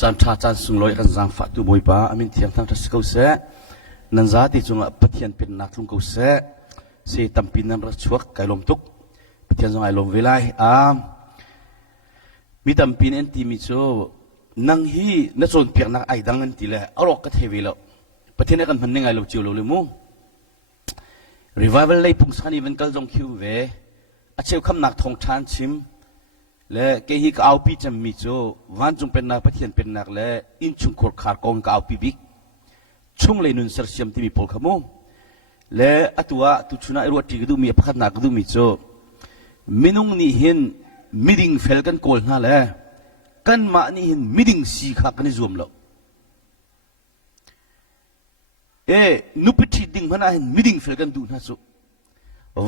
จันทราจันสุงลอยกันจางฝัดตัวบอยป้าอามินเทียงทั้งทัศเขาเสนันซาติจงปะเทียนเป็นนักลุงเขาเสเสตัมปินนันรัชวกไก่ลมตุกปะเทียนจงไอลมเวลามีตัมปินเอ็นตีมิโซนังฮีนัชนเพียงนักไอดังเอ็นตีเลยอรอกก็เทวิลปะเทียนกันพันนึงไอลมจิวโลลิมูrevival เลยปุ่งสันอีเวนต์ก็จงคิวเวอาเชี่ยวคำนักทองทานชิมและเกี่ยกับเอาปีจำมิโซวันจงเป็นนักปะเทียนเป็นนักและอินชุงโคร์ขาร์กองกับเอาปีบิกช่วงเลยนุนเสริมที่มีพลขโมและอัตัวตุชนะรวดที่กดูมีพัฒนากดูมิโซมินุงนี่เห็นมิดิงเฟลกันโกลน่าแหละกันมานี่เห็นมิดิงสีขากันจวมแล้วนุปิดดิ่งมันเห็นมิดิงเฟลกันดูน่าสุ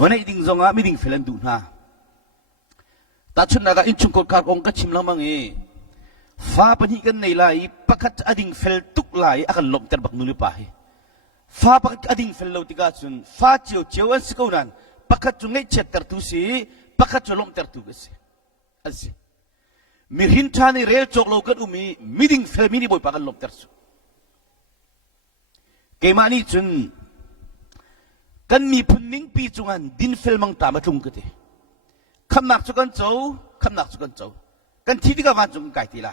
วันนี้ดิ่งจงอ่ะมิดิงเฟลกันดูน่าแต่ชุนนักอินชุงโคร์ขาร์กองก็ชิมละมังฟ้าปนิกันในลายปักขัดอดิ่งเฟลตุกลายอาการลมเตอร์บักนุลิปะฟ้าปักขัดอดิ่งเฟลเราติกาจุนฟ้าเจียวเจียวอันสกุนันปักขัดจุงไอเช็ดเตอร์ตุสีปักขัดจุลมเตอร์ตุกสิอันสิมีหินทานี่เรลโจกโลกันอุมีมิดิ่งเฟลมินิบอยปักกันลมเตอร์สุเกมานี่จุนกันมีพุนนิ่งปีจุงันดินเฟลมังตามาจุงกันเดคำนักจุกันโจคำนักจุกันโจกันที่ที่กวันจงไก่ตีไล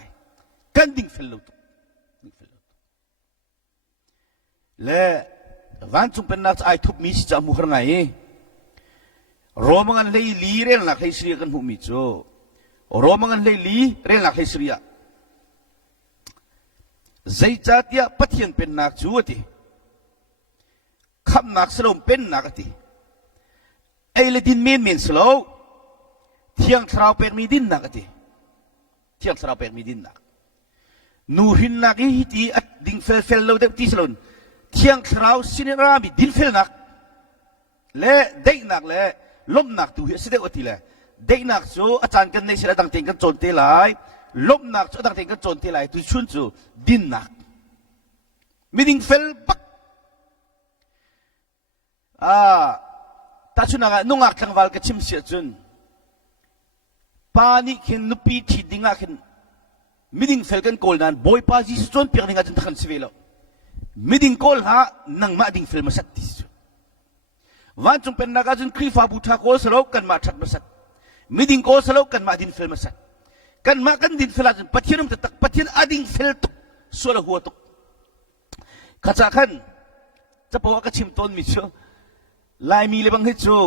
กันดิ่งเฟลลุตและวันจงเป็นนักไอทุบมีสิจามุขไงโรมังเลยลีเรื่องหลักให้เสียกันหุมิโจโรมังเลยลีเรื่องหลักให้เสียใจจัดยาปัทยันเป็นนักจูติคำนักสลมเป็นนักติไอเลดินเมนเมนสโลเที่ยงทราวเป็นมีดินนักติเที่ยงสระเป็นมีดินนักนูหินนักฮิตีอัดดิ่งเฟลเฟลเราเด็กที่สลุนเที่ยงสระสินรามีดินเฟลนักเล่เด็กนักเล่ล้มนักตัวเสียเด็กอติเล่เด็กนักโจอาจารย์กันในเสด็จต่างเต็งกันโจนเตลัยล้มนักโจต่างเต็งกันโจนเตลัยตัวชุนโจดินนักมีดิ่งเฟลปักตาชุนนักนุ่งอักจังวัลกชิมเสียจุนปานิขินนุปีที่ดิ่งขินมิดิ่งเฟลกันโกลนั้นบอยปาจิสจนเพียงดิ่งอาจจะทันสิเวลมิดิ่งโกลฮะนังมาดิ่งเฟลมาสักทีสุดวันจงเป็นนักอาจารย์ครีฟาบูทาโกสโลกันมาชัดมาสักมิดิ่งโกสโลกันมาดิ่งเฟลมาสักกันมากันดิ่งเฟลอาจารย์ปัจเจียนมันตักปัจเจียนอาดิ่งเฟลตุกส่วนหัวตุกข้าจากขันจะบอกว่ากระชิมต้นมิโชลายมีเลยบางเหตุ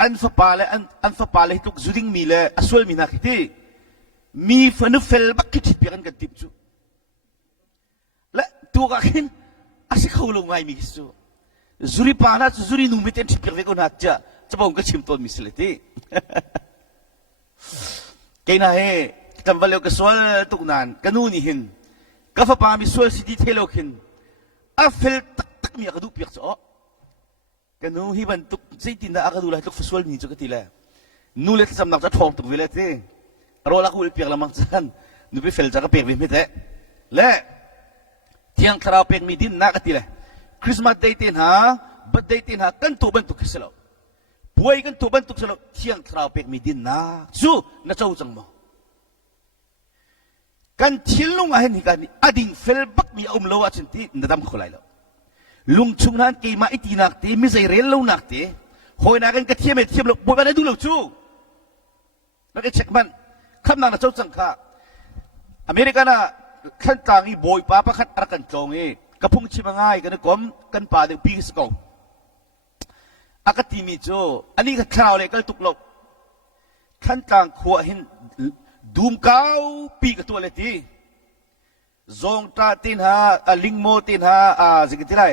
อันฟ้าปาเลยอันฟ้าปาเลยทุกจุดดิ่งมีเลยอสวลมีนักที่มีฝันเฟลบักคิดเปลี่ยนกันติดจูและตัวกันอาศัยเขาลงไงมีกิจูจุริปานะจุรินุ่มไม่เต็มที่เปลี่ยนกันนักจะบอกกันชิมต้นมิสเลติแค่นั้นจำวันเดียวก็สวลตุกนานกันนู่นนี่เห็นก็ฟ้าปามีสวลสิทธิเทโลกินอาเฟลตักมีอะไรดูเปลี่ยนจ้ะกันนู่นที่มันตุกใจตินดาอะไรดูเลยตุกสวลนี่จุกทีละนู่นเลยที่สำนักจะทองตุกเวลาที่เราลักวิลเปียกละมังจันนูไปเฟลจากก็เปียกวิมิตรและเที่ยงคราวเปียกมีดินนักทีเลยคริสต์มาสเดย์ตินหาบัดเดย์ตินหากันตัวบรรทุกสลบป่วยกันตัวบรรทุกสลบเที่ยงคราวเปียกมีดินนักสู้น่าจะอุจังมั้งกันทิ้งลงมาเห็นกันอดิ่งเฟลบักมีอมโลวะจนที่นั่นทำคนไรแล้วลุงชุมนั้นกี่มาอิตีนักทีมิใช่เรียนลูนักทีหอยนักกันกระเทียมเทียมแล้วป่วยไปได้ดูแล้วสู้แล้วก็เช็คมันคำนั้นนะเจ้าสังฆาอเมริกาน่ะขั้นต่างอีบอยป้าประคัดอากันจงกระพุ้งชิมง่ายกันนึกว่ากันป่าเด็กปีสกองอากาศที่มีโจอันนี้ก็คราวเลยก็ตุกลบขั้นต่างขวหินดูมก้าวปีกับตัวเลยทีซงตาตินหาลิงโมตินหาสิ่งที่ไร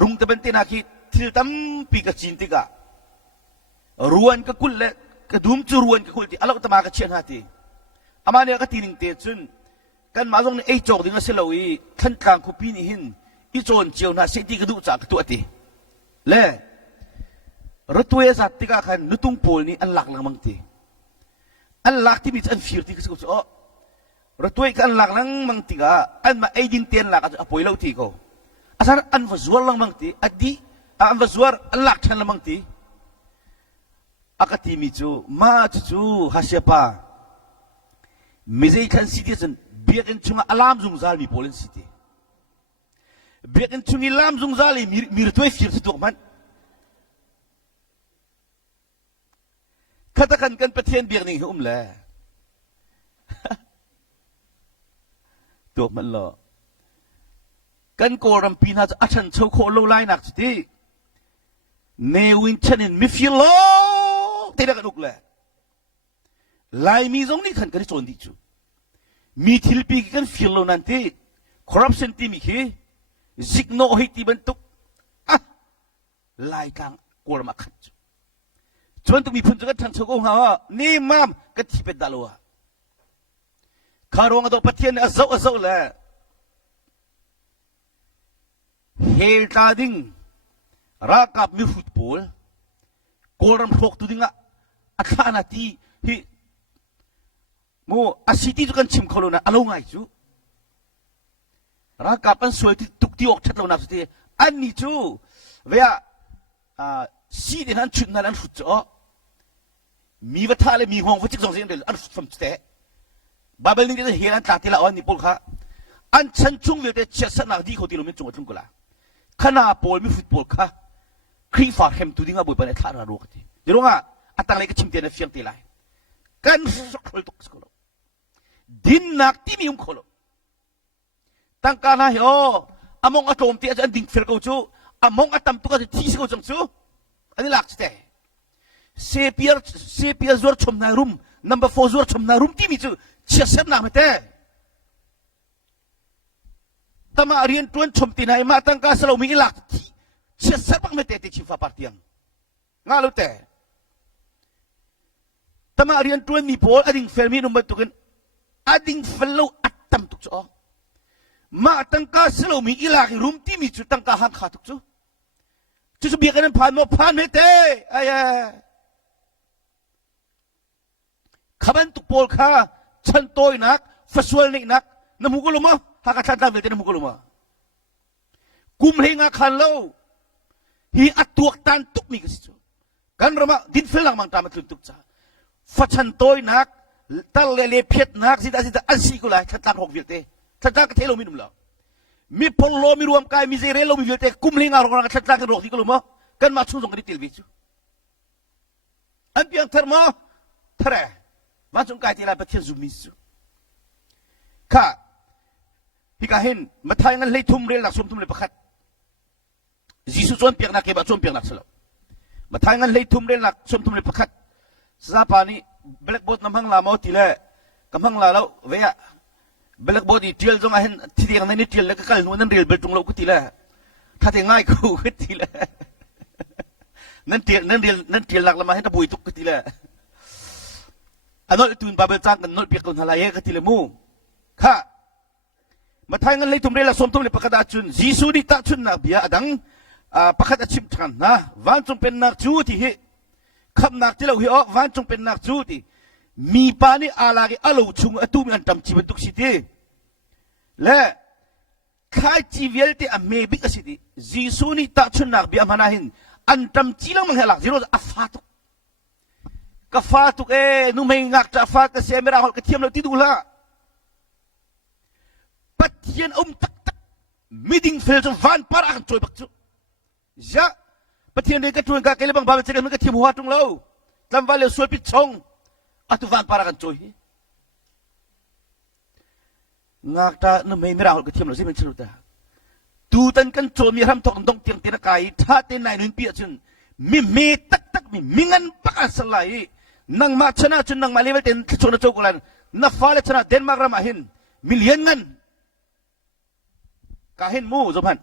รุงตะเป็นตินหาคิดที่ตั้มปีกับจีนติกะรวนกับกุลเลยกระดุมจรวนกับคนที่อาลักตมากระเชียนหาทีอามาเนี่ยก็ตีหนึ่งเตจุนกันมาตรงนี้ไอ้โจกดึงเสลวีขั้นกลางคุปีนี่หินอีโจนเจียวนะเสียที่กระดูจากตัวทีเล่รถตัวเอสัตติกาขันนุตุงโพลนี่อันหลักหลังมังทีอันหลักที่มีอันฟิร์ที่ก็สุดอ๋อรถตัวอันหลักหลังมังทีกาอันมาไอ้ดินเตียนหลักจะป่วยเล่าทีก็อาศัยอันวัชวรหลังมังทีอดีอันวัชวรอันหลักฉันหลังมังทีakatimi tu ma tu hasyapa mizay kan citizen บียกันชงอลามซุงซาลมีโพลินซิตี้เบียกันชงอิลามซุงซาลมีรถไฟฟิร์สตัวมันkatakan kan petien biar ni le tu man lo kan koram pina achan chau kho lo lai nak ti ne win chanin mi feel lo tidak kan ukle lai mi zong ni kan kan chon di chu mi thilpi kan feel lo nanti corruption ti mi khi zigno hi ti bentuk lai kang koram akhanชวนตุมีพุ่นจะกันทางชกงฮะนี่มามก็ที่เป็นดาลัวคารวงตัวปะเทียนอาเจ้าเลยเฮลตาดิงรักกับมีฟุตบอลโกลรัมพกตุดิงะอัคานาทีฮีโมอาซิตี้ตุกันชิมเขาเลยนะอารมณ์ไงจูรักกับมันสวยที่ตุกที่ออกชัดเราหนักสุดที่อันนี้จูเวียสีเดนั้นชุดนั้นฟุตจ้อมีวัฒน์เลยมีห้องวัชิกสองเสียงเดียวอันฟุตฟังเตะบาเบลนี่จะเห็นอันตัดที่ละอันนี้ปอลค่ะอันฉันจุงเวลเชื่อสนักดีเขาที่เราไม่จงจุงกูละขณะปอลมีฟุตบอลค่ะครีฟาร์เฮมตุดิ้งอาบุยปันเอท่ารารู้กันทีเดี๋ยวว่าอัตตังเลยก็ชิมเตียนเฟียงตีไลกันสุขเลยตุกสกุลดินนักที่มีขลุตั้งการให้อามองอัตโตมที่อาจารย์ดิ่งเฟลกูจูอามองอัตตัมตุกจะที่สกุลจังจูอันนี้หลักสเตเซเปียร์จวดชมนารุม number 4จวดชมนารุมที่มีจูเชื่อเสพนาไม่เตะแต่มาเรียนตัวนชมตีนายมาตั้งการสโลมีหลักเชื่อเสพไม่เตะที่ชิฟ้าปาร์ตี้งาลุเตะแต่มาเรียนตัวนมีโพลอดิ่งเฟลมีนุ่มตุกันอดิ่งเฟลโลอัตตัมตุกจ้อมาตั้งการสโลมีหลักรุมที่มีจูตั้งการหักขาตุกจูจะเบียกันผ่านมาผ่านไม่เตะไอ้ขบันตุกโพลค่ะฉันโตยนักฟัสวลนี่นักน้ำมุกลุมาหากฉันทำเวทีน้ำมุกลุมากุมเฮงาขันเล่าฮีอัตตัวตันตุกมีกันสิจูกันรำมาดินเฟลังมังตามันตุนตุกจ้าฟัฉันโตยนักตั้งเลเพียดนักสิตาอันซีกุไลฉันตั้งหกเวทีฉันตั้งกระเทลมีนุ่มแล้วมีพลโลมีรวมกายมีเซเรโลมีเวทีกุมเฮงาเราฉันตั้งกันรกที่กุลุมากันมาชุ่มส่งกันที่ทีวีจูอันเพียงเทอร์มาเทเรมาจงกายที่เราไปเที่ยวซูมิสุข้าพี่ก็เห็นมาทายงั้นเลยทุ่มเรียนหลักสมทุ่มเลยประคัดยิสุชวนเปียกนักเก็บชวนเปียกนักสลับมาทายงั้นเลยทุ่มเรียนหลักสมทุ่มเลยประคัดสาปานี้เบลกบอดน้ำพังลามาทีละกำพังลาแล้วเวียเบลกบอดอีเทียลจงอาเห็นที่เดียงนั้นนี่เทียลแล้วก็การนู้นนั่นเรียลเบลตรงเราก็ทีละถ้าเทียง่ายกูก็ทีละนั่นเทียลหลักละมาให้ตะบุยตุกก็ทีละอันนั้นตุนบาเบลจังกันนั่นเปียกคนทลายก็ทีละมูข้ามาทายงั้นเลยทุ่มเรียนหลักสมทุ่มเลยประคัดจุนยิสุดิตาจุนนักเบียดังประคัดชิมทันนะวันจงเป็นนักจูที่เหคำนักที่เราเหรอวันจงเป็นนักจูที่มีปานี่อะไรกันอาลูชุงอตุมีอันทำชีวิตทุกสิ่งที่และข้าชีวิตที่อเมริกาสิที่ยิสุนี่ตาจุนนักเบียมานาหินอันทำชีวิตมันเหลักที่เราอัฟาตุกฟาตุกนุ่มให้งักจะฟาตเสียไม่ได้หรอกกระเทียมเราที่ดูละปัจเจียนตักมีดิ่งเฟลจนฟันปาร์กันช่วยปักจุจ้าปัจเจียนเด็กกระตุ้นกับเกลือบางบาเจริญมันกระเทียมหัวตรงเราลำวันเลยสวยปิดชงอัตุฟันปาร์กันช่วยงักจะนุ่มให้ไม่ได้หรอกกระเทียมเราสิมันชื่อแต่ตูตันกันโจมีรำทองดงเตียงเตียงกายท่าเต้นไหนหนึ่งเปียจนมีเมตักมีเงินปักสลายนังมาชนะจนนังมาเลเวลเต็นชนโจกุลันนับฟ้าเลชนะเดนมาร์กรามาหินมิลเลียนเงินกาเห็นมูจบพัน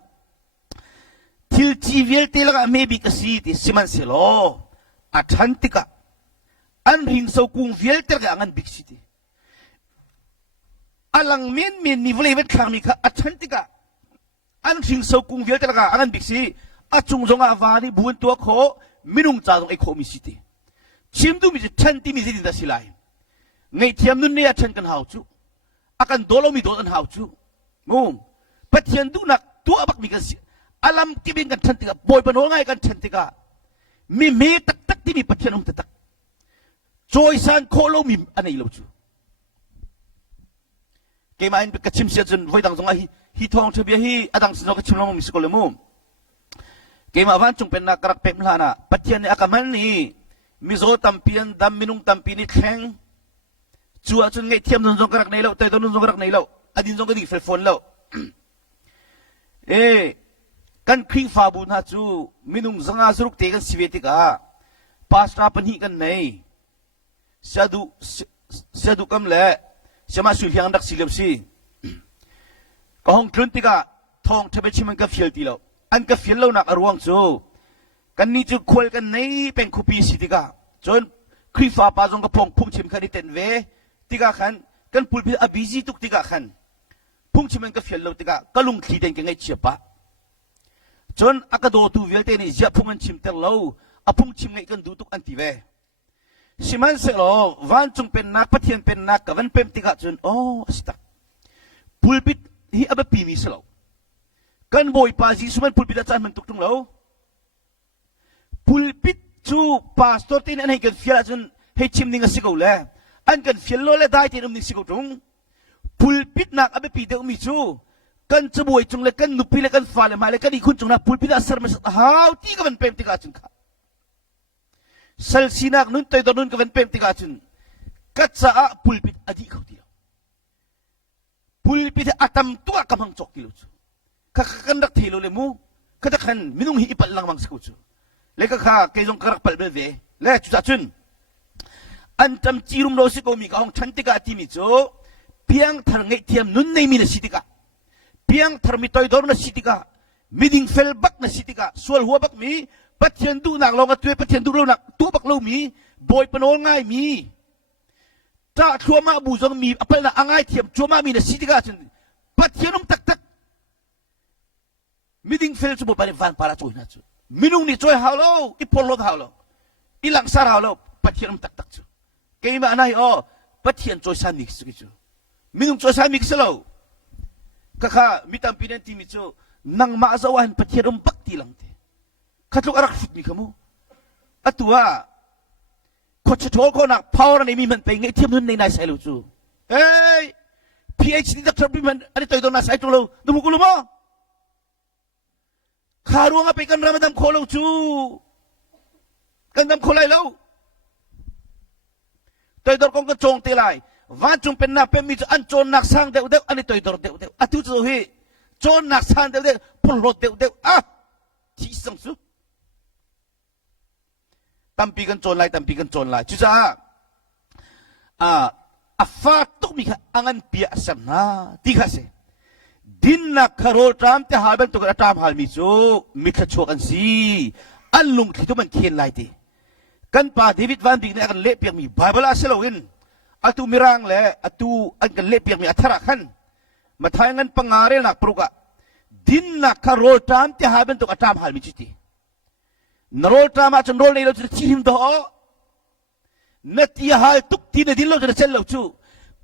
ทิลจีเวลเตลก็ไม่บิกสีที่สิมันเสลออัฐันติกะอันหิงสกุงเวลเตลก็อันบิกสีที่อลังเมนนิวเลเวลครั้งนี้ค่ะอัฐันติกะอันหิงสกุงเวลเตลก็อันบิกสีอาจงจงอาวานีบุญตัวโคมินุงจ่าตรงไอโคมิสิที่ชิมดูมิจิชันที่มิจิดินดาสิไลไงเทียมนุ่นเนี่ยชันกันหาวจูอากันโดโลมีโดนหาวจูงงปัจจัยดูนักตัวอักมีกันสิอาลัมที่เป็นกันชันติกาบอยปนโอง่ายกันชันติกามีเมตักที่มีปัจจัยนุ่มตักจอยสันโคโลมีอันไหนลูจู kemain kecim siajen voi dang zonga hi thong thebia hi adang sino kecim lom mi sikolemu kema van chung pen na karak pem lana pathian ni akaman ni mizo tampian dam minung tampi ni thleng chua chun ngai thiam zon karak nei lo te don zon karak nei lo adin zon ka di phone lo kan khri fa bu na chu minung zanga zuruk te kan sivetika pastra pani kan nei sadu kam le sama su hyang dak silem si ka hong tlun tika thong thebe chiman ka fiel ti lo an ka fiel lo nak arwang chu kan ni chu khol kan nei pen khupi si tika chon khri fa pa jong ka phong phung chim khani ten ve tika khan kan pulpi a busy tuk tika khan phung chiman ka fiel lo tika kalung thli den ke ngai chiapa chon akado tu velte ni ja phungan chim tel lo apung chim ngai kan du tuk an ti ve siman se lo van chung pen nak pathian pen nak ka van pem tika chun asta pulpit hi aba pi mi selo kan boy pa ji suman pulpit a chan man tuk tung lo pulpit chu pastor tin an hai kan fial chun hei chim ninga sigo le an kan fial lo le dai tin ning sigo tung pulpit nak aba pi de mi chu kan chu boy chung le kan nupi le kan fa le ma le kan i khun chung na pulpit a sar ma hau ti ka van pem tika chun kha sal sinak nun toy don nun ka van pem tika chun katsa a pulpit adi khau ti pulpit atam tu ka mang chok ti lo chu ka kan dak thelo le mu ka ta khan minung hi ipal lang mang sku chu le ka kha ke jong karak pal be ve le chu cha chun an tam chirum lo si ko mi ka hong than tika ti mi chu piang thar ngai thiam nun nei mi na sitika piang thar mi toy dor na sitika miding fel bak na sitika sual huwa bak mi pathian du nak lo nga tue pathian du lo nak tu bak lo mi boy panol ngai mi ta thua bu jong mi apal na angai thiam chuma mi na sitika chun pathianum tak tak miding fel chu bo pare van para choi na chu minung ni choi halo ipollo halo ilang sar halo pathianum tak tak chu keima anai pathian choi san mix chu minung choi san mix lo kaka mitam pinan ti mi chu nang ma zawan pathianum bak ti lang te katluk arak fit mi kamu atua ko chotol ko nak power ni mi man pe ngai thiam nun nei nai sai lo chu PhD doctor bi man ani toy don na sai tu lo du mu ku lo mo kharuang a pe kan ramadam kho lo chu kan dam kho lai lo toy dor kong ka chong te lai van chung pen na pe mi chu an chon nak sang deu deu ani toy dor deu deu atu chu hi chon nak sang deu deu pol rot deu deu chi sang su tampi kan chon lai chu cha afa tuk mi kha angan pia sam na ti kha se din na kharol tram te halban to ka tam hal mi chu mi kha chok an si an lung thi to man khien lai ti kan pa David van big ne kan le piak mi bible a selo in atu mirang le atu an kan le piak mi athara khan mathai ngan pangare nak pruka din na kharol tram te halban to ka tam hal mi chu ti narol tram a chon rol nei lo chu chi him do natia hal tuk ti na din lo chu chel lo chu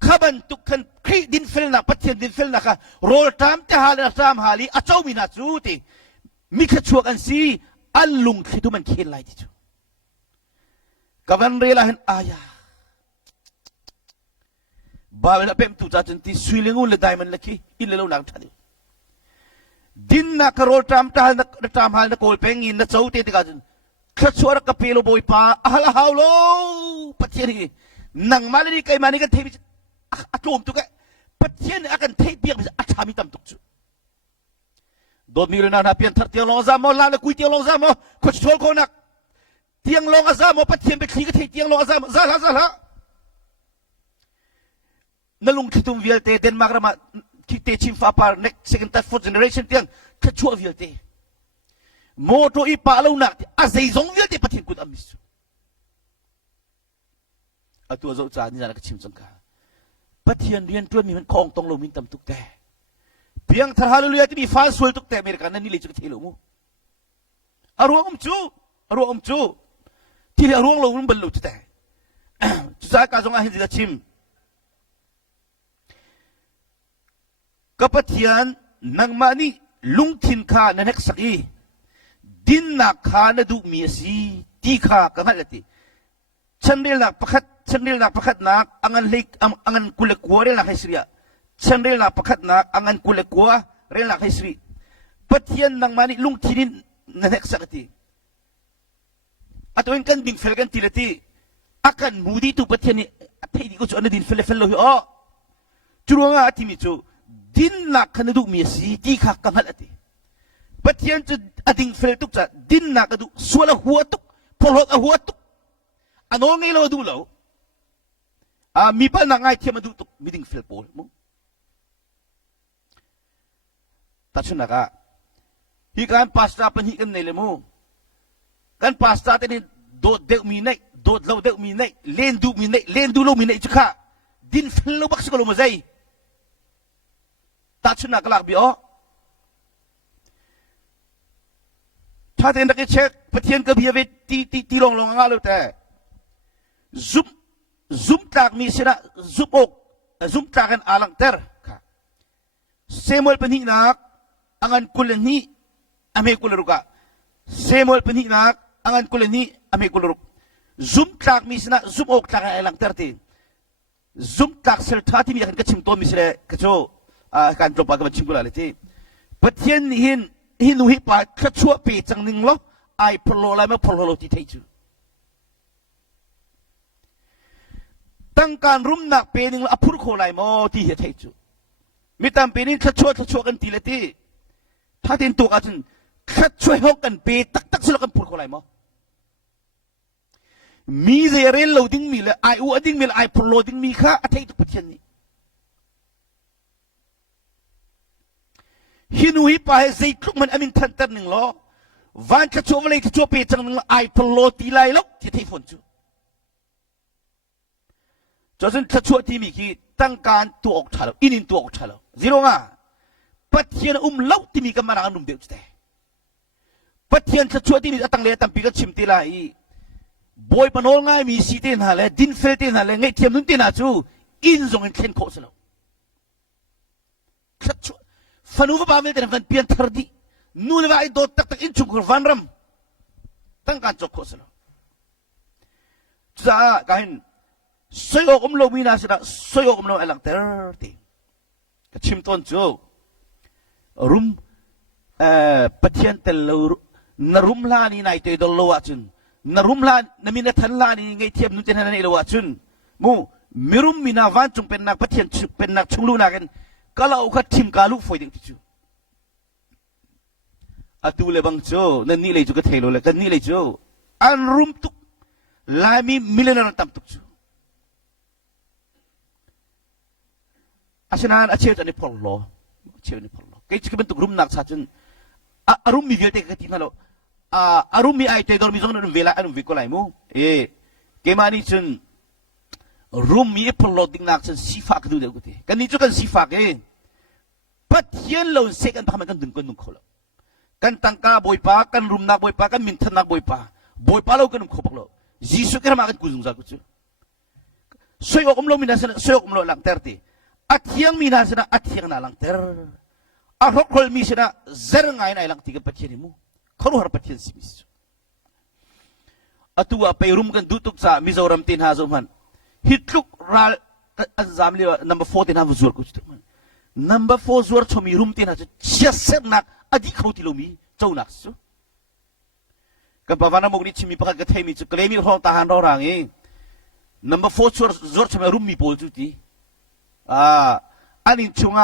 khaban tuk khan khri din fel na pathian din fel na kha rol tram te hal na tram hali a chau mi na chu ti mi kha chuak an si an lung khi tu man khen lai ti chu kavan re la hen aya ba la pem tu cha chen ti suilengun le diamond la ki in le lo nak thadi din na ka rol tram hal na kol peng in na chau te ti ka chen kha chuar ka pelo boy pa ala haulo pathian hi nang malani kai mani ka thei atom tu ka pathian akan thei piak a thami tam tuk chu dot mi na pian thar tiang long za mo la na kui tiang long za mo ko chol ko nak tiang long za mo pathian be khli ka thei tiang long za mo za la na lung khitum vial te Denmark rama ki te chim fa par next second third fourth generation tiang ka chua vial te mo to I pa lo nak a zei zong vial te pathian kut amis atu zo cha ni na ka chim chang ka pathian rian tuan mi man khong tong lo min tam tuk te piang thar hallelujah ti mi fal sul tuk te america nan ni le chu thelo mu aruang chu ti aruang lo mun bal lo te chu sa ka zong a hin ji chim ka pathian nang mani lung thin kha na nek saki din na kha na du mi si ti kha ka ngalati chandel nak pakhat nak angan lik angan kulek wore la khaisriya ฉันเรียนหลักประคัดนักอังันกุเลกัวเรียนหลักให้สวีปะเทียนนางมานิลุงทีนินนั่นเอกสักทีอัตวันกันดิ่งเฟลกันทีละทีอาการมูดีตุปะเทียนนี่เที่ยวก็จะอันดิ่งเฟลโลหิโอจุดว่าที่มีจูดินนักขันดูมีสีที่ขักกังหัดทีปะเทียนจะอดิ่งเฟลตุกจะดินนักดูสวลหัวตุกพอลดหัวตุกอันนั้นไงเราดูแล้วมีปัญหาไงที่มาดูตุกมีดิ่งเฟลโพลมั้งตัดชนะกะฮิการพาสต้าเป็นฮิกันในเลมูการพาสต้าเต็นโดดเด็กมีไหนโดดเราเด็กมีไหนเล่นดูมีไหนเล่นดูเรามีไหนจุกะดินเฟลโลบักสกุลมาใจตัดชนะกะลักบิโอถ้าเต็นนักเช็คปะเทียนกับเฮียเวตีลงงาเลยแต่ซุ่มตากมีชนะซุ่มอกซุ่มตากันอาลังเตอร์ค่ะเซมอลเป็นหินักอังันกุลนี้อเมกุลรุกะเซมอลเป็นหินักอังันกุลนี้อเมกุลรุกซุ่มตากมีชนะซุ่มอกตากันอาลังเตอร์ตีซุ่มตากเซลท่าที่มีกันกระชิมตัวมีเสลกระโจการจบปากกับชิมกุลอะไรที่ปะเทียนหินุหิปะขชัวปีจังหนึ่งล้อไอพลโลอะไรไม่พลโลที่ไทยจูตั้งการรุมหนักปีหนึ่งละพูดโคไลโมที่เฮไทยจูมิตามปีนี้ขชัวกันทีละที่ถ้าตินตัวกันขชัวหกกันปีตักสุดกันพูดโคไลโมมีเจเรลเราดิ้งมีเลยไออูดิ้งมีเลยไอพลโลดิ้งมีข้าไทยตุกประเทศนี้ฮินุฮิปะเฮใจทุกมันอามินทันตันหนึ่งล้อวันขชัวอะไรขชัวปีจังหนึ่งไอพลโลตีไลล็อกที่ไทยฝนจูจนขชัวที่มีกี่ตั้งการตัวออกชาลอินินตัวออกชาลซีโร่ง่ะปัจเจียนเล่าที่มีกำลังนุ่มเดียวจุดเดียปัจเจียนขชัวที่มีตั้งเลยตั้งปีก็ชิมตีไลบอยปนโอง่ายมีสีเตียนหาเลยดินเฟลเตียนหาเลยไงเทียมนุ่มเตียนหาจูอินส่งเงินเทนโคสแล้วขชัวฟันูว่าบ้าไม่ได้ทำกันเปลี่ยนทาร์ดีนู่นว่าไอ้โดดตักอินชุกฟันรำตั้งการจบโคสแล้วจ้าการสยอกเรามีนาสินะสยอกเราเอลังเตอร์ตีก็ชิมต้นจูรุมปะเทียนเตลนรุมลานี่นายเตยดลวะจุนนรุมลานมินาทันลานี่ไงเทียบนุ่นเตนันนี่ลวะจุนมูมิรุมมินาวันจุงเป็นนักปะเทียนเป็นนักชุงลูนากันก็เราก็ชิมกาลุฟอยดิ้งจูอะตูเลบังจูนั่นนี่เลยจูก็เทโลเลยกันนี่เลยจูอันรุมตุกลามีมิเลนันตัมตุกจูอาชนะอาเชียจะนี่พอลโลอาเชียนี่พอลโลใครจะเป็นตุกรุมนักสัจจ์อารุมมีเวลเตกันที่นั่นโลอารุมมีไอเตดอร์มีจงนั้นเวลาอันวิโกไลมูเกมานี่จนรุมมีพอลโลดิ้งนักจนสีฟ้ากันดูเดียวกันที่กันนี่จุกันสีฟ้าปัจเจียนเราเสกันพามันกันดึงกันนุ่งเขากันตั้งกาบอยปากันรุมนักบอยปากันมินทันนักบอยปาเรากันนุ่งเขาปะเรายิสุกันมากันกุศลจักกุศลสวยอกเรามีนาสนะสวยอกเราหลังเตอร์ตีอัฐยังมีนาสนะอัฐยังนาลังเตอร์อาหกคนมีสนะเจริญไงนาลังติกับปัจเจนิมูเขารู้หาปัจเจนสิมิสอัตัวไปรุมกันดูตุกซามิโซรัมตินฮาซุมันฮิตลุกรัลอันซามลีว่า number 4ตินฮาฟุซวร์กุศลมัน number 4ซวร์ชมีรุมตินฮาซุเชียเซบนักอดีเขาติโลมีเจ้านักสุกันปะวันนั้นมุกนี้ชิมีปากกระเทมิจุกเลมีห้องทหารเราร่างเอง number 4ซวร์ชมีรุมมีโพลจุดที่อันนี้ช่วง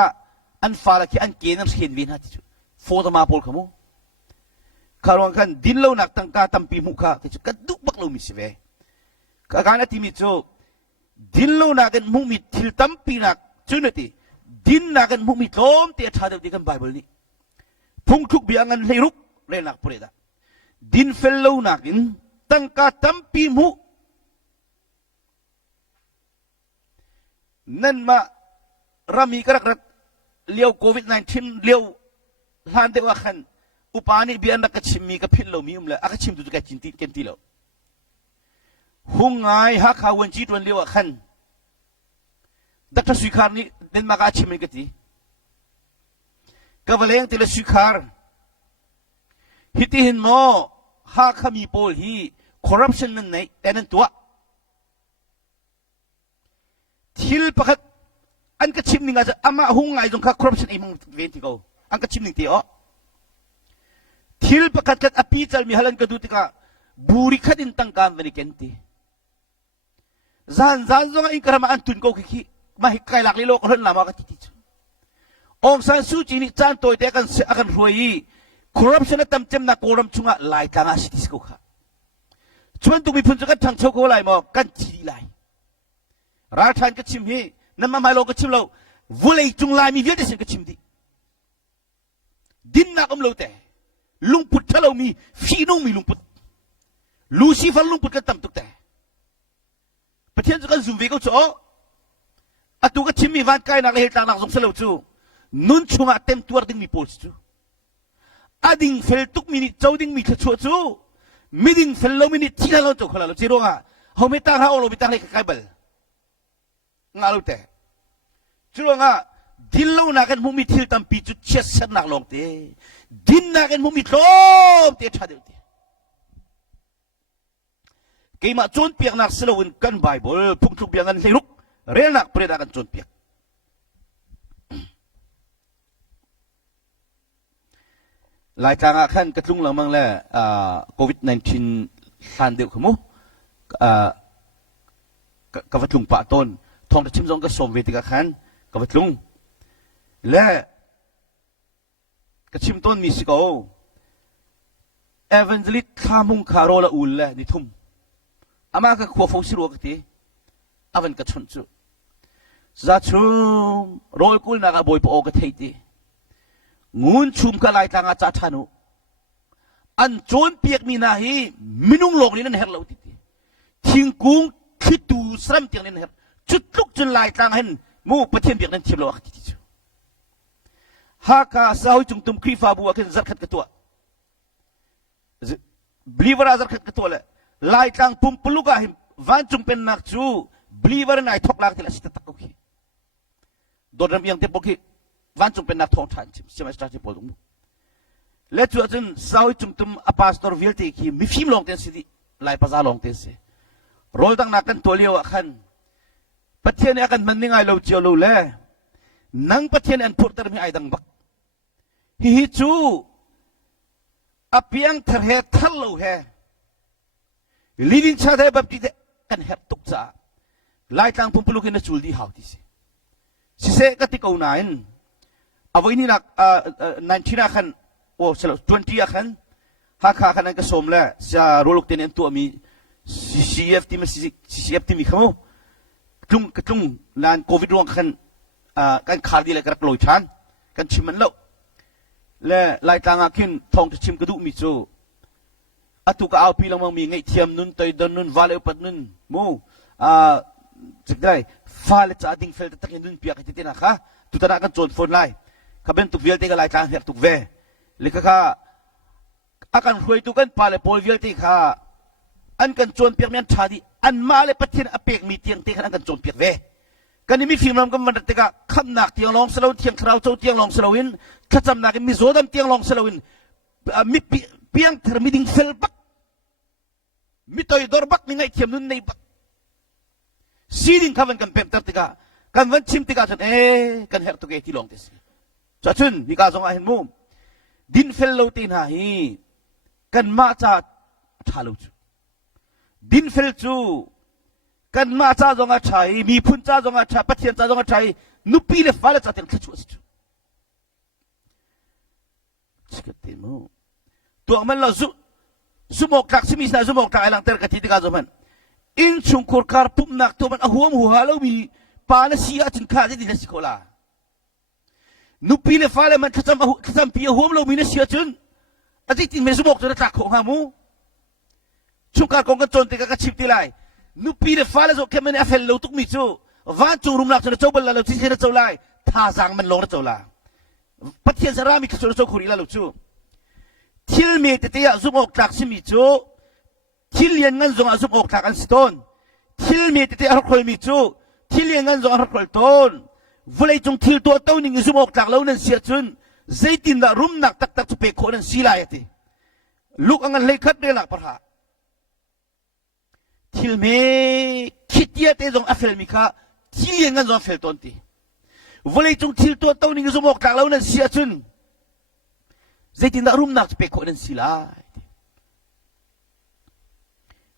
อันฟ้าละที่อันเกณฑ์นั้นเห็นวินาทีจุโฟตมาโพลขโมคารวงกันดินเราหนักตั้งกาตั้มปีมุขะที่จุกันดุบักเรามีสิเวการนั้นที่มีจุดินเราหนักกันมุมิทิลตั้มปีนักจุนทีดินหนักกันมุมิล้มเตี้ยชาเดียวที่กันไบเบิลนี้พุ่งทุกเบียงกันเลยรุกเรนักปริดาดินเฟลเราหนักกันตั้งกาตั้มปีมุนั่นมารามีกระดับเลี้ยวโควิด-19เลี้ยวลานเดว่าขันอุปาณิเบียนนักชิมมีกับพิลเรามีเลยอาชิมตุกจินติกันทีแล้วหุ่งไงฮักเขาวันจีตวันเลี้ยวขันดักสุขารนี่เดินมากชิมกันทีกับเลี้ยงที่ละสุขารฮิติหินโมฮักเขามีโพลฮีคอร์รัปชันนั่นไหนแต่นั่นตัวทิลประคัด อันกระชิมนี่ไงจะอามาหงไงจงข้าครบฉันเองมึงเวนที่เขาอันกระชิมนี่ตีอ๋อทิลประกาศกันอภิจัลมีฮัลันกระดูติกาบุริขัดินตั้งการวันนี้เกันตีzan zan zonga in karama antun ko kiki mahikay lak lilo ko lama ka titich ong san su chi ni chan toy te akan ruai corruption na tamchem na koram chunga lai tanga sitis ko kha chuan tu mi phun ka thang chho ko lai mo kan chi lai ra than ka chim hi namma mai lo ka chim lo vulei chung lai mi viet sin ka chim di din na kam lo te lungput thalo mi finong mi lungput lucifer lungput ka tam tuk teประเทศก็ซูมวิก็จ่ออะตัวก็ชิมมีวันใกล้นักเฮตานักสงสารจู่นุนชงอาเต็มตัวดิ้งมีโพสจู่อะดิ้งเฟลตุกมินิเจ้าดิ้งมีขชัวจู่มิดิ้งเฟลโลมินิที่เราจู่คนละเราจีรงอ่ะเขาไม่ตั้งเขาเราไม่ตั้งเลยใครเบลงาลุเตะจีรงอ่ะดินเราหนักกันมุมิทิลตัมปีจุดเช็ดเส้นหนักลงเตะดินหนักกันมุมิลมเตะชาเดียวเตะกี่มาจนเปียกนักสโลวินกันไบเบิลพุ่งทุกเปียกกันให้ลุกเรียนนักเปรตกันจนเปียกหลายทางขั้นกระตุ้งหลังมังแหละโควิด-19สันเดียวขมุกับวัตถุปะต้นทองจะชิมซองก็สมเวทีกันขันกับวัตถุและกระชิมต้นมีสิโก้เอเวนเจลิตข้ามุงคาโรละอุลและนิทุมอามาก็ขวบฟงสิรัวกตีอาวันก็ชนจูจะชุมโรยกุลนักบอยปอกระเทยตีงูนชุมก็ไล่ทางอาจารย์ธนุอันโจนเปียกมีนาฮีมินุงลงนี่นั่นเฮร์เราตีทิ้งกุ้งคิดดูสลัมเตียงนี่เฮร์จุดลุกจนไล่ทางเห็นมูประเทศเปียกนั่นเทียบเราตีจูหากาสาวจุงตุมครีฟาบัวขึ้นจัดขัดกระตัวบลีวราจัดขัดกระตัวเลยลายทางปุ่มปลุกหิมวันจุงเป็นนักจูบลีเวอร์นายทอกลากที่ละสิตตะกุกีโดนรำยังเทปกุกีวันจุงเป็นนักทองทันชิมเสมาสตาร์ที่ปอดุมและจู่จนสาวจุงตุมอพาสตอร์วิลติกีมีฟิล์มลงเต็นสิดีลายภาษาลงเต็นสิโรลตั้งนักกันตัวเลี้ยวขันประเทศนี้กันมันนิ่งไงเราเจียวเราเล่นังประเทศนี้อันพูดแต่ไม่ไอ้ดังบักฮิจูอภิยังเทเหทัลโลเฮliving chade bapti de kan hep tuk cha lai tang pum pulu kin chul di hau ti si se ka ti ko nain avoi ni nak 19 khan o chalo 20 khan ha kha khan ka som la sa roluk ten tu mi CCF ti ma CCF ti mi khamo tlung lan covid rong khan kan khal di la ka kloi chan kan chiman lo le lai tang akin thong ti chim ka du mi chu atu ka au pilang mang mi ngai thiam nun toi don nun vale pat nun mo chikdai fale cha ding fel takin nun piak ti tina kha tu tana kan chon phone lai khaben tu vel te ka lai tang her tu ve leka kha akan hroi tu kan pale pol vel te kha an kan chon piak mian thadi an male pathin apek mi tiang te kan kan chon piak ve kan mi film ram kan man te ka kham nak tiang long selo tiang khrau chau tiang long selowin khacham nak mi zodam tiang long selowin mi piang termiding selbak mitoy dorbak ni ngai thiam nun nei bak siding kawan kan pem tertika kan wan chim tika chan kan her to ge ti long tes cha chun ni ka zong a hen mu din fel lo tin ha hi kan ma cha thalu chu din fel chu kan ma cha zong a chai mi phun cha zong a cha pathian cha zong a chai nupi le fala cha ten chu chu chikate mu tu amal la zu sumok tak simis na sumok tak alang ter kati tika zaman in chung kurkar pup nak to man ahuam huhalo mi pana siya chin kha di na sikola nupi le fale man khacham pi ahuam lo mi na siya chun aji tin me sumok to tak khong ha mu chukar kong kan chon tika ka chip tilai nupi le fale zo kemen afel lo tuk mi chu van chung rum nak to chobal la lo chin na cholai tha sang man long na chola pathian sarami ka cho khuri la lo chuทิลเมตเตะซุบออกจากสิมิจูทิลเลียนเงินจงอาซุบออกจากอันสตอนทิลเมตเตะฮาร์คอยมิจูทิลเลียนเงินจงฮาร์คอยต้นวุ่นเลยจงทิลตัวเต้าหนึ่งซุบออกจากแล้วนั่นเสียจุนใจตินดารุมนักตักตักจุเปโคนั่นสีลายติลูกอังกันเลยคัดเรื่องหลักปะฮะทิลเมคิดเยอะเตะจงอัฟเฟลมิกาทิลเลียนเงินจงอัฟเฟลต้นติ Volei chung til to tau ning zumok tak lau nan sia chun. Zaitin da rum nak pekho nan sila.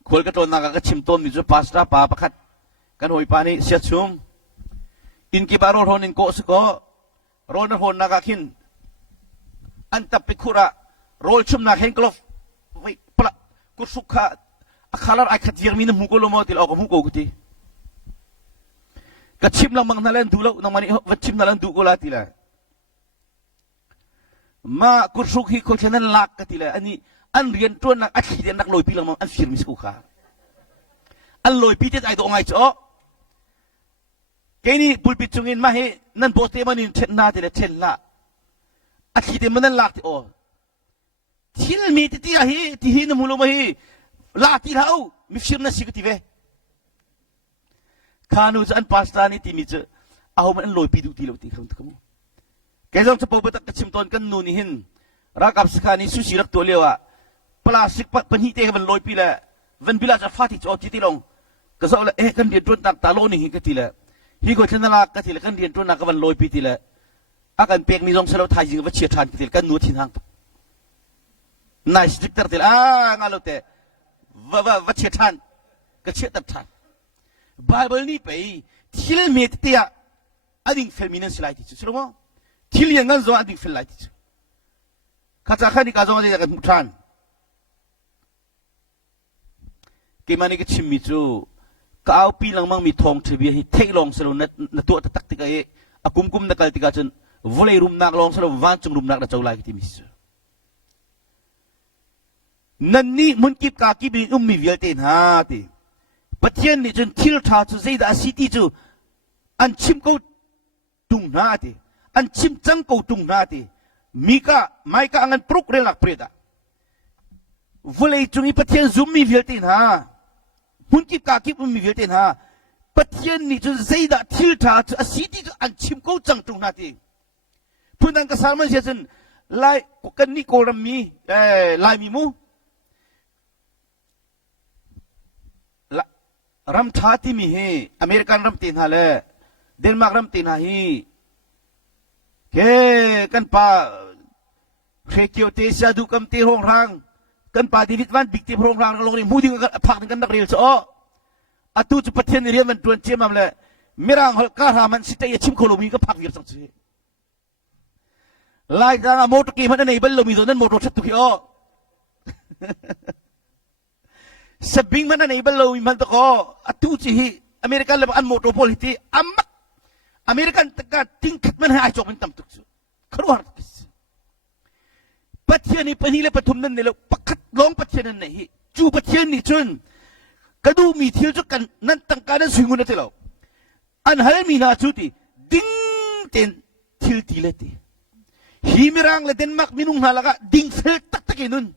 Khol ka ton nak ka chim tom ni zo pasta pa pakhat. Kan hoi pa ni sia chum. In ki baro hon in ko sko. Ron hon nakakin. Anta pekhura rol chum nak hen klof. Wei pala kusukha akhalar ai khat yermin mukolo motil ok muko guti. Kachim lang mang nalan dulo nang mani wachim nalan du ko latila. Ma kusukhi ko chanan lak katila ani an rian tuan nak achi den nak loi pilang mang an firmis ko kha. An loi pitet ai do ngai cho. Kini pulpit chungin mahe nan poste manin chen na tila chen la. Achi den manan lak ti o. Til mi ti hi ti hin mulo mahi la ti hau mi firna sikutive. Kanu an pasta ni timi che aho man loi pi du ti lo ti kham tu kamu kaisong cha pobetak kachim ton kan nu ni hin rakap skani susi rak to lewa plastic panhi te kan loi pi la van bila cha fati cho ti long ka so la kan dia tron tak talo ni hi ka ti la hi ko chen la ka ti la kan dia tron nak kan loi pi ti la akan pek mi jong selo thai jing wa chia than ti kan nu thin hang nai stick tar ti la ngalo te wa chia than ka chia tar than Bible ni pe til met tia ading feminine slide ti sulo mo til yang ngan zo ading fel lai ti khacha khani ka zo de ka muthan ke mani ke chimmi chu ka pi lang mang mi thong thbi hi thei long selo na to ta tak ti ka e akum kum na kal ti ka chen volei rum nak long selo wan chung rum nak da chaulai ti mi su nan ni mun kip ka ki bi mi vial ten ha ti Patien ni jun til tha chu zeida city chu an chim ko tung na ti an chim chang ko tung na ti mika maika angan pruk relak preda volei chungi patien zum mi veltin ha hunki ka ki mi veltin ha patien ni jun zeida til tha chu city chu an chim ko chang tung na ti punan ka salman se jun lai ko kan ni ko ram mi lai mi mu ram thati mi he American ram tin hale Denmark ram tin ha hi ke kan pa krekyo te sa du kam te hong rang kan pa David van big te hong rang long ni mudi ka phak kan nak rel so atu chu pathen ni rian man tuan chem am le mirang hol ka ra man site ya chim kholomi ka phak vir sang chi lai da motor ki man nei bal lo mi do nan motor chat tu ki o Sabing mana na ibalaw iman to ko atu chi American level an motor hiti amak American taga tingkat man ha chok tam tuk kharu kis pathian ni panile pathum nan nelo pakhat long pathian nan hi chu pathian ni chun kadu mi thil chu kan nan tangka nan swingun na telo an hal mi na chu ti ding ten thil ti le ti himirang le Denmark minung halaga ding fel tak takinun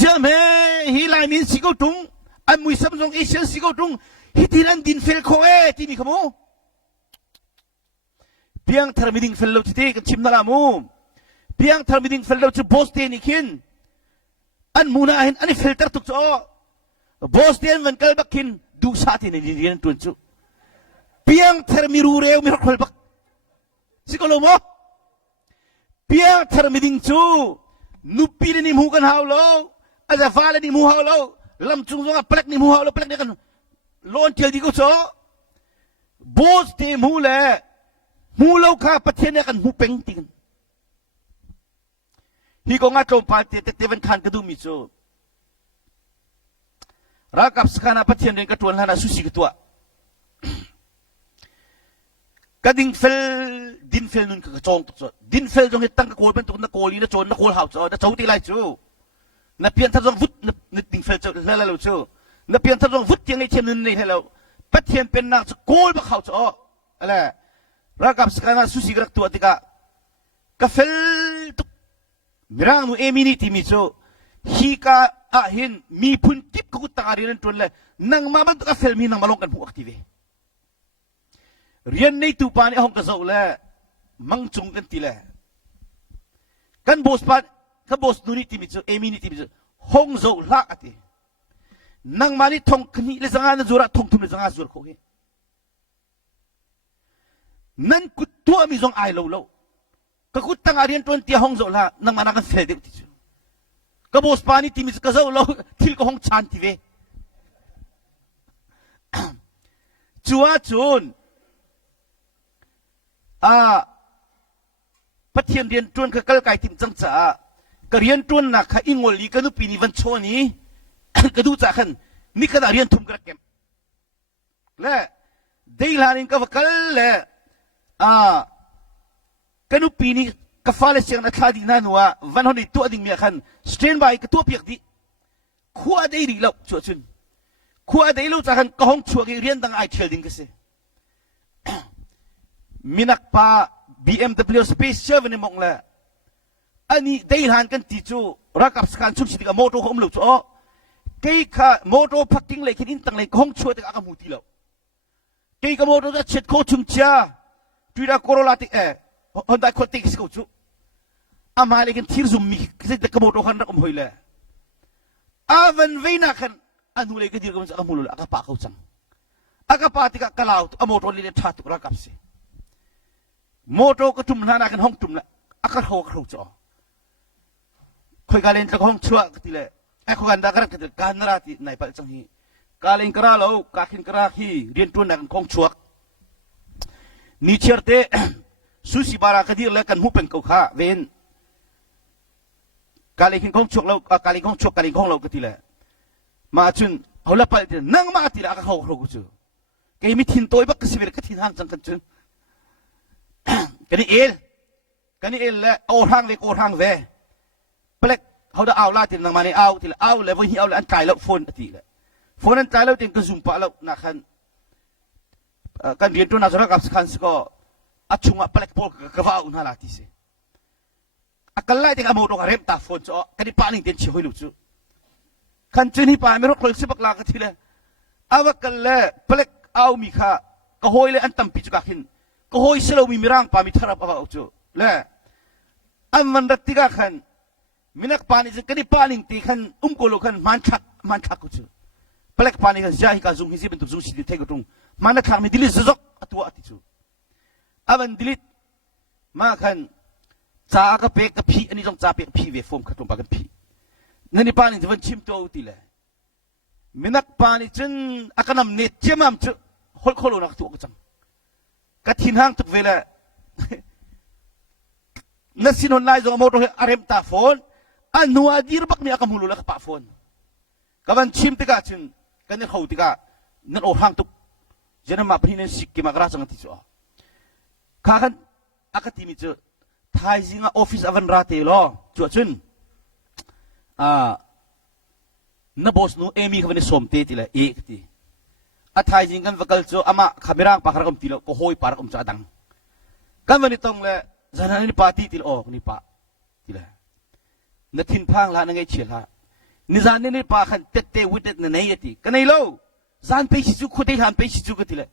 Siam he hilai min sigo tung an mui samsung Asian sigo tung hitilan din fel ko ti mi kamu piang termiding fel lo ti kan chim na mu piang termiding fel lo chu boss te ni kin an muna hin ani filter tuk cho boss te ngan kal bakin du sa ti ni rian tun chu piang termiru reu mi khol bak sigo lo mo piang termiding chu nupi ni mu kan haw lo ada vale ni mu haw lo lam chung zonga plek ni mu haw lo plek ni kan lon tel di ko so boss te mu le mu lo ka pathen kan mu peng ting hi ko nga to pa te te ven khan ka du mi so rakap skana pathen ren ka tuan hana susi ka tua kading fel din fel nun ka chong to din fel jong tang ka kol pen to na koli na chon na kol haw cho na chau ti lai chu na pian tha jong vut na ding fel cho la la lo chu na pian tha jong vut tiang ai chen nun nei hello pathian pen na chu kol ba khaw cho ala rakap skana susi grak tu atika ka fel tu mirang nu emini ti mi chu hi ka a hin mi phun tip ku ta ri nan ton le nang ma ban ka fel mi nang malong kan pu active rian nei tu pa ni hong ka zo le mang chung kan ti le kan bos pa ka bos nu ni ti mi chu emini ti mi chu hong zo la ati nang mani thong khni le zanga na zura thong thum le zanga zur ko he นั่นกุตัวมีจงไอโลโลก็กุตั้งอาเรียนตัวเตียห้องโจละนั่งมานักันเฟรเดติจูก็บอสปานี่ที่มีก็โจโลทิลก็ห้องชันทีเวจัวจูนพัฒน์เรียนจวนก็กลไกทิมจังจ้าก็เรียนจวนนักอิงวลีก็นุปีนิวันโชนี้ก็ดูจากขันนี่ก็ได้เรียนทุ่มกระเก็มและได้ลานินก็ว่ากันและก็นุปีนี้ก็ฟ้าเลเซียงนักข่าวดีนั่นว่าวันนี้ตัวดิ่งเมียขันสเตนบายก็ตัวเปียกดีขั้วได้ดีแล้วชัวจุนขั้วได้รู้จากขันก็ห้องชัวเรียนตั้งไอเทลดิ่งก็เสียมินักป้า BMW Space 7นี่มองเลยอันนี้ได้หันกันที่จูรักกับสการชุมชิดกับมอเตอร์ของเราจูอ๋อเกี่ยกับมอเตอร์พักกิ้งเลยคิดอินตั้งเลยห้องชัวแต่ก็มุติแล้วเกี่ยกับมอเตอร์จะเช็ดโคชุมจ้าจุดอะโคโรลาติฮอนด้าโคติกสกูจูอามาเลยกันทีร์ซุมมิกสิแต่กับมอเตอร์ขันรักมหอยเลยวันเวนักขันอันนู้นเลยก็ดีกับมันจะมุลุละก็ปากเขาจังก็ปาติกะกล่าวตัวมอเตอร์เลยทัดตัวรักกับสิมอเตอร์ก็ทุ่มหน้ากันห้องทุ่มละก็เขาก็เขาจ่อคุยกันเล่นตะห้องชัวก็ทีเลยคุยกันดักรักกันการนาราติในปัจจุบันนี้การเล่นกระเราการขินกระฮีเรียนตัวนักห้องชัวนี่เชื่อเตะสุสิบาราคดีแล้วกันหูเป็นเกาข้าเวนการเล่นห้องชัวเราการเล่นห้องชัวการเล่นห้องเราก็ทีเลยมาจุนเขาละไปนั่งมาทีละก็เขาเขาก็จ่อแกมีทินตัวอีกบักสิเวลก็ทินห่างจังกันจุนกันนี่เอลและเอาทางเวโอทางเวเปล็กเขาจะเอาลาตินนางมาในเอาทีละเอาเลยวันนี้เอาเลยอันไกลแล้วโฟนทีละโฟนอันไกลแล้วเต็มกระซุ่มปะแล้วนักขันการเรียนตัวนักสระกับสขันสก็อัดชุงอ่ะเปล็กโพลกระว่าอุณหาลาติเสกันไล่ติงอโมโตกับเรมตาโฟนจ่อกันนี่ปานิ่งเต็มเชี่ยวให้ลูกจู่ขันจุนี่ปาไม่รู้คนสิบักลากันทีละเอาว่ากันเลยเปล็กเอามีค่าก็หอยเลยอันตั้มปิจุกักหินก็หอยเสลามีมิรังปามีทารับเอาจู่และอันมันรัติกาขันมินักปานิจะกันนี่ปานิ่งตีขันโกโลขันมันชักกูจู่เปล็กปานิกันจะให้การซุงฮิซิเป็นตุซุงสิเทกุตุงมันนักขังมีดิลิซซอกตัวติจู่อันดิลิมาขันจ้าก็เปกกับพี่อันนี้ต้องจ้าเปกพี่เวฟอมขัดตรงปากกันพี่นั่นนี่ปานิจะวันชิมตัวตีเลยมินักปานิจนอาการนำเนตเจ้ามันจู่ฮอลโคโลนักตัวกันจังกัดหินห้างตุกเวลานักสินอนไล่จงมอเตอร์อาร์เอ็มตาโฟนอันนัวดีรบักมีอาการมุลุละกับปาโฟนกับวันชิมติกาจึงกันนี่เขาติกานั่นโอห้างตุกเจนมาพินิสิกมากระจังติจ่อข้ากันอากาศที่มีจ่อไทยจิงออฟฟิศอวันราเตลอจ่อจึงนับบอสนูเอมี่เขาเป็นสมเตติละเอกตีไทยจิงกันวักลจ่ออามาขมิรังปากรักมติละก็หอยปากรักมจ่อดังกันวันนี้ต้องเลยjangan ini pati til oh ni pa tila natin pang la na ngay chila ni zan ni pa khan tette witet na nei yati kanai lo zan pe si chu khote han pe si chu ka tila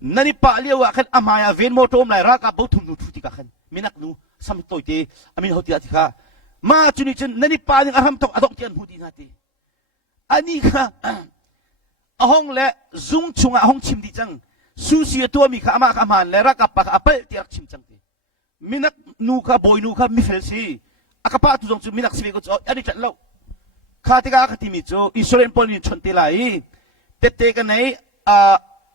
nani pa liya wa khan amaya ven mo tom lai ra ka bo thum nu thuti ka khan minak nu sam toy te amin hoti ati kha ma chuni chen nani pa ning aram tok adok tian hudi na te ani kha ahong le zung chunga ahong chim di chang su si to mi kha ama ka man le ra ka pa apel tiak chim chang te minak nuka boy nuka mi felsi akapa tu jong chu minak siwe ko chu ani chat lo khatika khatimi chu insurance policy chonte lai tete ka nei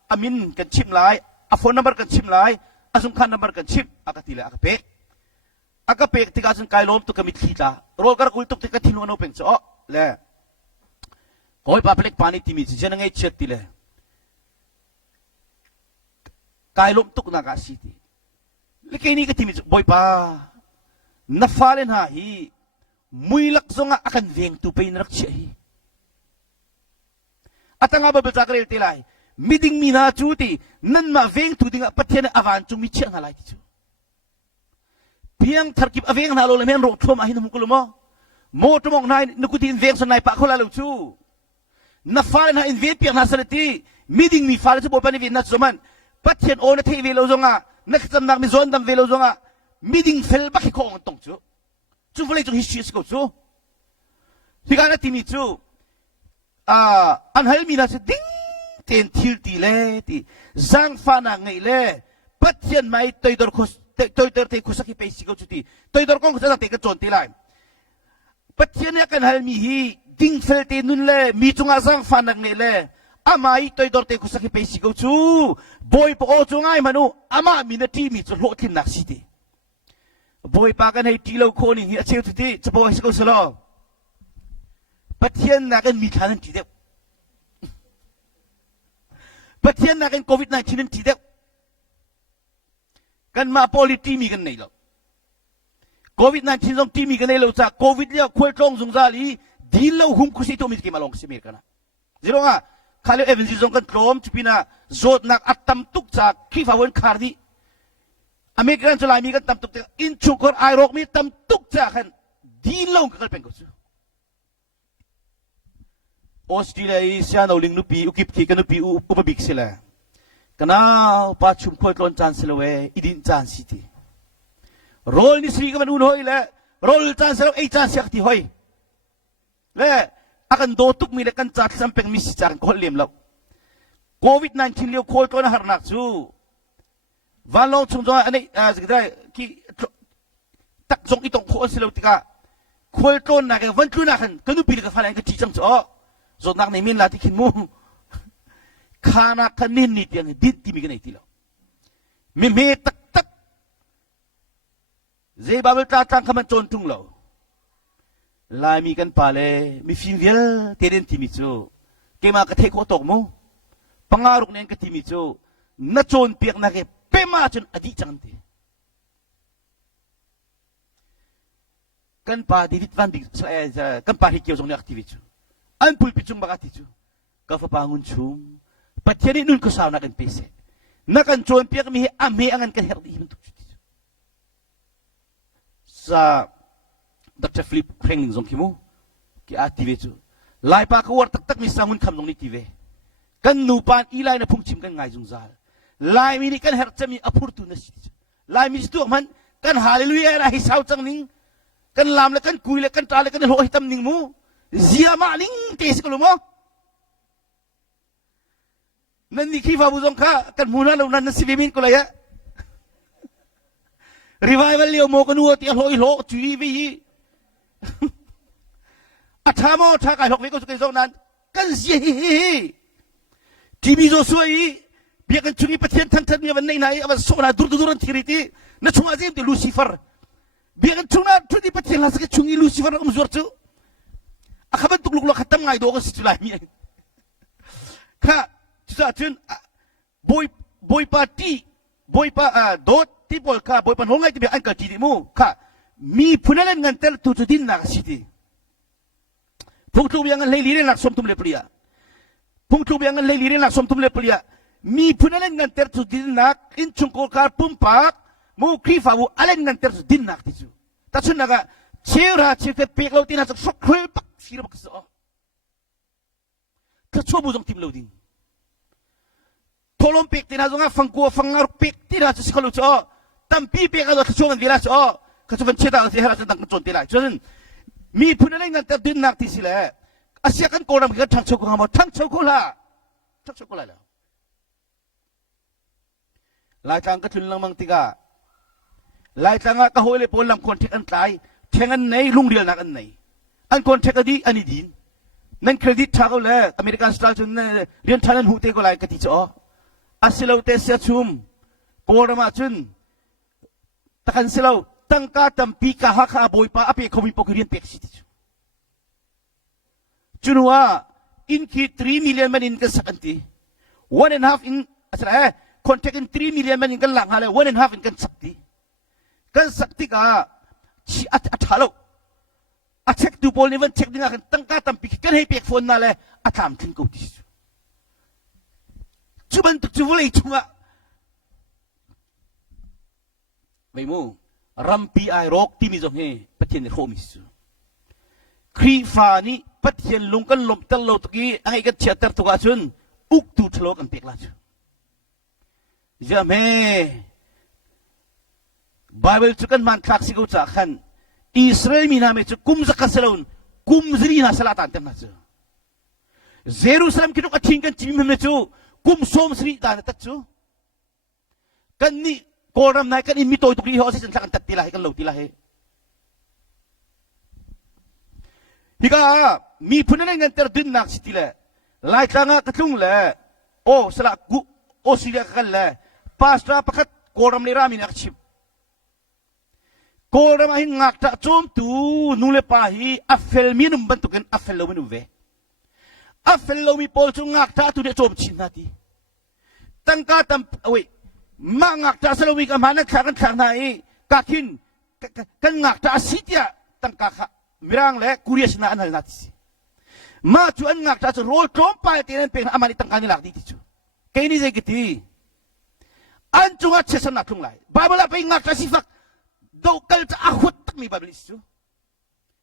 amin kan chim lai a phone number kan chim lai asum khan number kan chim akatila akape tika sun kai lom tu kamit khita rol kar kul tuk tika thinu no pen chu le koi public pani timi chi jena ngai chet tile kai lom tuk na ka siti lekay ni katimi boy pa nafalen ha hi muilak zonga akan veng tu pay narak siya hi at ang ababal sa karel tilay miding mina chuti nan ma veng tu dinga patyan avan chung mitya nga lai tiyo piyang tarkip aveng na lola men rong tum ahin na mungkulo mo mo tumong na nukutin veng sa nai pa ako lalo chu nafalen ha in veng piyang nasaliti miding mi falen sa boy pa ni veng natsuman patyan o na tayo velo zonga nakasam nak mizon dam velo zonga miding fel baki ko ang tong chu chu vele chu history ko chu higana timi chu an hal mina se ding ten til ti le ti zang fa na ngai le ปัจเจียนไม่ตัวดอร์คุสตัวดอร์เตคุสกิไปสิกจุดที่ตัวดอร์กงคุสจะเตะกระโจนตีไลปัจเจียนเนี่ยกันฮัลมีฮีดิ้งเฟลเตนุนเล่มีจงอาซังฟันนักเนี่ยเล่อามาอีตัวดอร์เตคุสกิไปสิกจูบอยปอจงไอมานูอามามีนาทีมีจุดโลทิมนักสิเดบอยปากันให้ทีเราคนนี้เชื่อจุดที่จะบอกให้สิกสโลปัจเจียนนักกันมีทางนั้นทีเดียวปัจเจียนนักกันโควิด-19นั้นทีเดียวกันมา policy มีกันไหนหรอกโควิด-19ตรงที่มีกันไหนเราจะโควิดเนี่ยควรตรงสงสารลีดีเราหุ่มคุสิตัวมีกี่มาลงสิเมกันนะจีโร่ngaข้าเลี้ยเอเวนซิซงกันโครมจุปินะโจดนักอัตตัมตุกจากขี้ฟ้าวันคาร์ดีอเมริกันจะลายมีกันตัมตุกอินชุกรไอรอกมีตัมตุกจากกันดีเรากันเป็นกุศลออสเตรเลียเซียนเอาลิงนุปีอุกิปขีกันนุปีอุปบิกสิละกันนะปัจจุบันคนกลอนจานสิละเวอิดินจานสิทีโรลนิสรีก็มันอุ่นหอยละโรลจานสิละไอจานเสียที่หอยและakan dotuk mila kan chat sampeng misi chan ko lem lo covid 19 leo ko to na harnak chu valong chung jo ani zgdai ki tak jong itong ko silo tika khol to na ka van tu na kan kanu bil ka falan ka ti chang cho zo nak nei min la ti kin mu khana kanin ni tiang dit ti mi kan ai ti lo me tak tak ze babel ta tang ka man chon tung loลายมีกันป่าเลยมีฟิล์มเดียร์เทเดนทีมิจูเกมากระเทกโอตกมูปังอารุกเนนกทีมิจูนัดโจนเปียกนักเป้มาจนอดีจังทีกันป่าดิวิตวันดิกันป่าฮิเกียวจงเนกทีมิจูอันพุลปิจุงบักติจูกาฟปังุนชุมปัจเจนี่นุ่นก็สาวนักกันเปเสนักกันโจนเปียกมีอัมเฮอังกันเฮรดีมันทุกจุดซาDr. Philip Franklin zong kimu ki active chu lai pa ko war tak tak mi sangun kham dong ni tive kan nu pan ilai na phung chim kan ngai jung zal lai mi ni kan her chami apur tu na si lai mi stu man kan hallelujah na hi sau chang ning kan lam la kan kui la kan ta la kan ho hitam ning mu zia ma ning te si ko mo nan ni ki fa bu zong kha kan muna lo nan si bimin ko la ya revival leo mo kan wo ti ho chui viอาทามอทากายหกวิก็สุกิจงนั้นกันเสียทีมีโจสวยเบียกันชุนีประเทศทั้งทั้งมีวันไหนเอาโซนาดูดูรันทีริตีนั่นช่วงอาเซียนที่ลูซิเฟอร์เบียกันชุนาชุนีประเทศลาสก์ชุนีลูซิเฟอร์อุ้มจวดจูอาขับตุกลุกลุกขัดตั้งไงดูกันสิจุลายมีข้าจุดจุนบอยปาร์ตี้บอยปาโดดที่บอลข้าบอยปานหงไงที่เบียอันกัดจีดิมูข้ามีผู้นั้นเงินเตลตุจุดินนักสิทีพงทุบยังเงินเลยลีเรนักสมทุมเลปลียพงทุบยังเงินเลยลีเรนักสมทุมเลปลียมีผู้นั้นเงินเตลตุดินนักอินชุงโกการปุ่มปากมูครีฟาวูอะไรเงินเตลตุดินนักที่จูแต่ชุนนักเชื่อราเชื่อเปียกเราตีน่าจะสุขเคยปักฟีรบักษอถ้าชั่วบุญจงทีมเราดิ้งทอลมเปียกตีน่าจะฟังกัวฟังงารุเปียกตีน่าจะสิขลุจ่อตั้มปีเปียกเราชั่วกันดีละจ่อก็จะเป็นเชื่อได้ที่เราจะตั้งกระโจนตีได้ฉะนั้นมีผู้นั้นเงินแต่ดินนักที่สิแหละอาเซียกันโกรธมันก็ทั้งโชกุฮามาทั้งโชกุละทั้งโชกุละแล้วหลายจังก็ทุนลังมังติกาหลายจังก็โหยเลยพลลำคนเทกันตายเทกันไหนลุงเดียวนักอันไหนอันคนเทกันดีอันนี้ดินนั่นเครดิตทางเขาเลยอเมริกันสไตล์จนเรียนทันหูเตก็หลายกติจ่ออาเซียเราเตเสียชุมโกรธมาจนตะกันเสียเราตั้งการทำปีกหักอาบอยป้าอภิเขามีปกติเรียนเปียกสิจุนว่าอินคี3 million มันอินกันสักอันที1.5 อินอะไรคนเทกัน3 million มันอินกันหลังอะไร1.5 อินกันสักทีกันสักทีก็ชีอัดฮัลโหลอัดเช็คดูบอลนี่วันเช็คดึงกันตั้งการทำปีกันให้เปียกฝนนั่นแหละอัดทำถึงกูดิจุบันตุกจุบเลยจุงอ่ะไม่มูรัมปีไอรอกที่มีจงเฮปะเทียนโคมิสครีฟานี่ปะเทียนลุงกันลมตลอดกี้ไอ้กันเชียร์ตัวกันจุนอุกตูทะเลาะกันเปียกลาจุจะเมไบเบิลจุกันมันคลักสิกูจากขันอิสราเอลมีนาเมจุกุมสักสลาวนกุมซรีนาสลาตันเต็มนะจูเยรูซาเล็มคิดว่าทิ้งกันจีมเมจูกุมโซมสรีตานตัดจู กันนี่โกรำนายกันอินมีตัวตุกรีเหรอสิฉันสักอันตัดตีละให้กันเหลาตีละให้ฮิกามีพูดนั่นเงินเตอร์ดินนักสิตีละไล่ครั้งกระทุ่งละโอ้สละกุโอสิเลียกันละพาสตราประคัดโกรำในรามินักชิบโกรำให้งักตะโจมตูนูเลปาฮีอัฟเฟลมีนุมบันตุกันอัฟเฟลโลมินุเวอัฟเฟลโลมีโพลจุงักตะตุเดโจมชินนาทีตั้งกาตั้มเอ้ยมางักตะสโลมีกันมานักขังขังไหนกักินกันงักตะสิทธิ์ตั้งกาขะมิรังเล่คุริยชนะอันนั้นนาทีมาชวนงักตะจะโรลโจมไปที่นั่นเป็นอามานิตั้งการนี่หลักดีที่สุดแค่นี้จะกี่ทีอันจุงัดเชสนักลงไหลบาเบลาไปงักตะสิฟักดูกันจะอาหุดตักมีบาเบลิสุ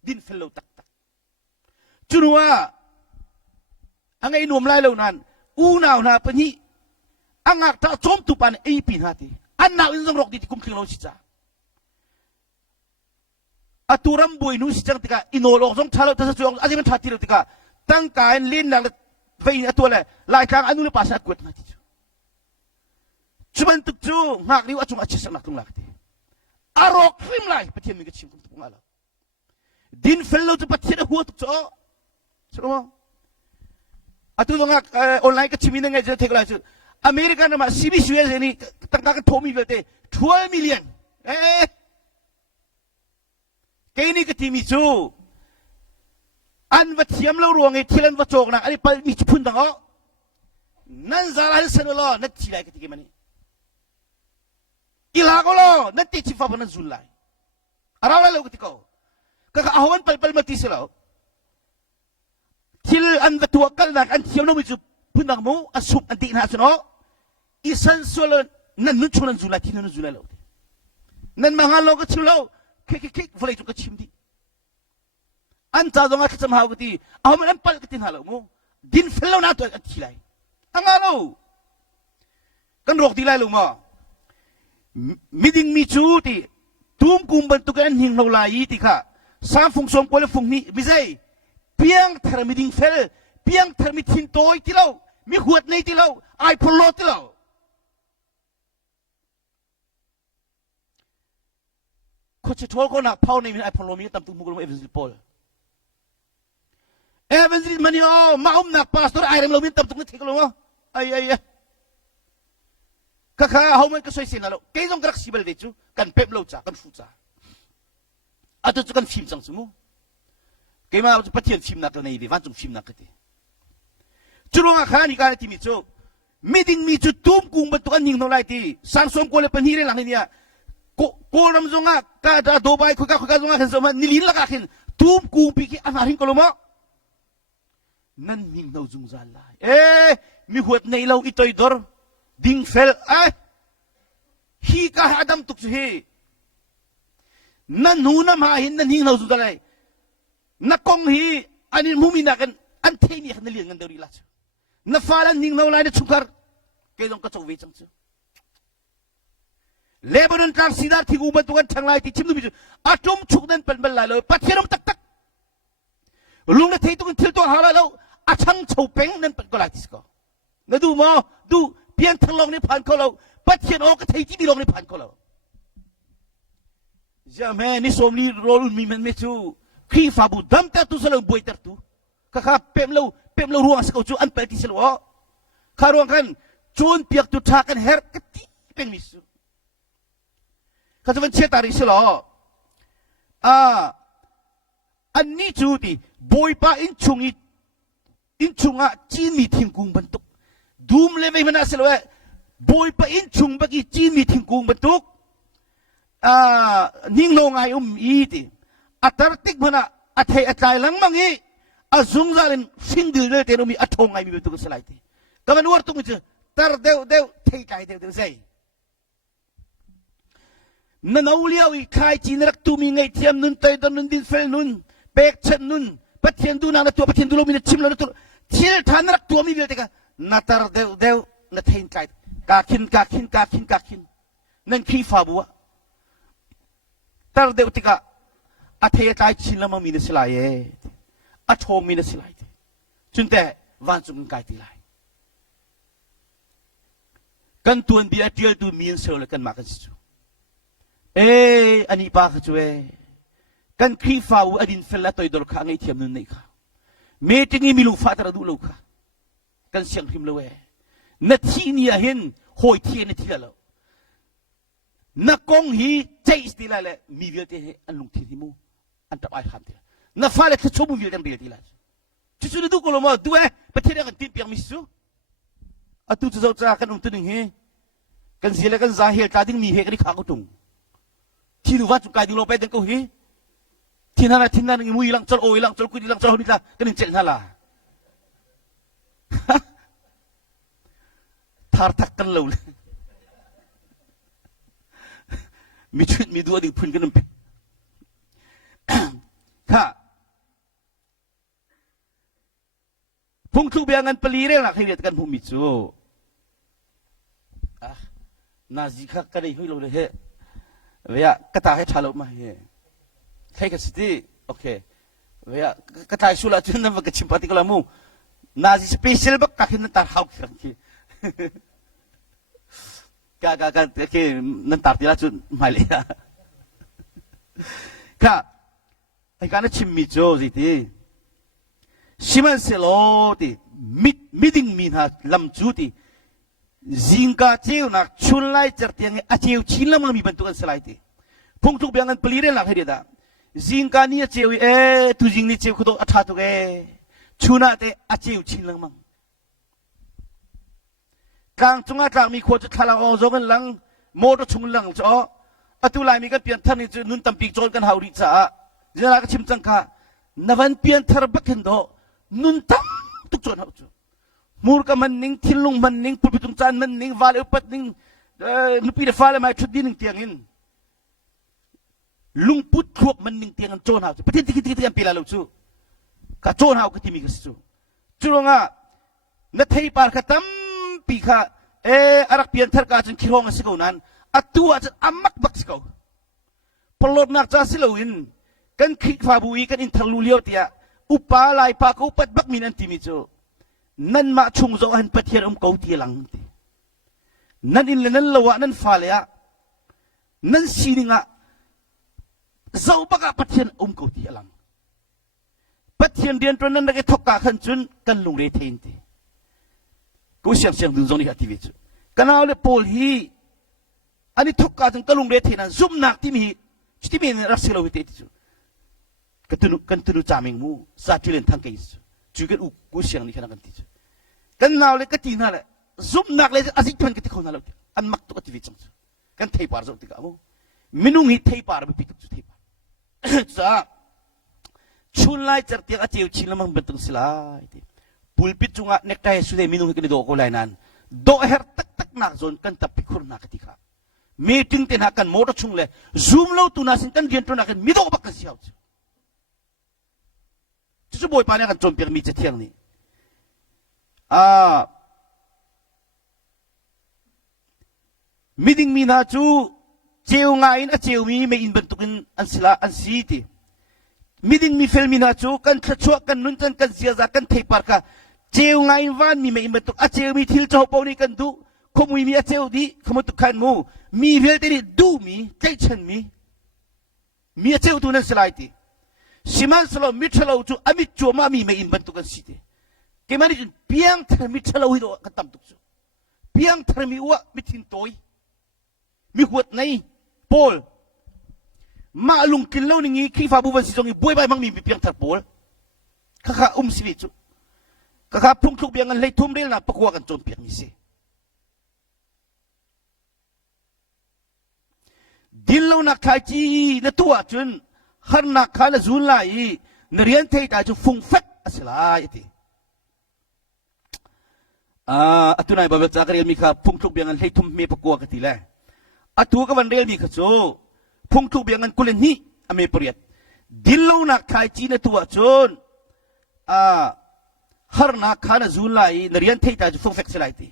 ดินเฟลโลตักตักจุนัวอังไงหนุ่มไล่เหล่านั้นอูน่าวนาปนี่อังงักตะโจมตุปันเอปีนาทีอันน่าอินทรงรกดีที่คุ้มครองเราสิจ้าอัตุรัมบุยนุสิจังติกาอินโนโลกจงชาลตัสจวงอาจจะมันทัดที่เราติกาตั้งการเล่นหลังไฟอัตัวเลยลายทางอนุเลปัสนักกวดนาทีจุบันตุกจูงักลิวอจุงอาชิสนักลงหลักทีอารมณ์ฟิมไลปะเทียนมีกระชิมกุมตุงอาลาดินเฟลโลจะปะเทียนหัวตุกจ้าใช่ไหมอัตุตรงออนไลน์กระชิมมีนั่งไงจะเทกอะไรจุดอเมริกันน่ะมาซีบีซีเอสนี่ตั้งการโทมีเวลเต้12 millionแค่นี้ก็ทีมีจูอันวัดเทียมเรารวงไอ้ที่เล่นวัดโจกนะอันนี้ไปมีจุดพุ่นต่างอ๋อนั่นสารให้เสนอล้อนั่นที่ไรก็ที่กี่มันนี่อีหลาก็ล้อนั่นที่ชิฟ้าพนันจุลไลอะไรอะไรเราก็ที่เขาก็เขาเอาวันไปมาที่เสร็จแล้วที่อันวัดตัวกันนะอันเทียมเรามีจุดพุ่นต่างมูอันสุบอันที่น่าสนออีสันส่วนนั่นนุ่งชวนนั่นจุลไลที่นั่นจุลไลเรานั่นมหาโลกชิลเราคิกฟลายจุกชิมดีอันจ้าจงอาคิดจะมาเอากตีเอามันอันปัลกตีน่าเราโมดินเฟลเราหน้าตัวอันที่ไรอังอาเรากันรกที่ไรเราโมมิดิงมิจูตีทุ่มกุมบันตุกันหิงเราลายตีค่ะสามฟงสมคนละฟงนี้ไม่ใช่เพียงทามิดิงเฟลเพียงทามิทินโตยที่เรามีหัวในที่เราไอพอลโลที่เราเขาจะโทษคนหนักเผาในมินไอพอลโลมีตั้มตุ้งมุกลงเอเวนซิลพอลเอเวนซิลมันนี่อ๋อมาหนักพาสตอร์ไอเรมเรามีตั้มตุ้งนี่ทิ้งลงอ๋อไอ้ข้าเขามันก็สวยสินะเราแค่ต้องกระสิบเลยจูกันเพ็บเราจ้ากันฟูจ้าอาจจะกันฟิล์มจังสมุแค่มาจะพัฒนาฟิล์มนักในอีเวนต์จงฟิล์มนักกันจุดว่าข้านี่การที่มีจูไม่ดิ้งมีจูตุ้มกุ้งบรรทุกอันยิงเท่าไรที่สังสมคนเลยเป็นฮีเร่หลังนี้โกรำจงอ่ะกาดาโดบายคุยกันจงอ่ะเห็นสมัยนิลินละกันตุ้มกุ้งปีกี้อันหาริงก็ลงมานั่นยิงเราจงจันไลมีหัวในเราอีตัวอีดอร์ดิงเฟลฮีกาฮัดมตุกเฮนั่นหูน้ำหาหินนั่นยิงเราจงจันไลนักกงฮีอันนี้มุมินักันอันเทนี่ขันเลี้ยงกันเดริลัชนับฟ้าลันยิงเราไล่ในชุกร์เกยต้องกระโจนเวจังจูเลบานอนกลางสีดาที่กูบันทุกันทางไลที่ชิมดูมิจูอาจมชุกนั้นเป็นบรรลัยเลยปัจเจนมตักลุงเนี่ยที่ตุกันทิลตัวหาแล้วอาชังโฉเป่งนั้นเป็นก็ไลที่สก็นั่นดูมั้งดูเพียงทางลงในผ่านเขาเราปัจเจนโอ้ก็ที่มีลงในผ่านเขาเราจะแม่นี่สมนี่โรลมีมันไม่จูขี้ฟ้าบุดำแต่ตุสลังบวยแต่ตุข้าเพิ่มเรารวงสกาวจูอันเป็นที่สลัวข้ารวงกันจูนเปียกตุทักกันเฮร์กที่เป็นมิสูข้าจะเป็นเชื่อตาริสลออันนี้จูดีบอยป้าอินชุงอ่ะจีนมีทิ้งกุ้งบรรทุกดูมเลไม่มันน่าสลวยบอยป้าอินชุงบักกี้จีนมีทิ้งกุ้งบรรทุกนิ่งลงไงอีดีอัตติกมันอ่ะอัตเทอัตใจหลังมังอีอาซุงซาลินฟิงดิลเลยแต่เรามีอัตทงไงมีบรรทุกสลายทีก็มันวัดตรงนี้ตาเดวเทใจเดวใจนั่นเอาเลี้ยวอีกใครจีนรักตัวมีไงเทียมนุนเตยดนุนดินเฟลนุนเบกเชนนุนปัจเจียนดูนาตัวปัจเจียนดูโลมีนชิมแล้วตัวเที่ยวทานรักตัวมีเวลติกานาตาเดวนาเทนใจกาคินนั่นขี้ฟ้าบัวตาเดวติกาอาเทียใจชินแล้วมันมีนสิลายอาโชมีนสิลายจุนแต่วันจุงไกติลายก กันตัวนเบียเดียดูมีนเซลเลยกันมากันสิอันนี้ป้าเขาช่วยกันครีฟ้าอดินเฟลตัวดอลข้างไอเทียมนั่นนี่ค่ะเมติงี้มีลูกฟ้าตระดูลูกค่ะกันเสียงพิมพ์เลยนาทีนี้เห็นหอยเทียนนาทีแล้วนักกงฮีใจสติละเลยมีเวลเตะอันลุงทีมูอันตับไอคำเดียนักฟ้าเลยเขาชอบมีเวลเตะเวลทีละจู่ๆดูคนละมาดูประเทศกันตีเปียงมิสุอะตู้จะจ้ากันตัวหนึ่งเฮกันเสียแล้วกันซาเฮลตาดิ้งมีเฮกันที่ขาเขาตรงที่ดูว่าจุกายดูลงไปเด็กก็เฮที่นั่นมุยลังจลโอยลังจลกุยลังจลหุ่นละกันนี่เจ็ดนั่นละทาร์ทักกันเลยมีชุดมีตัวดิ้งพุ่นกันนั่นเป็นค่ะพุ่งทุกเบียงันปลีเรื่องหลักให้เรียกกันพุ่งมิจูนาซิกกันได้หุ้ยเราเลยเฮ้เวียกระต่ายชาลมาเฮ้ใครกันสิที่โอเคเวียกระต่ายสุราจุนนั่นมันก็ชิมปาติกลามูนาซิสเปเชียลบักกักนั่นตาหาวกันที่กะนั่นตาติลาจุนมาเลยค่ะไอ้การนั้นชิมมิจูสิที่ชิมันเสลอที่มิดิ้งมีนาลำจูที่จิงกาเจ้านักชุนไล่จัดเตียงอาเจ้าชินละมันมีบรรทุกกันสลายที่พุ่งทุกเบียงกันปลีเรื่องหลักให้เดียดาจิงกานี่เจ้าตุจิงนี่เจ้าคุโตอัฐาตุกชุนอะเตอาเจ้าชินละมันกลางจงอาจารย์มีคนจะทะเลาะกันจงกันหลังโมดชุงหลังจ้ออัตุลายมีกันเปลี่ยนท่านนี่จะนุนตั้มปีกโจนกันหาวิจาจะนักชิมจังค่ะนับวันเปลี่ยนทาร์บักเห็นโดนุนตั้มตุกโจนหาจ้อมูร์กมันนิ่งทิลลุงมันนิ่งปุบตุงจานมันนิ่งวาเลอุปัดนิ่งนุปีเดฟ้าเลยมาชุดดีนิ่งเตียงอินลุงพุทธครบมันนิ่งเตียงกันโจนหาจ้อประเทศที่กันปีละลูกจูกับโจนหาก็ที่มีกันจูจูงอ่ะนัทให้ปาร์คตั้มปีค่ะอารักเปลี่ยนทาร์กาจนคิดห้องสิกานั้นอัตัวจะอามักบักสิกาพลดนักจ้าสิลวินกันคิดฟาบุยกันอินทลูเลียวเตียอุปาลายปากอุปัดบักมินันติมิจูนั่นมาชงโจหันปะเทียร์เขาตีหลังนั่นอินเลนั่นละวะนั่นฟาเลยะนั่นสีนิงะเจ้าบักปะเทียร์เขาตีหลังปะเทียร์เดียนตัวนั้นได้ทอกกาขันจุนกันลงเรทเอนตีกูเสียงดูจงนี่ฮัตติวิจูกันเอาเลยโพลฮีอันนี้ทอกกาจนกันลงเรทเอนนั้นซุ่มนักที่มีรักสิเราวิเตติจูกันตุนุจามิงมูซาติเลนทั้งกิจจูกันอุกุเสียงนี่ขนาดกันติจูกันนาเลยก็ตีน่าเลยซุ่มนักเลยอาศัยพันกันที่เขาน่าเลยอันมักตุกติวิจังจูกันเทปาร์จติกามูมินุงฮิเทปาร์ไปปิดจูเทปาร์จ้าชุนไล่จัดเตียงอาเจียวชินละมังเป็นตุงสิลายที่ปุลปิดจุงะเนกไทสุดมินุงฮิกันโดโกไลนันโดเฮร์ตักนักจนกันตับพิคุรนักติกามีถึงเต็นหักกันโมดชุงเลยซูมเล่าตุนาสินกันเรียนตุนักกันมิโดบักกันเสียวจู่ๆบ่อยปานนี้กันจนเปียกมีจะเที่ยงนี่มิดิ้งมีนาจูเจียวง่ายนะเจียวมีไม่อินบรรทุกินอันสิลาอันสีที่มิดิ้งมีเฟลมีนาจูกันขจวกกันนุ่นกันเสียจากกันเทปาร์กะเจียวง่ายวันมีไม่อินบรรทุกอาเจียวมีทิลเจ้าปอนี่กันดูขโมยมีอาเจียวดีขโมยตุกันมูมีเวลเตนี่ดูมีใจฉันมีอาเจียวตัวนั้นสลายที่สิมันสโลมิทลาวจูอามิจูมามีไม่อินบรรทุกันสิที่เกมันนี่เพียงเธอมิทลาวฮิโดกันตั้มตุกจูเพียงเธอมีวะมิทินโตยมีหัวไหนโพลมาลุงกินเหล้านี่ขี้ฟ้าบุบันสิจงอีบวยใบมังมีเพียงเธอโพลข้าสิวิจูข้าพุ่งทุกเบียงกันเลยทุ่มเรื่องน่ะประกวดกันจนเพียงมิเสดินเหล้านักขายจีนตัวจุนฮาร์นักขายละจุนไล่นเรียนเทตาจูฟุงเฟตสิลายที่ตุนายบาเบจากเรียนมีข้าพุ่งทุกเบียงกันเลยทุ่มมีประกวดกันทีแรกตัวก็วันเรียนมีข้าโจพุ่งทุกเบียงกันกุเลนี่อเมริกาดิลลูนักขายจีนตัวจนฮาร์นักขายละจุนไล่นเรียนเทตาจูฟุงเฟตสิลายที่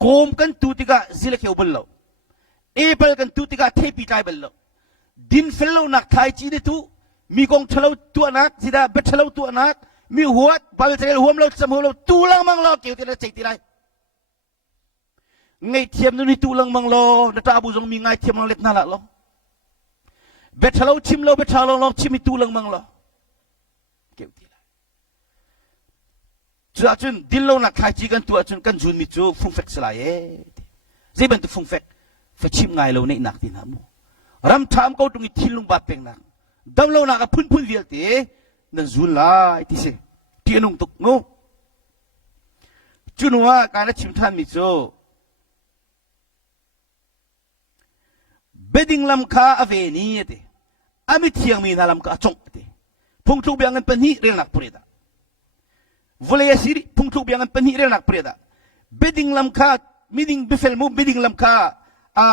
โคมกันตัวที่ก็สิเลกเอวเบลล์เอเปิลกันตัวที่ก็เทปีไตเบลล์ดินเฟลลูนักขายจีนตัวมีกองเชลล์ตัวนักสิดาเบ็ดเชลล์ตัวนักมีหัวบาลเชลล์หัวมันเราสมหัวเราตัวลังมังเราเกี่ยวกับอะไรใจที่ไร ngay thiam nu ni tu lang mang lo na ta bu jong mi ngai thiam lang let na la lo bethalo chim lo bethalo lo chim mi tu lang mang lo keu ti la chu achun dil lo na khai chi kan tu achun kan jun mi chu phung fek sala ye zai ban tu phung fek fa chim ngai lo nei nak ti na mu ram tham ko tung i thil lung ba peng nak dam lo na ka phun phun vial te nan jun la ti se ti nong tuk ngo chunwa ka na chim than mi chu beding lam kha ave ni te ami thiang mi na lam ka chong te phung thu biang an pan hi rel nak preda vole siri phung thu biang an pan hi rel nak preda beding lam kha meaning befel mu beding lam kha a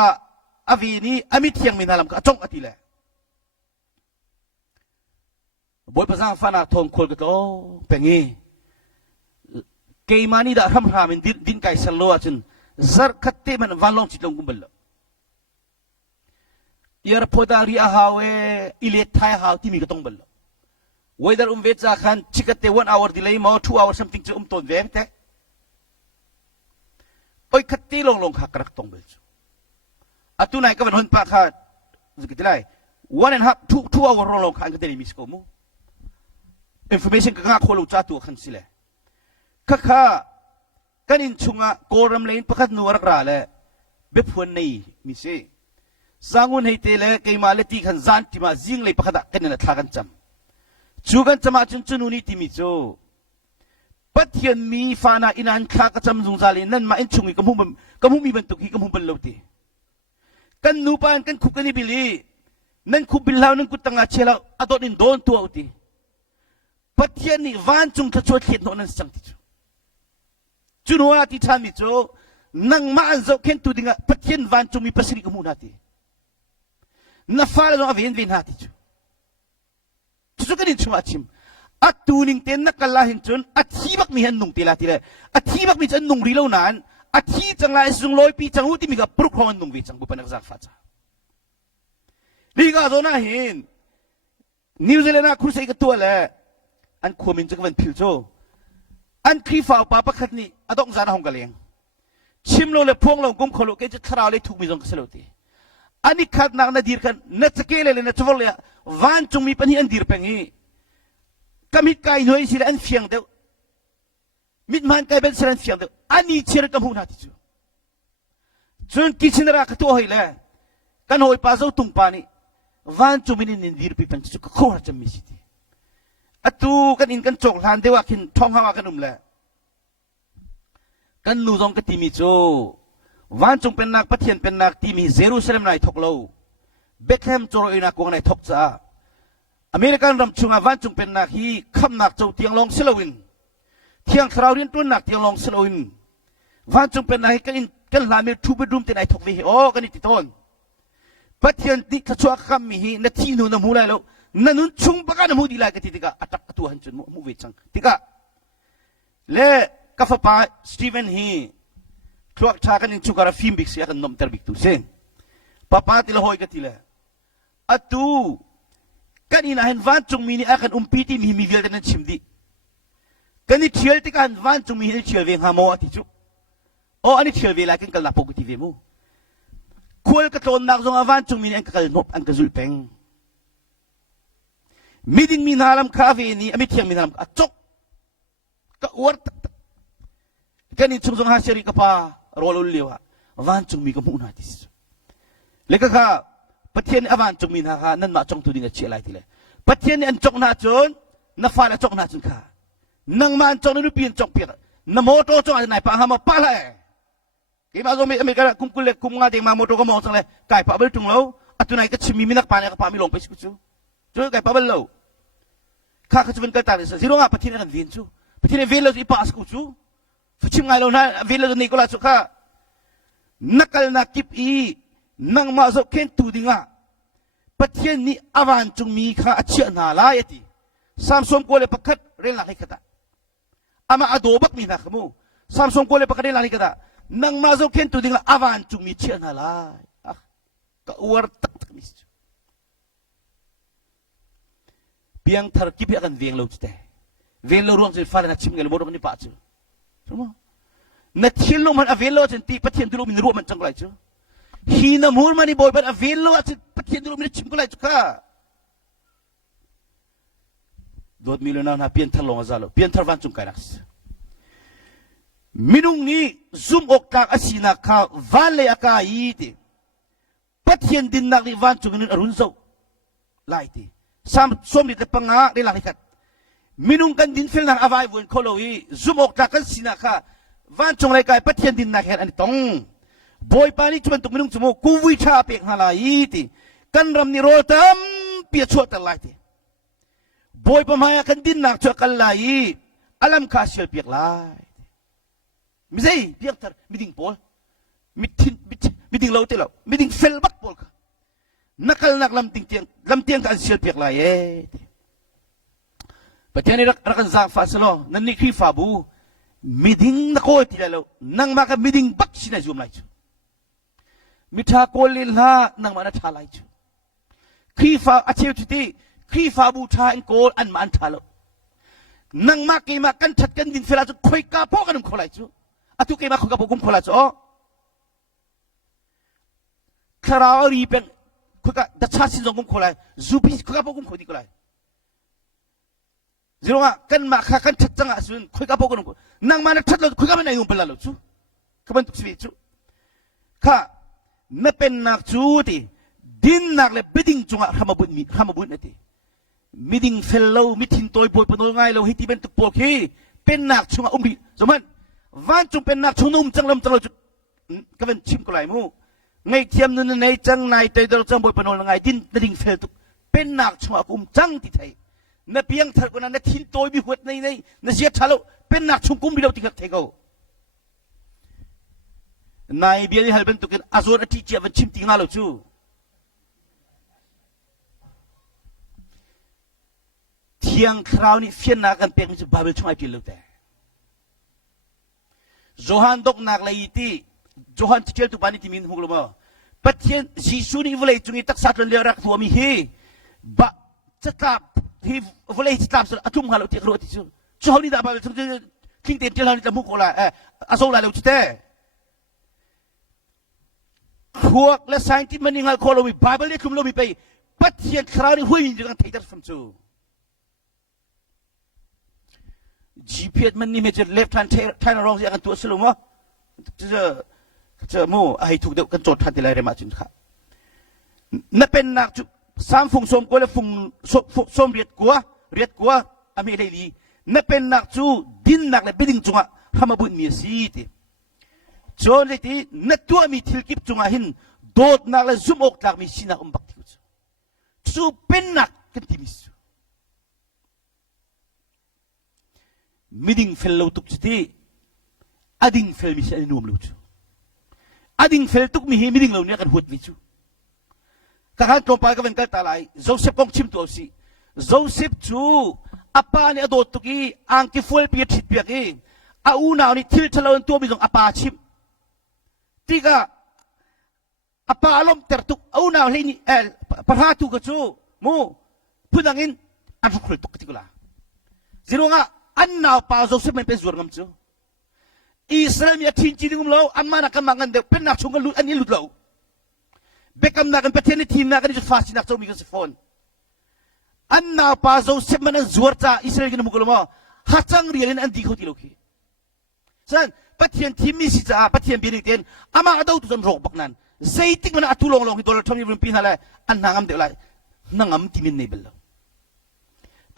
ave ni ami thiang mi na lam ka chong ati le boy pasang fana thong khol ka to pengi ke mani da ram ram din kai salo achun zar khatte man walong chitlong gumbal yar poda ri ahawe ile thai haw ti mi ka tong bal weather vet za khan chikate 1 hour delay mo 2 hour something chu ton ve te oi khatti long long kha krak tong bal chu atu nai ka ban hon pa kha zikitlai 1.5 2 hour long long kha ka te mi sko mu information ka nga kholo cha tu khan sile kha kanin chunga koram lein pakhat nuar ra le be phun nei mi se sangun hei tele kei ma le ti khan zan ti ma jing le pakhada ken na thagan cham chugan chama chun chunu ni ti mi cho pathian mi fana inan kha ka cham jung zali nan ma in chungi kamhum mi ban tuk hi kamhum ban lo ti kan nu pan kan khukani bili nan khu bilhaw nan kutanga chela adon in don tu auti pathian ni van chung tha chot khet no nan sang ti chu chunwa ti than mi cho nang ma an zo ken tu dinga pathian van chung mi pasri kamu na ti na fala no avin vin hati chu kanin chu achim atuning ten na kalahin chun athibak mi han nung tila tila athibak mi chan nung rilo nan athi changla sung loi pi changu ti mi ga pruk hon nung vi chang bu panak zak fa cha liga zona hin New Zealand na khusai ka tu le an khomin chak van phil cho an khri fa pa pa khat ni adong zana hong galeng chim lo le phong lo gum kholo ke thara le thuk mi jong ka ti ani khat nak na dir kan na chakele le na chwol ya van chung mi pani an dir pengi kamit kai noi sila an fiang de mit man kai ben sila an fiang de ani cher ka huna ti chu chun kitchen ra ka to hoile kan hoi pa zo tung pani van chung min in dir pi pan chu ka khor cham mi siti atu kan in kan chok lan de wa kin thong hawa kan le kan nu jong ka ti mi chu van chung pen nak pathian pen nak ti mi Jerusalem nai thok lo Bethlehem choro ina ko nai thok cha American ram chunga van chung pen nak hi kham nak chau tiang long silowin thiang thraurin tun nak tiang long silowin van chung pen nak kan la me 2 bedroom te nai thok ve o kan ti ton pathian ti thachwa kham mi hi na thi nu na mu lai lo nanun chung baka na mu di lai ka ti tika atak tu han chun mu ve chang tika le kafapa Stephen hi Tuak cakan yang cukara film biksi akan nom terbik tu sen. Papa tila hoi katila. Atu kan inahan van chung mini akan umpiti mi mivial dan chimdi. Kan ni tiel tika van chung mini tiel veng hamo ati chu. O ani tiel ve lakin kal napo kuti ve mo. Kual katon nak zong van chung mini ang kal nop ang kazulpeng. Miding minalam kafe ni amit yang minalam achok. Ka uar kan ni chung zong hasiri ka pa rolul liwa van chung mi ka muna tis leka ka pathian avan chung mi na ka nan ma chong tu dinga chelai tile pathian an chong na chon na fa la chong na chun kha nang man chong nu pin chong pia na moto chong nai pa ha ma pa la ki ma zo mi ka kum kul le kum nga de ma moto ka mo chang le kai pa bel tung lo atu nai ka chimi mi nak pa ne ka pa mi long pe chu chu kai pa bel lo kha ka chun ka ta le sa zero nga pathian kan vin chu pathian vin lo i pas ku chu Fuchim ngai lo na velo ni ko la chuka nakal na kip i nang ma zo ken tu dinga pathian ni awan chung mi kha achia na la yati samsom ko le pakhat rel na kai kata ama adobak mi na khamu samsom ko le pakhat rel na kata nang ma zo ken tu dinga awan chung mi chia na la ah ka war tak tak mis piang thar kip akan veng lo chite veng lo ruang se fa na chim ngel bodok ni pa chu Semua. นัดเที่ยวมันอเวลจนตีปะเทียนตุลุมินรัวมันจังไรจูฮีน้ำมูลมันนี่บอยมันอเวลจนปะเทียนตุลุมินชิมก็ไรจูค่ะโดดมิลนานะเปลี่ยนทะลงอาซาโลเปลี่ยนทะวันจุงไกนักส์มินุงนี้ซุ่มอกกากอาศินักข่าววันเลยอากาศดีปะเทียนดินนักในวันจุงนึงอรุณโซไล่ดีสามส้มดิแต่ปังงาในหลังนี้กันมินุงกันดินฟิลนักอวัยวนโคโลวีซุ่มอกกากอาศินักข่าววันจุงไรกายปะเทียนดินนักเห็นอันนี้ตรงบอยปานี่จุมันตุกมินุงจุโมกูวิชาเปียกฮาลายดีกันรำนิโรตัมเปียชัวตะไลดีบอยปะมายกันดินนักชัวกันไลอัลลัมคาเชลเปียกไลมิใช่เพียงแต่มิดิ้งโพลมิดิ้งเลาเตลามิดิ้งเฟลบักโพลค่ะนักลำติงเตียงกันเสียเปียกลายปัจจัยนี้รักกันจากฟาสโลนั่นนี่คือฟาบูมิดิ้งนักโอยที่แล้วนั่งมากับมิดิ้งบักชินะจูมไลจูมิทาโกลิลฮานั่งมานัทาไลจูคือฟาอาเชียวจุดที่คือฟาบูทาอินโกลอันมาอันทาโลนั่งมาเกี่ยมากันชัดกันดินเฟลาจูคุยกับพวกกันคนไลจูอะทุกอย่างมาคุยกับพวกคนละจ้ะคราวรีเป็นคุยกับดัชสินจงคนละจูบิสคุยกับพวกคนนี้คนละจริงว่ากันมาข้ากันชัดจังอ่ะส่วนคุยกับพวกคนนั่งมาเนี่ยชัดเลยคุยกับมันนายยุ่งเป็นละลูกจูขบันตุกสวีจูข้าไม่เป็นนักจูดิดินนักเลยบิดิ้งจงอ่ะข้ามาบุญนี่ดิมิดิ้งเฟลโลมิทินตัวบอยปนโลง่ายเราฮิตที่เป็นตุกโปกีเป็นนักจงอ่ะบิสมัยวันจุงเป็นนักชุมนุมจังลำจังเราจุก็เป็นชิมกุไลมูไงเทียมนั่นในจังในแต่เราจังบอยปนนไงดินดิ่งเฟลตุเป็นนักชุมกุมจังที่ไทยนั่นเพียงเท่านั้นนั่นทิ้งตัวมีหัวในนั่นเสียชาโลเป็นนักชุมกุมบิเราติดกับเทโกนายเบียร์ฮัลเป็นตุกันอาโซนที่เจียวันชิมติงาเราจูเที่ยงคราวนี้เฟียนนักกันเป็นจะบาเบลช่วยกินเราแต่Johan dok nak lagi ti Johan cekil tu pani timin hung lama patien Jisu ni volei tungi tak satran dia rak tuami he ba cekap he volei cekap atum halu ti kro ti su Johan ni dak ba tung king ten tel han ta muk ola asol la lu cete khuak la sain ti maningal ko lo mi bible ni kum lo mi pe patien khrau ni hui ni jang thai tar sam chu GPS มันนี่มันจะ left hand turn around อย่างตัวสลุมวะจะมู่ไอ้ถูกเด็กกันโจทย์ทันทีไรมาจุนค่ะนั่นเป็นนักจุสามฟงสมกัวและฟงสมเรียดกัวอเมริลีนั่นเป็นนักจูดินนักและบิดงจุงะทำมาบุญมีสีติโจเลยที่นั่นตัวมีทิลกิบจุงะหินโดดนักและซุ่มอกนักมีสินักบักทิวจูเป็นนักกันที่มิสมิดิ้งเฟลลูตุกจิตีอดิ้งเฟลมิเชลนุ่มลูจูอดิ้งเฟลตุกมีมิดิ้งเหล่านี้กันหัววิจูข้าขันตรงไปก็เป็นการตาลายโจเซฟกองชิมตัวสิโจเซฟจูอาปาเนี่ยอดตุกี้อังกิฟัลเปียทิดเปียกีอาอูนาวนี่ทิลทะเลนตัวมีตรงอาปาชิมที่ก็อาปาลมเตอร์ตุกอาอูนาวเลยนี่ปะฮาตุกจูมูพูดดังอินอันฟุกตุกติกุลาสิรู้งะอันน่าป้าโจเซฟมันเป็นส่วนงามจูอิสราเอลมีทิ้งจีนงุมเราอันมานักมังกันเด็กเป็นนักชงกันลุอันนี้ลุดเราเบคำนักกันประเทศนี้ทีมนักกันจะฟาสินักเจ้ามีกันสิฟอนอันน่าป้าโจเซฟมันจวดจ้าอิสราเอลกันมุกลมาฮัจังเรียนอันดีเขาที่เราคิดฉะนั้นประเทศทีมนี้สิจ้าประเทศเบียร์เตียนอามาเอาตัวจนรกบักนั้นเซติกมันอัตุลงที่ตัวเราทำอยู่บนปีนั่นแหละอันนางมเด็กไรนางมทีมินนี่เบลล์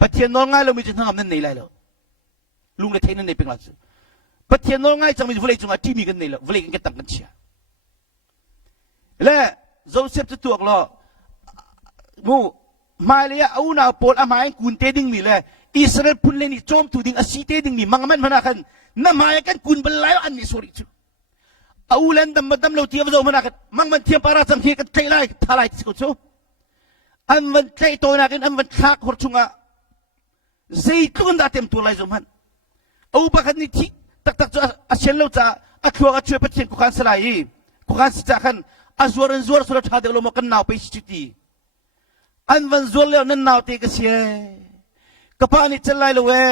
ประเทศน้องง่ายเราไม่จะนางมนั่นนี่ไรแล้วลุงเลยเทนนี่เป็นไรจูประเทศน้องง่ายจังมีวุ่นวายจังที่มีกันนี่แหละวุ่นวายกันตั้งกันเชียและโจเซฟจะตัวกล้อมูมาเลยเอาหน้าโพลอามายังกุนเตดิ้งมีเลยอิสราเอลพุ่นเลนี่โจมตูดิ้งอาชีเตดิ้งมีมังมันพนักกันน้ำมายังกันกุนเบลล์อันนี้สุริจูเอาเล่นดำเราเทียบโจมนักกันมังมันเทียบปาราจังเฮียกันใครไล่ทลายสิกุจูอันมันใครตัวนักกันอันมันทักหัวชุงอ่ะเสียตุนดาเต็มตัวไล่โจมันเอาปากกันนี่ที่ตักอาเชนเราจะอาชัวอาช่วยประเทศกุขันสลายกุขันสิจากกันอาจวนสุดท้ายเดี๋ยวเรามากันนาวไปสิจุดอันวันจวนแล้วนั่นนาวเตกเสียกระพานี่จะไล่เลย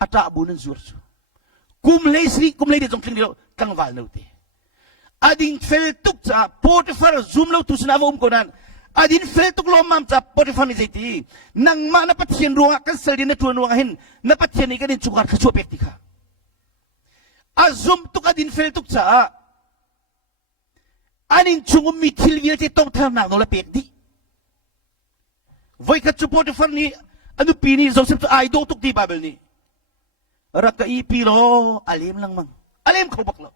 อาตาบุญจวน กุมเลยเดี๋ยวจงคลิงเดียวกังวาลนู่นทีอดินเฟลตุกจ้าโพธิฟาร์ซูมเราตุสนาวมคนนั้นอดินเฟลตุกลมมั่มจ้าโพธิฟาร์นี่ใจทีนังมานับพัฒน์รวงกันเสด็จในตัวรวงเห็นนับพัฒน์นี่กันดินชุการ์ขชัวเป็กติค่ะอาซุมตุกอดินเฟลตุกจ้าอันนี้ชุงมีทิลวิลที่ต้องทำหนักโนละเป็กดิไว้ขชัวโพธิฟาร์นี่อันนู้ปีนี้โจเซฟตัวไอโดตุกดีบาเบลนี่รักกับอีพีโลอาเลมลังมังอาเลมเขาบอกเรา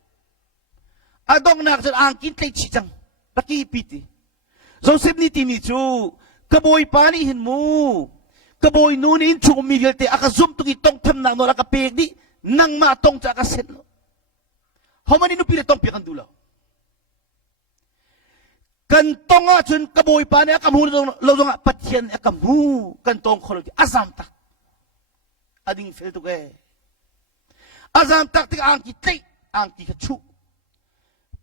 อาดองนักจะอ่างกินไก่ชิจังรักอีพีตีโจเซฟนี่ทีนี้จูกบอยปานี่เห็นมูกบอยนู่นนี่ชุงมีเวลเตอากาซุมตุกิต้องทำหนักโนละกับเป็กดินังมาต้องจากกเซ็นเราเขาไม่ได้นุปีเลยต้องเปียกันดูเรากันต้องอาจนกบอยปานี่อากามูเราต้องปัจเจียนอากามูกันต้องคนเราที่อาซามตักอดิ่งเฟลตุกอาจารย์ตักที่อ่างกิเตอ่างกิขชุ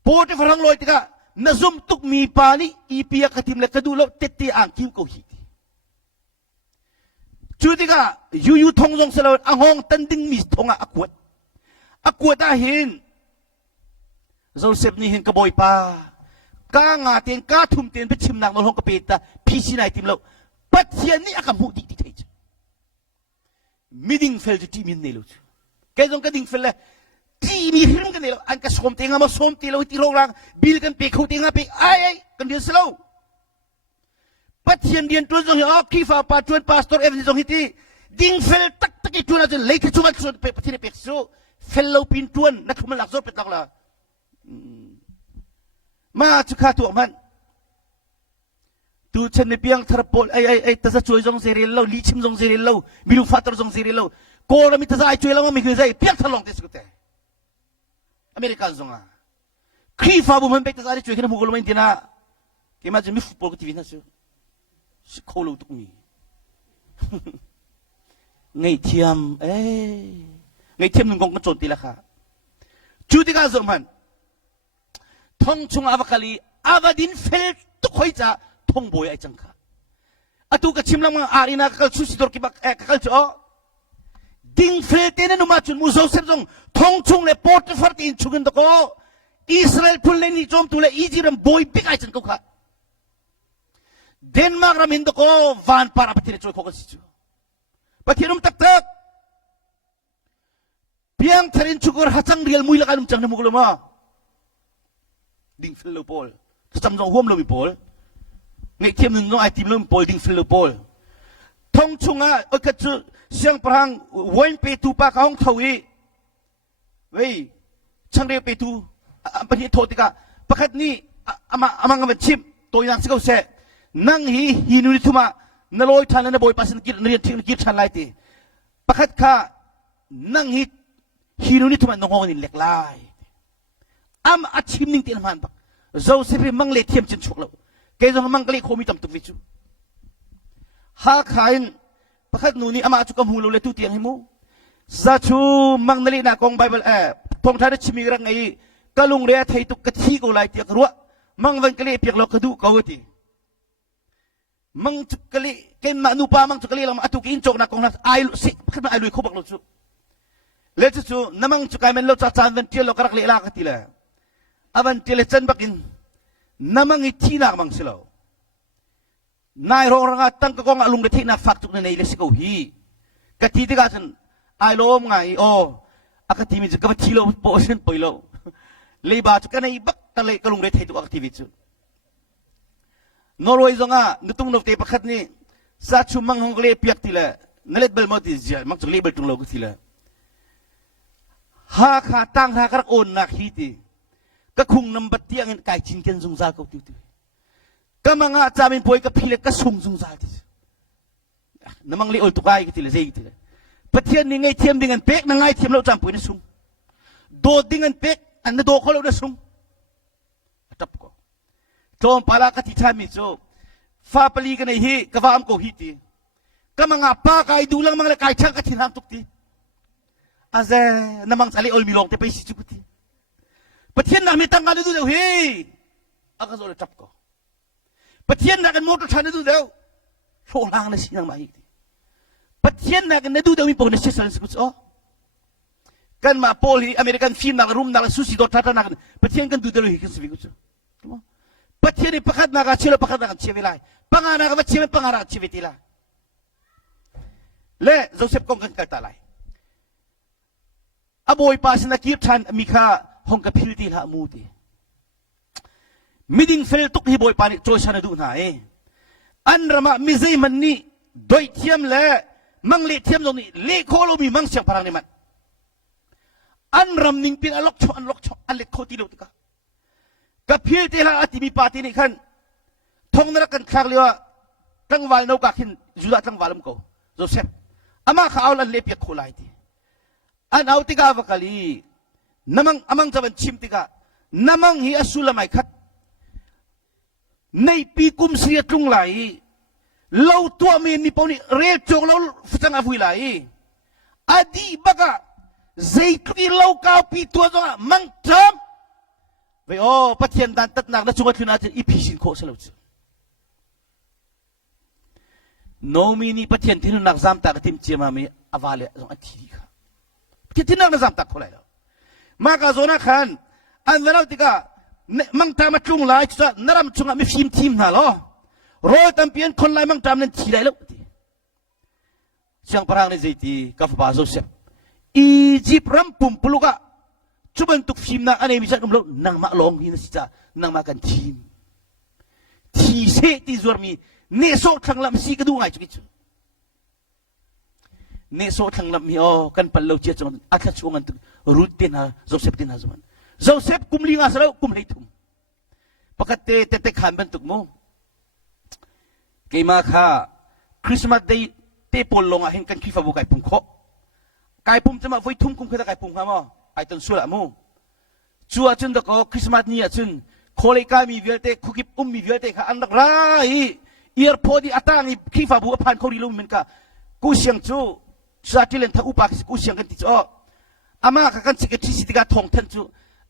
โพธิฟาร์ลอยที่กะนซุมตุกมีปานีอีพียกติมเล็กดูแล้วเตติอ่างกิวโกหิจุดที่กะยูทงจงเสลวอ่างห้องตันดิ้งมิสทงอากวดอาหินโจเซฟนี่เห็นกบอยปากางาเตียนกาทุ่มเตียนไปชิมนักนรกกระเปิดตาพิชินายติมแล้วปัจเจียนนี่อากามุดิที่เทจมิดิ้งเฟลจุดที่มินเนลุแกจงกระดิ่งเฟลเลยที่มีหิมกันเนี่ยอันก็สมเตียงมาสมเตียงเราที่โรงแรมบิลกันเปกเขาเตียงไปไอ้กันเดียวสโลปัจจัยเดียนตัวจงอ๋อคีฟ้าปัจจุบันพาสตอร์เอฟจงฮิตีดิ่งเฟลตักอีตัวนั้นจะเล็กที่สุดสุดไปที่นี่เปกโซเฟลเราพินตัวนักมันหลักโซเป็นตักละมาจุกขาตัวมันตูฉันในเพียงทรปอลไอ้ตัดช่วยจงเสรีเราลิชิมจงเสรีเราบิลูฟัตร์จงเสรีเราโกรามิตาใจช่วยเราไม่คือใจเพียงทะลองเทสกุเตอเมริกันจงอ่ะครีฟ้าบุมันไปตาใจช่วยกันมุกลมันดีนะเกี่ยมาจะมีฟุตบอลกับทีวีนะสิสิโคลูตุกมีไงเทียมไงเทียมหนึ่งกองกันโจทย์ตีละค่ะจุดที่การสมันท่องชุงอาวกาลีอาวดินเฟลตุกหอยจ้าท่องบอยไอจังค่ะอะตุกชิมลังมังอารีนักกัลสุสิดอร์กิบักกัลจ่อดิ่งเฟลเตนันนุมาจุนมุโซเซมจงท่องชุงเลปอร์ตฟาร์ตินชุกันตะโกอิสราเอลพูดเลนิจอมตุเลอีจิรัมบอยบิกไอจังค่ะเดนมาร์กรามินตะโกวานปาราปฏิเรช่วยขอกันสิจูปฏิรุมตักเพียงทารินชุกรหัจังเรียลมุยละกันจังนมุกลมาดิ่งเฟลโลโปลจำจงห่วมโลมิโปลในเทียมหนึ่งน้องไอทีมโลมิโปลดิ่งเฟลโลโปลท่องชุงอ่ะก็จะเสียงพลังวันเปตูปากห้องทวีเว้ยช่างเรียกเปตูปฏิโทษติกะประคัดนี้อามังกันชิมตัวอย่างสิ่งเสนั่งฮีนุนิทุมานลอยทันนบอยปัสนกิรเรียนที่กิรชันไลตีประคัดข้านั่งฮีนุนิทุมานงงนิเล็กไลอาชิมนิ่งเตียนมันปักเจ้าเสพมังเลเทียมจินชุกแล้วแกจะมังกลีโคมิตัมตุวิจูหาขายประคัดนูนี่อามาจุกมหูเราเลยตุเตียงให้มูซาชูมังนลีนักองไบเบิลทงทาร์ชิมิรังไงกะลุงเรียไทยตุกที่กูไล่เตียกรัวมังวันกลีเปียกเรากระดูกเอาตีมังจุกลีเกณฑ์มานุปามังจุกลีเรามาตุกินจกนักองนักไอสิขึ้นมาไอลุยเขาบอกเราจูเลจุจูน้ำมังจุกไอเมนเราจะจานวันเทียเรากระกลีลากตีเลยอาวันเทียเลจันบักินน้ำมังอิทีนักมังสิเรานายรองรังตั้งกองอารมณ์เด็กนักฟักจุกในเลสิโกฮีกะทีที่กันไอโลมไงโออากาศที่มีจุกกับทีโลโปเซนไปโลเลยบาจุกันในบักตะเลกลุงเด็กตุกอากาศที่วิจูนอร์เวย์จงอ่ะนึกถึงนกเตปขัดนี่ซาชูมังฮงเลเปียกทีละนั่นเล็ดเบลมอติจมังจุกเลเบลตุงโลกทีละหาขาตั้งหากระโอนนักฮีตีก็คงนำบัตรยังไก่จินกันซุงซาเขาติวติก็มังอาจามินป่วยกับพี่เล็กก็ซุงซาติน้ำมังเลโอตุกไก่ทีละเจทีละปะเทียนนี่ไงเทียมดิ่งกันเป็กนั่งไงเทียมเราจำป่วยนี่ซุงโดดดิ่งกันเป็กอันนั้นโดดเขาเราได้ซุงจับก็โจมปาลากติชามิโซฟ้าปลีกันไอ้ฮีกว่าอัมโกฮีตีก็มังอาป้าไก่ดูลังมังเลไก่ช่างกตินามตุกตีอาเจน้ำมังสาลีโอลมิลองเตไปสิจุกตีปะเทียนนักมีตังกันดูเดียวเฮ้อากาศเราจับก็ปะเทียนนักกันมอเตอร์ชันดูเดียวโชว์ล่างเลยสินังมาอีกทีปะเทียนนักกันดูเดียวมีปนเสียสันสุดอ๋อ กันมาโพลีอเมริกันฟิล์มนักรุมนักสุสีดอทัตนักประเทศกันดูเดลุยกันสิบิกุจูประเทศนี้ประคัดนักเชื่อประคัดนักเชื่อเวลาปังอานักเชื่อปังอานักเชื่อเวทีละเล่โจเซฟกงกันกันตาไลอบอยปัสนักยิบชันมีค่าห้องกับพิลตีละมูดีมิดิงเฟลตุกฮิบอยปานิโจชันดูน่าอันรามามิเซมันนี่โดยเทียมเล่มังเล่เทียมตรงนี้เล่โคโลมีมังเสียงพลังนี่มันอันรำนิ่งเป็นอันล็อกช่องอันล็อกช่องอันเล็กโคติโลติกะกับพิลตีละอติมีปาตินี่ขันทงนักกันคลากเรียว่าตั้งวันนกักหินจุดตั้งวันมกูโจเซฟอามาข้าวลันเล็บยักโคไลตีอันเอาติกาวกะลีน้ำมังอามังจะเป็นชิมติกาน้ำมังฮีอสุลไม่ขัดในปีกุมเสียตรงไหลเราตัวเมียนี่ปนี่เรียกจงเราฟังอาวุยไหลอดีบักะใจตุกีเราก้าวปีตัวจงมังจำไปโอ้ปะเทียนดันตัดนักแล้วจงว่าทุนอาจจะอีพิชินโคสลาวจูโนมีนี่ปะเทียนที่นุนักจำตากติมเจียมามีอาวาเลจงอัฐิค่ะที่นักจำตากคนไหนแล้วมากระโจนักขันอันนั้นติกามังตามาจุงไล่จุดนรำจุงมีฟิล์มทีมน่ะล้อรอตั้งเพียงคนไล่มังตามนั้นทีได้แล้วเสียงพลังในใจตีกับฟาโจเซฟอียิปต์รำปุ่มปลุกะจุบันตุกฟิล์มน่ะอันนี้มีจักรมโลนังมาลองหินสิจ้านังมากันทีมทีเซติจวร์มีเนโซทั้งลำซีก็ดูไงจุกิจูเนโซทั้งลำมีอ๋อกันปัลโลเจียจงอัตลักษณ์กันตุรูดเต็นฮะโจเซฟเต็นฮะจมันโจเซฟกุมลิงอาสระกุมให้ทุ่มปกติเตะขันเป็นตุกโมเกี่ยมาค่ะคริสต์มาสเดย์เตะปนลงอ่ะเห็นกันคีฟ้าบุกไก่ปุ่มโคไก่ปุ่มจะมาไว้ทุ่มคุ้มคือตะไก่ปุ่มครับมั้งไอ้ต้นสุระโมชัวจนตะก็คริสต์มาสนี่อ่ะจนโคเลกามีเวลเตะคุกิบมีเวลเตะค่ะอันดักไรเอียร์พอดีอัตรานี่คีฟ้าบุกผ่านเขาดีลุมเหมือนกันกูเสียงจูชาติเลนท่าอุปากูเสียงกันติดอ๋ออามากันสิกที่สิติกาทองทันจู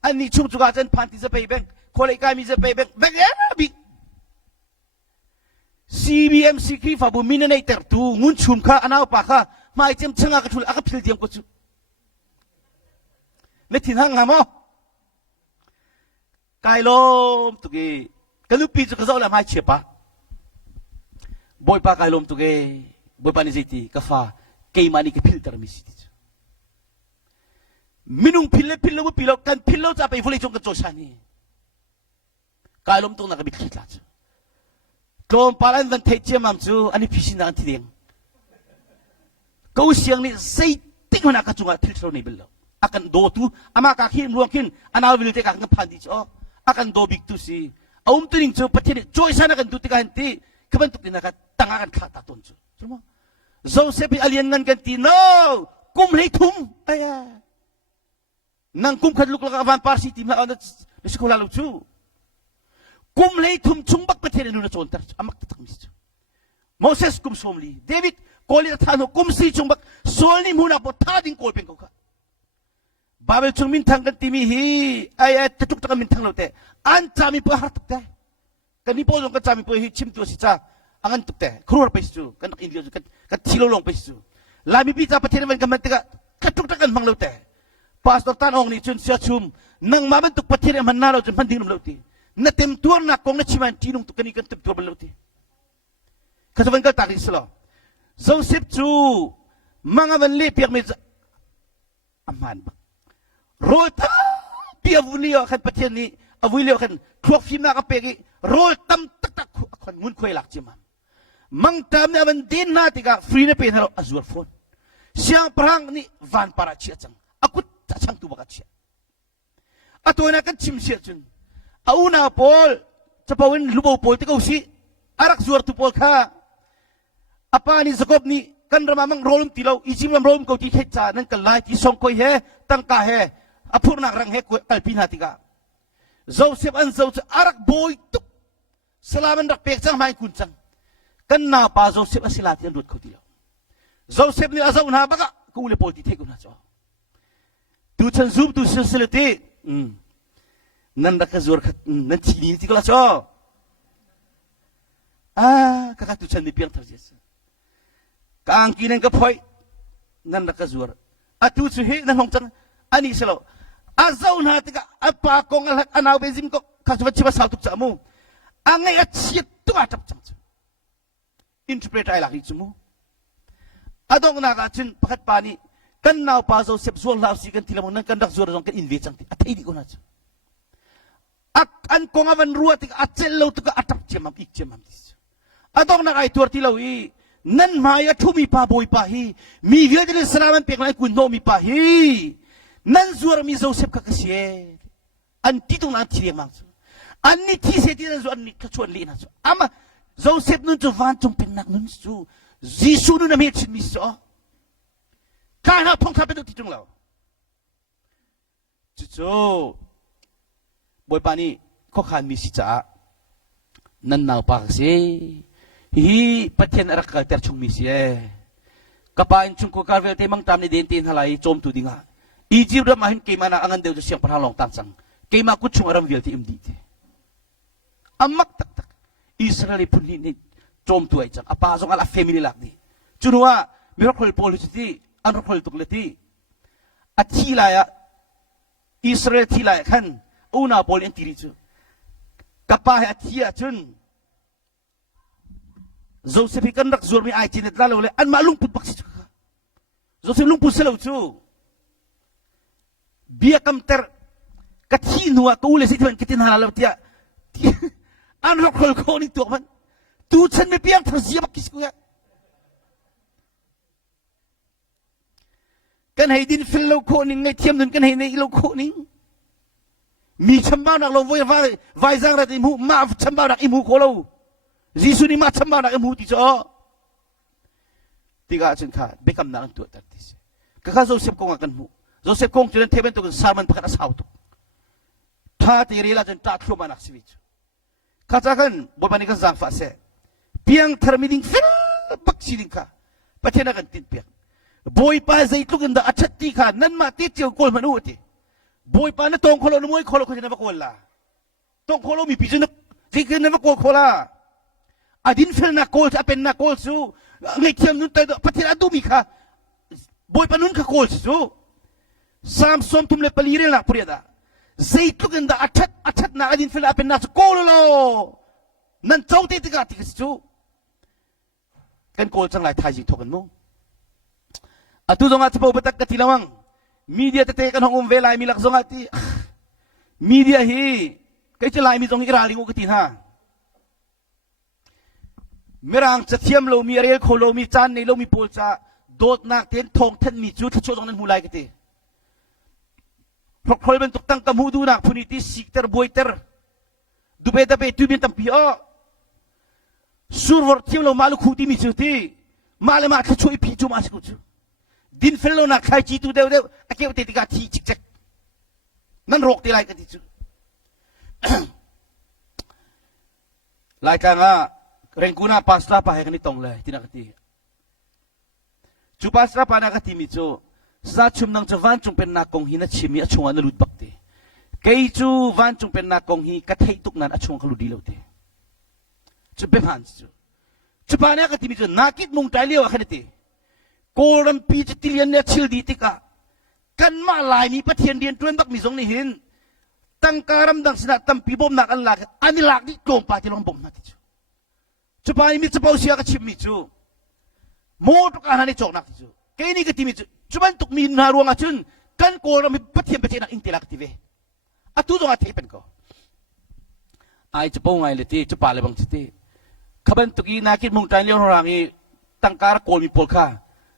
อันนี้ชุ่มจุกาจันพันที่จะไปแบงคนเลยกามีจะไปแบงแบงเอ๊ะบิ CBMC คีฟ้าบุมินในเตอร์ตูงุนชุ่มข้าอันเอาปากข้ามาไอเจมช่างอากาศทุลอากาศพิลเดียมก็จูในที่นั่งงามอ๋อกายลมตุกี้กันลุปีจุกเจ้าละไม่เชื่อปะบอยปากายลมตุกี้บอยปานิจิตีกาฟ้าเกย์มานี่ก็พิลเตอร์มิสิติมินุงพิลเลวพิลกันพิลเลวจะไปฟุลิจงกันโจชานีกายลมตรงนั้นก็บิดคิดละจูโจมปาลันวันเทเจียมัมจูอันนี้พิชิตนันทีเดียงกูเสียงนี่ใจติ้งมันอากาศจงอ่ะพิลโซนี่เบลล์อากันโดตูอามาการขินรวมขินอันเอาวิลเตกันกันพันดิจ้ออากันโดบิกตุสีเอาตัวนี้จูประเทศโจยชนะกันตุติกันตีขบันตุกินักตั้งอากันขาดต้นจูใช่ไหมโจเซฟอาเลียนเงินกันตี no กุมให้ทุ่มไอ้ยานังกุมขัดลุกลักอวันปาร์ซิติมาอันนั้นสกุลาลูจูกุมเลยทุ่มชุงบักประเทศนู้นโจนตร์อามักตักมิสโมเสสกุมสมลีเดวิดโคลิตานุกุมซีชุงบักโซลนี่มุนาบท่าดิ้งโคลเป็นเขาบาเบลชุงมินทังกันติมีฮีไอ้จะจุกตะกันมินทังเราเตะอันจามีเพื่อหาตุกเตะกันนี่พอลงกันจามีเพื่อฮีชิมตัวสิจ้าอันตุกเตะครัวไปสิจูกันนักอินเดียกันชิโลลงไปสิจูลามีพิจารประเทศมันกันมันเตะกันจุกตะกันมังเราเตะพาสตอร์ตันองนี่จนเสียชุมนังมาเป็นตุกประเทศมันน่าเราจนพันดิ้งเราตีนั่นเต็มตัวนักกองนักชิมันจีนุ่งตุกันนี่กันเต็มตัวเป็นเราตีข้าจะเป็นกันตัดอิสลามโจเซฟจูมังอาวันเล่เปียกเมจอามันโรยตั้มเปียวุนีอ่ะขันประเทศนี้อาวุธเลี้ยวขันครอบฟิมนักเปียกโรยตั้มตักตักขันงุนคุยหลักจิมันมังตามเนี่ยมันดินนาติกาฟรีเนี่ยเป็นเราอัจฉริยะเสียงพลังนี่วันปาราเชียจังอากุตจังตัวบักเชียอัตัวนั้นกันชิมเชียจุนเอาหน้าพอลจะพาวินลูกพอลที่เขาสิอารักจวดตุพอลข้าapa ni zakop ni kan ramamang rolum tilaw isim lam rolum ko ti khetcha nan kalai ti song koi he tangka he apur nak rang he ko alpin hatika joseph an zo arak boy tuk salaman rak pek chang mai kun chang kan na pa joseph asilat yan dut ko tilaw joseph ni azaw na baka ko le pol ti the ko na cho tu chan zoom tu silsilati nan rak zur khat nan chi ni ti ko la cho kakak tu chan ni piang tarjes kang kinen ka phoi nan la ka zuar atu chu he nan hong chang ani selo azau na tika apa kong alak anaw bezim ko kaswa chiba saltuk chamu angai achit tu atap chang interpret ay laki chumu adong na ka chin pakat pani kan naw pa zo sep zual law si kan tilamon nan kan dak zuar zong kan invite chang atay di ko na chu at an kong avan ruwa tika atzel lo tika atap chemam ik chemam dis adong na kay tuar tilaw i nan maya thumi pa boy pa hi mi via de saraman pek lai kun no mi pa hi nan zuar mi Joseph ka kasye an titung na tiri mang su an ni ti se ti nan zuar ni ka chuan li na su ama Joseph nun tu van tung pen nak nun su Jisu nun na me chin mi so ka na phong tha pe tu titung lao chu boy pa ni ko khan mi si cha nan naw pa kasye hi pathian arak ka ter chung mi sie kapain chung ko karvel te mang tam ni den tin halai chom tu dinga Egypt da mahin ke mana angan deu siang parhalong tangsang ke ma ku chung aram vel ti imdi te amak tak tak Israel pun ni chom tu ai chang apa jong ala family lak ni chunua miracle policy anrol tuk leti athila ya Israel thila khan una bol en tiri chu kapa ha thia chun Joseph ikan rak zuar mi ai chinet la le an ma lung put bak si chu Joseph lung put selo chu bia kam ter kathi nuwa ko ule si thon kitin halal tia an rak khol ko ni to man tu chen me piang thar sia bak kis ku ya kan hai din fil lo ko ni ngai thiam nun kan hai nei lo ko ni mi chamba nak lo voi vai zang ra ti mu ma chamba nak imu ko lo Jisu ni ma chamba nak imu ti cho tiga chen kha bekam na tu tar ti ka Joseph ko ngakan mu Joseph kong chen theben to sarman pakat asaw to tha ti rela chen ta thlo manak siwi ka cha kan bo bani ka zang fa se piang thermiding fil bak siding ka pathena kan tin piang boy pa zaitluk inda achatti kha nan ma ti chiu kol manu ti boy pa na tong kholo moi kholo khojina ba kolla tong kholo mi pijun jikin na ba kol khola adin fel na kol apen na kol su ngai thiam nun ta pathira du mi kha boy pa nun kha kol su sam som tum le palire la puriada zaitluk inda achat na adin fel apen na su kol lo nan chauti ti ka ti su kan kol chang lai thai ji thokan mo atu zonga tsepo batak katilawang media tete kan hong velai milak zonga ti media hi kai chalai mi zong iraling ukatin ha merang chathiam lo mi arel kholo mi chan nei lo mi polcha dot nak ten thong than mi chu thacho jong nan hulai kete phok khol ben tuk tang kamu du nak puniti sikter boiter dubeda be tu bin tampi o survor thiam lo malu khuti mi chu ti male ma thacho i pi chu ma sku chu din fellow na khai chi tu deu akeu te tika thi chik chek nan rok ti lai ka ti chu lai ka nga rengkuna pasra pa he ni tong le tina ka ti chu pasra pa na ka ti mi chu sa chum nang chawan chung pen na kong hi na chimi achunga na lut bak te kei chu van chung pen na kong hi ka thei tuk nan achung khalu di lo te chu be phan chu pa na ka ti mi chu nakit mung tai lewa kha te koram pi tilian ne chil di tika kan ma lai mi pathian dian tuan bak mi zong ni hin tang karam dang sina tam pi bom nak an lak ani lak di klom pa ti long bom na ti chu chupai mi chupau sia ka chim mi chu mo to ka ni chok nak ti chu ke ni ka ti mi chu chuban tuk mi na ruang a chun kan koram mi pathian pathian nak intilak ti ve atu dong a thepen ko ai chupau ngai le ti chupa le bang ti ti khaban tuki nakit mung tan leong rangi tangkar kol mi polka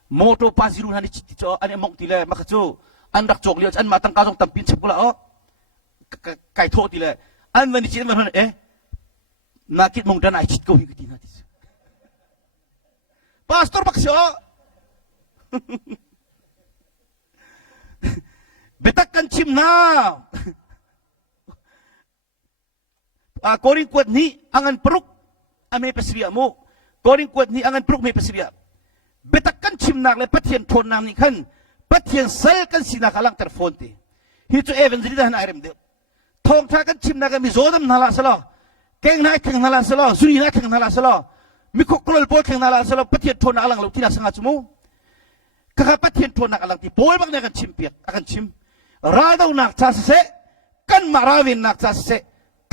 moto pasiru hani chiti cho ani mok tile makachu andak chok liot an matang ka jong tampin chepula o kai tho tile an mani chin man nakit mong dan ai chit ko hi kitina tis pastor baksyo betak kan chim na koring kuat ni angan peruk ame pasriya mo koring kuat ni angan peruk me pasriya betakan chimnak le pathian thon nam ni khan pathian sal kan sina kalang telefon ti hi chu evangelist han irem de thong tha kan chimnak mi zodam nala salo keng nai thang nala salo suri na thang nala salo mi khok klol pol thang nala salo pathian thon alang lo tina sanga chumu ka pathian thon alang ti pol bang na kan chim piak akan chim ราดาวนักชาเสกันมาราวินนักชาเส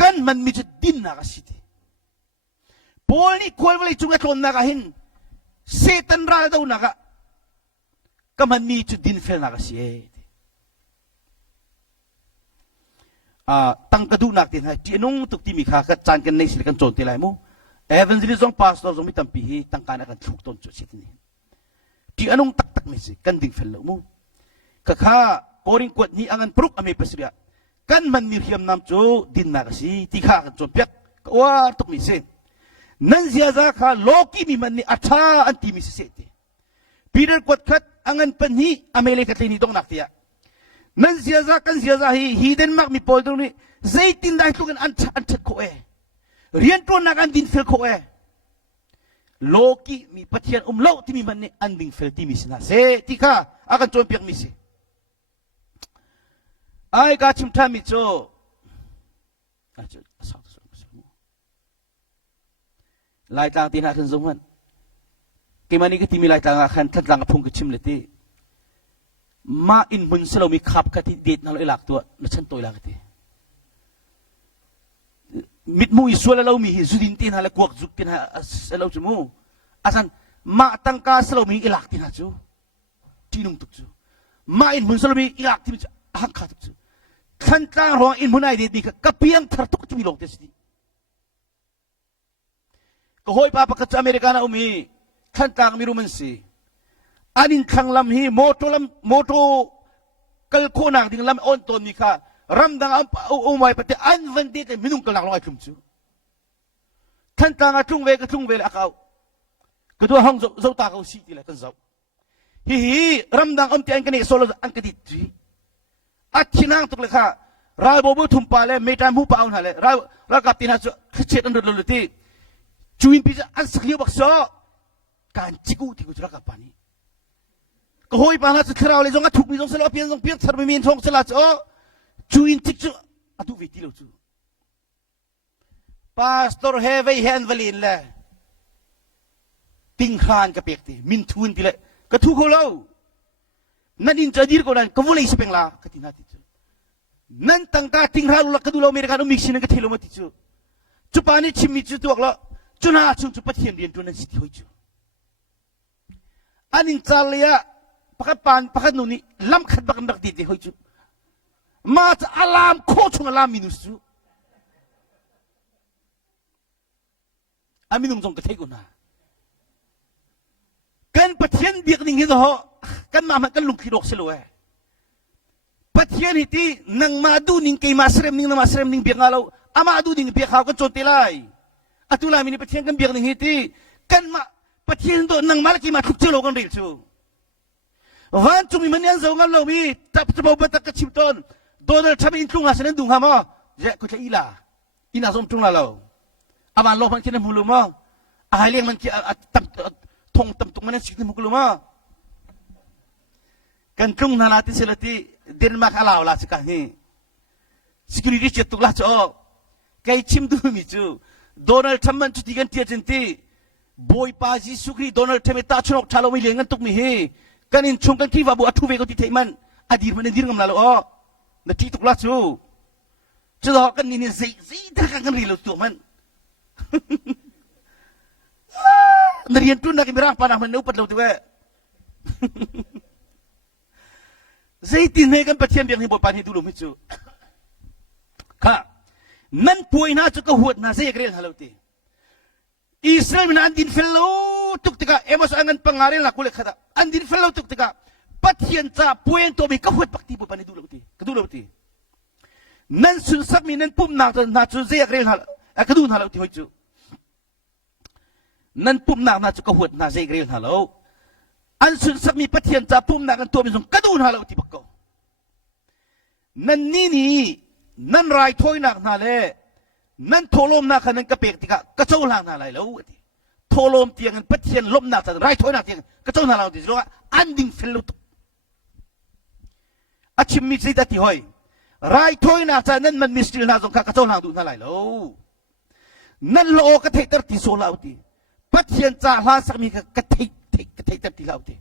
กันมันมีจุดดินนักสิทธิ์พอนี่ควรว่าจุงเอตลนนักหินเซตันราดาวนักก็มันมีจุดดินเฟลนักสิตั้งกระดูนักที่ไหนที่นุ่งตุกที่มีข้าก็จานกันในสิลกันโจนที่ไรมั้งเอเวนซิลิซองพาสตอร์สมิตัมปีฮีตั้งการกันทุกต้นจุดสิทธิ์นี้ที่นุ่งตักไม่สิกันดิ่งเฟลมั้งข้าโอริงกวดนี้อันปลุกอเมริกาสิกันมันมีเพียงน้ำจูดินนักสิที่ข้ากันโจนเปียกว่าตุกไม่สินั่นเสียจากข้าโลกีมีมันนี่อัชาอันที่มีสิทธิ์ปีเดอร์กวดขัดอันเป็นนี้อเมริกาที่นี่ต้องนักเดียนั่นเสียจากกันเสียจากฮีเดนมาร์กมีโพลตรงนี้ใจตินได้ทุกคนอันชัดโคเอเรียนตัวนักอันดินเฟลโคเอโลกีมีปฏิญาณเล่าที่มีมันนี่อันดินเฟลที่มีสินะเซที่ข้าอากันโจนเปียกมีสิไอ้กาชิมทามิโจอาจจะสาวสาวลายต่างที่น่าสนใจมันกี่มันนี่ก็ที่มีลายต่างอาคารทัดต่างกับพงกชิมเลยที่มาอินมุนสโลมีขับกันที่เด็ดนั่นเลยหลักตัวนั่นฉันตัวหลักที่มิดมูอิสวลเรามีจุดินที่นั่นเลยกวกจุดที่นั่นสโลจมูอาจารย์มาตั้งการสโลมีอิลักที่นั่นจูที่นุ่งตุกจูมาอินมุนสโลมีอิลักที่มันหักขาดตุกจูฉันตั้งรออินมุนไอเด็ดนี่ก็เพียงทาร์ตุกจูมีโลกเดสดีก็หอยป้าประกาศอเมริกานะมีฉันตั้งมีรูมันสิอันนี้ขังลำฮีโมโตกัลโคนักดิ่งลำอ่อนตัวนี้ค่ะรำดังเอาไว้ปฏิอันวันดีแต่มินุงกัลลังลอยคุ้มจูท่านต่างจุงเวกจุงเวลอาเขาก็ตัวห้องเจ้าตาเขาสิที่ละกันเจ้าฮีรำดังอันที่อันกันเอกโซโลอันกันดิจีอัดชินังตุกเลยค่ะรายบ่ทุ่มปาเลยไม่ตามหูป่าวนั่นเลยรายกับที่น่าจะเช็ดอันดุลที่จุยพิจอันสักเดียวบักซอการจิกุที่กุจรักปานีก็หอยปานาจะคราวเลยจงอาทุกมีจงสลับเพียงจงเพียงสารมีนจงสลัดอ๋อจูอินทิกจูอาทุวิติโลจูพาสตอร์เฮเวย์แฮนด์วลินเลยติงคานกับเปียกตีมินทุนตีเลยก็ทุกคนเรานั่นอินจะดีกว่านั้นก็วุ่นเลยสิเป็นลาก็ที่นั่นติจูนั่นตั้งการติงคานเราก็ดูเราเมริกาเรามิกซินก็ที่เราไม่ติจูจูปานี่ชิมมิจูตัวเราจูน่าจุนจูปัทเทียนเรียนตัวนั้นสิที่หอยจูอันนี้จะเลียpakat nuni lam khat bakam bak dite hoichu mat alam ko chung alam minusu aminung jong ka theguna kan pathian biak ning hi ho kan ma kan lung khidok selo pathian hiti nang madu ning kay masrem ning biak ngalo ama adu ning biak ha ka chotilai atula mini pathian kan biak ning hiti kan ma pathian do nang mal ki ma thuk chelo kan ril chuวันจุมีมันยังส่งกันเรามีจับจับบัตรกระชิบต้นโดนทำอินทุงหาเสนดุงหามอ่ะเจ้าก็จะอีลาอินาสมทุงละเราอามันโลกมันคิดในมุลุมอ่ะอาเลี้ยงมันคิดตับทงตับตุงมันคิดในมุลุมอ่ะกันทุงนานาติเสลติเดนมาร์กอาลาวลาสิกันนี่ security เจ็ดตุลาจ่อใครชิมดูมิจูโดนัลด์ทำมันจุดที่กันเทียนที่บอยปาจิสุกรีโดนัลด์ทำให้ตาชนกชาโลไม่เลี้ยงกันตุกมีเฮกันอินชงกันที่ว่าบัวทุเวก็ที่เทมันอดีตมันดิ้นกันมาแล้วอ๋อนาทีตุกลาจูจะรอกันนี่ซีตะกันรีลุตัวมันนักเรียนทุนนักบิราปานามันนุปัดเราตัวใจตินให้กันประเทศเบียงให้บทปานให้ดูลมิจูค่ะนั่นป่วยน่าจะก็หัวน่าเสียกเรียนฮัลโหลตีอิสราเอลมันอันดินเฟลโลตุกติกาเอมอสอันนั้นปังอารีนักกุเลขดาอันดินเฟลโลตุกติกาปัทยันจ่าป่วยตัวมีก็หัวปักตีบทปานให้ดูลตีก็ดูลตีนั่นสุดสักมีนั่นปุ่มน่าจะเสียกเรียนฮัลโหลก็ดูฮัลโหลตีหัวจูนั่นปุ่มน่าจะก็หัวน่าเสียกเรียนฮัลโหลอันสุดสักมีปัทยันจ่าปุ่มน่ากันตัวมีส่งก็ดูฮัลโหลตีปักก็นั่นนี่นั่นรายถ้อยนักนาเลนั่นโทลมนักนั่นกระเปียกติกะกระโจนหลังนาเลยแล้วโทลมเตียงปัจเจียนลมนักแต่รายถ้อยนักเตียงกระโจนหลังเราติดว่าอันดิ่งเฟลลุตอาชิมมิจิตติหอยรายถ้อยนักแต่นั่นมันมิสติลนาจงกระโจนหลังดูนาเลยแล้วนั่นโลกระเทตติโซลาวติปัจเจียนจ่าลาสักมีกระเทตติลาวติ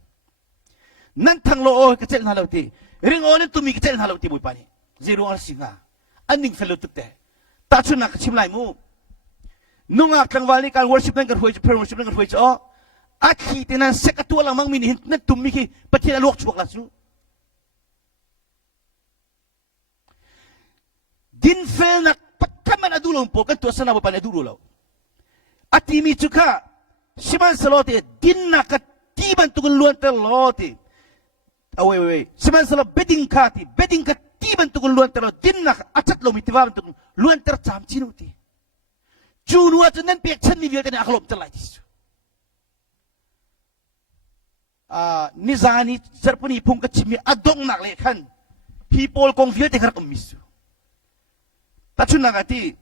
นั่นทางโลกระเจนาเราติ ring onin tumi kita halau tibu pani zero al singa aning fellow tukte tachun nak chimlai mu nunga klangwali kan worship nang kan prayer worship nang kan o akhi tinan sekatua lamang mini na tumi ki patia lok chuak la chu din fel nak patkaman adulong po kan tu sana bo pan adulo atimi chuka siman salote din nak tiban tukun luan terlote away siman salo bedding ka tiban tukun luan terlo din nak achat lo mitiwan tukun luan ter cham chinuti chunu at nan pek chan ni viete na aklom terlai dis nizani serpuni pung kachimi adong nak le kan people kong viete kar komisu tachun nagati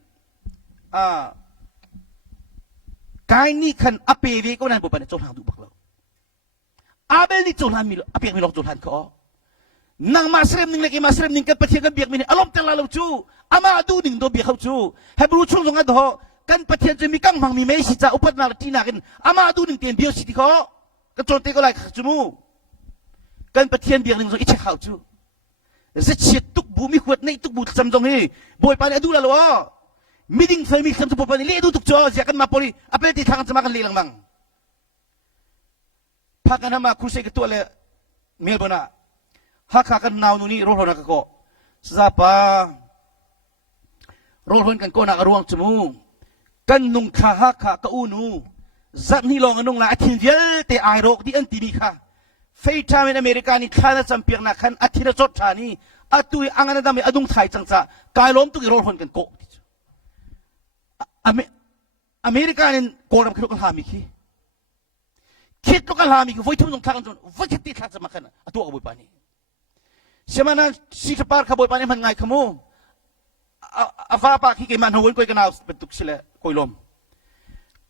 kai ni kan apewe ko nan bo pan chong hang du baklo abel ni chong han mi lo apek mi lo chong han ko nang masrem ning leki masrem ning kan pathian kan biak mi alom tel la lo chu ama adu ning do biak hau chu hebru chung jong ado kan pathian je mi kang mang mi me si cha upat na ti na kin ama adu ning ten bio si ti ko ka chon te ko lai chu mu kan pathian biak ning so ichi hau chu se chet tuk bu mi khwat nei tuk bu cham jong hi boy pa adu la lo meeting family kam tu pa ni le du tuk cho ya kan ma poli apel ti thang chama kan le lang mang pakan ma kurse ke to le melbona hakha kan naw nu ni ro ro na ko sapa ro hon kan ko na ruang chmu kan nung kha hakha ka unu zat ni long anung la athin vel te ai rok di an ti ni kha fei time in america ni khana champion na khan athira chot thani atui angana dam adung thai changcha kailom tu ro hon kan ko america nin koram khro kan ha mi khi khit lo kan ha mi ki voi thum jong thang jon voi khit ti thak chama khan atu ka boi pani semana si par ka boi pani man ngai khamu afa pa ki ke man hon koi kan aus betuk sile koilom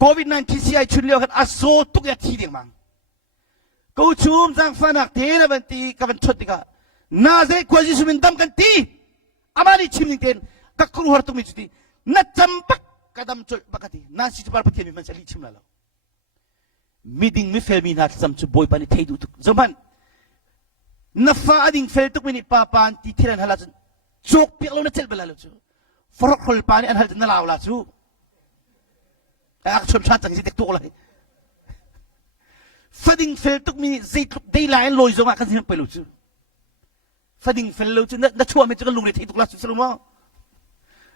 covid 19 si ai chun leo kan aso tuk ya thi ding mang ko chum jang fanak te na ban ti ka ban chot ti ka na ze ko ji sumin dam kan ti amari chimning ten ka khru har tu mi chuti na champak kadam chol bakati na si par pathian mi man sali chimla lo meeting mi fel mi na sam chu boy pani thei du tuk zaman na fa ading fel tuk mi pa pan ti thiran hala chen chok pek lo na chel bela lo chu forok khol pani an hal na law la chu ak chom chat chang si tek tok lai fading fel tuk mi zai dei lai loi zonga kan sin pelu chu fading fel lo chu na chua mi chu kan lung le thei tuk la chu selo mo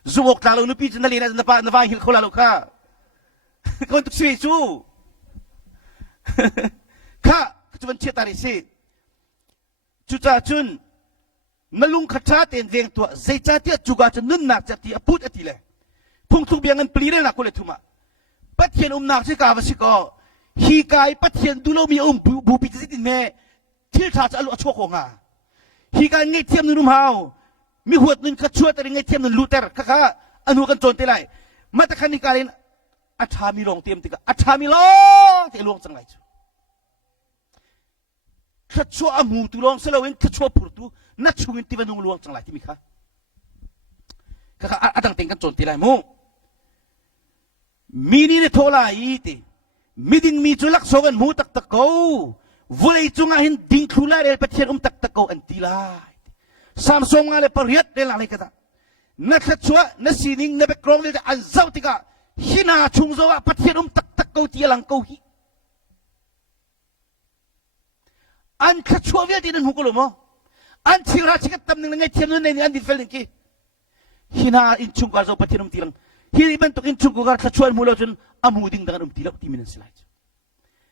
zuok ta lo nu pi chu na le na pa na va hil khola lo kha kon tuk sui chu kha chuan che tari si chu cha chun nalung khacha ten veng to zai cha ti chuga chu nun nak cha ti aput ati le phung thuk biang an pli re na ko le thuma pathian nak si ka va si ko hi kai pathian du lo mi bu pi ti tin me thil tha cha lu achho ko nga hi kai ngai thiam nu hau mi huat nun kha chua tari ngai thiam nun luter kha kha anu kan chon te lai mata khani kalin atha mi long tiam ti ka atha mi long te luang chang lai chu kha chua amu tu long se lo wen kha chua phur tu na chungin ti ban luang chang lai ti mi kha kha adang teng kan chon te lai mu mini ne thola i ti miding mi chulak sogan mu tak tak ko vulai chunga hin ding khula rel pathian tak tak ko an ti lai samsung ale pariat le la le kata na khachwa na sining na background le an zau tika hina chungzo wa pathian tak tak ko ti lang ko hi an khachwa vel din hu ko lo mo an thira chikat tam ning ngai thiam ne an di fel ki hina in chung ka zo pathian ti lang hi ban to in chung ko gar khachwa mu lo chun amu ding dangan ti lo ti min silai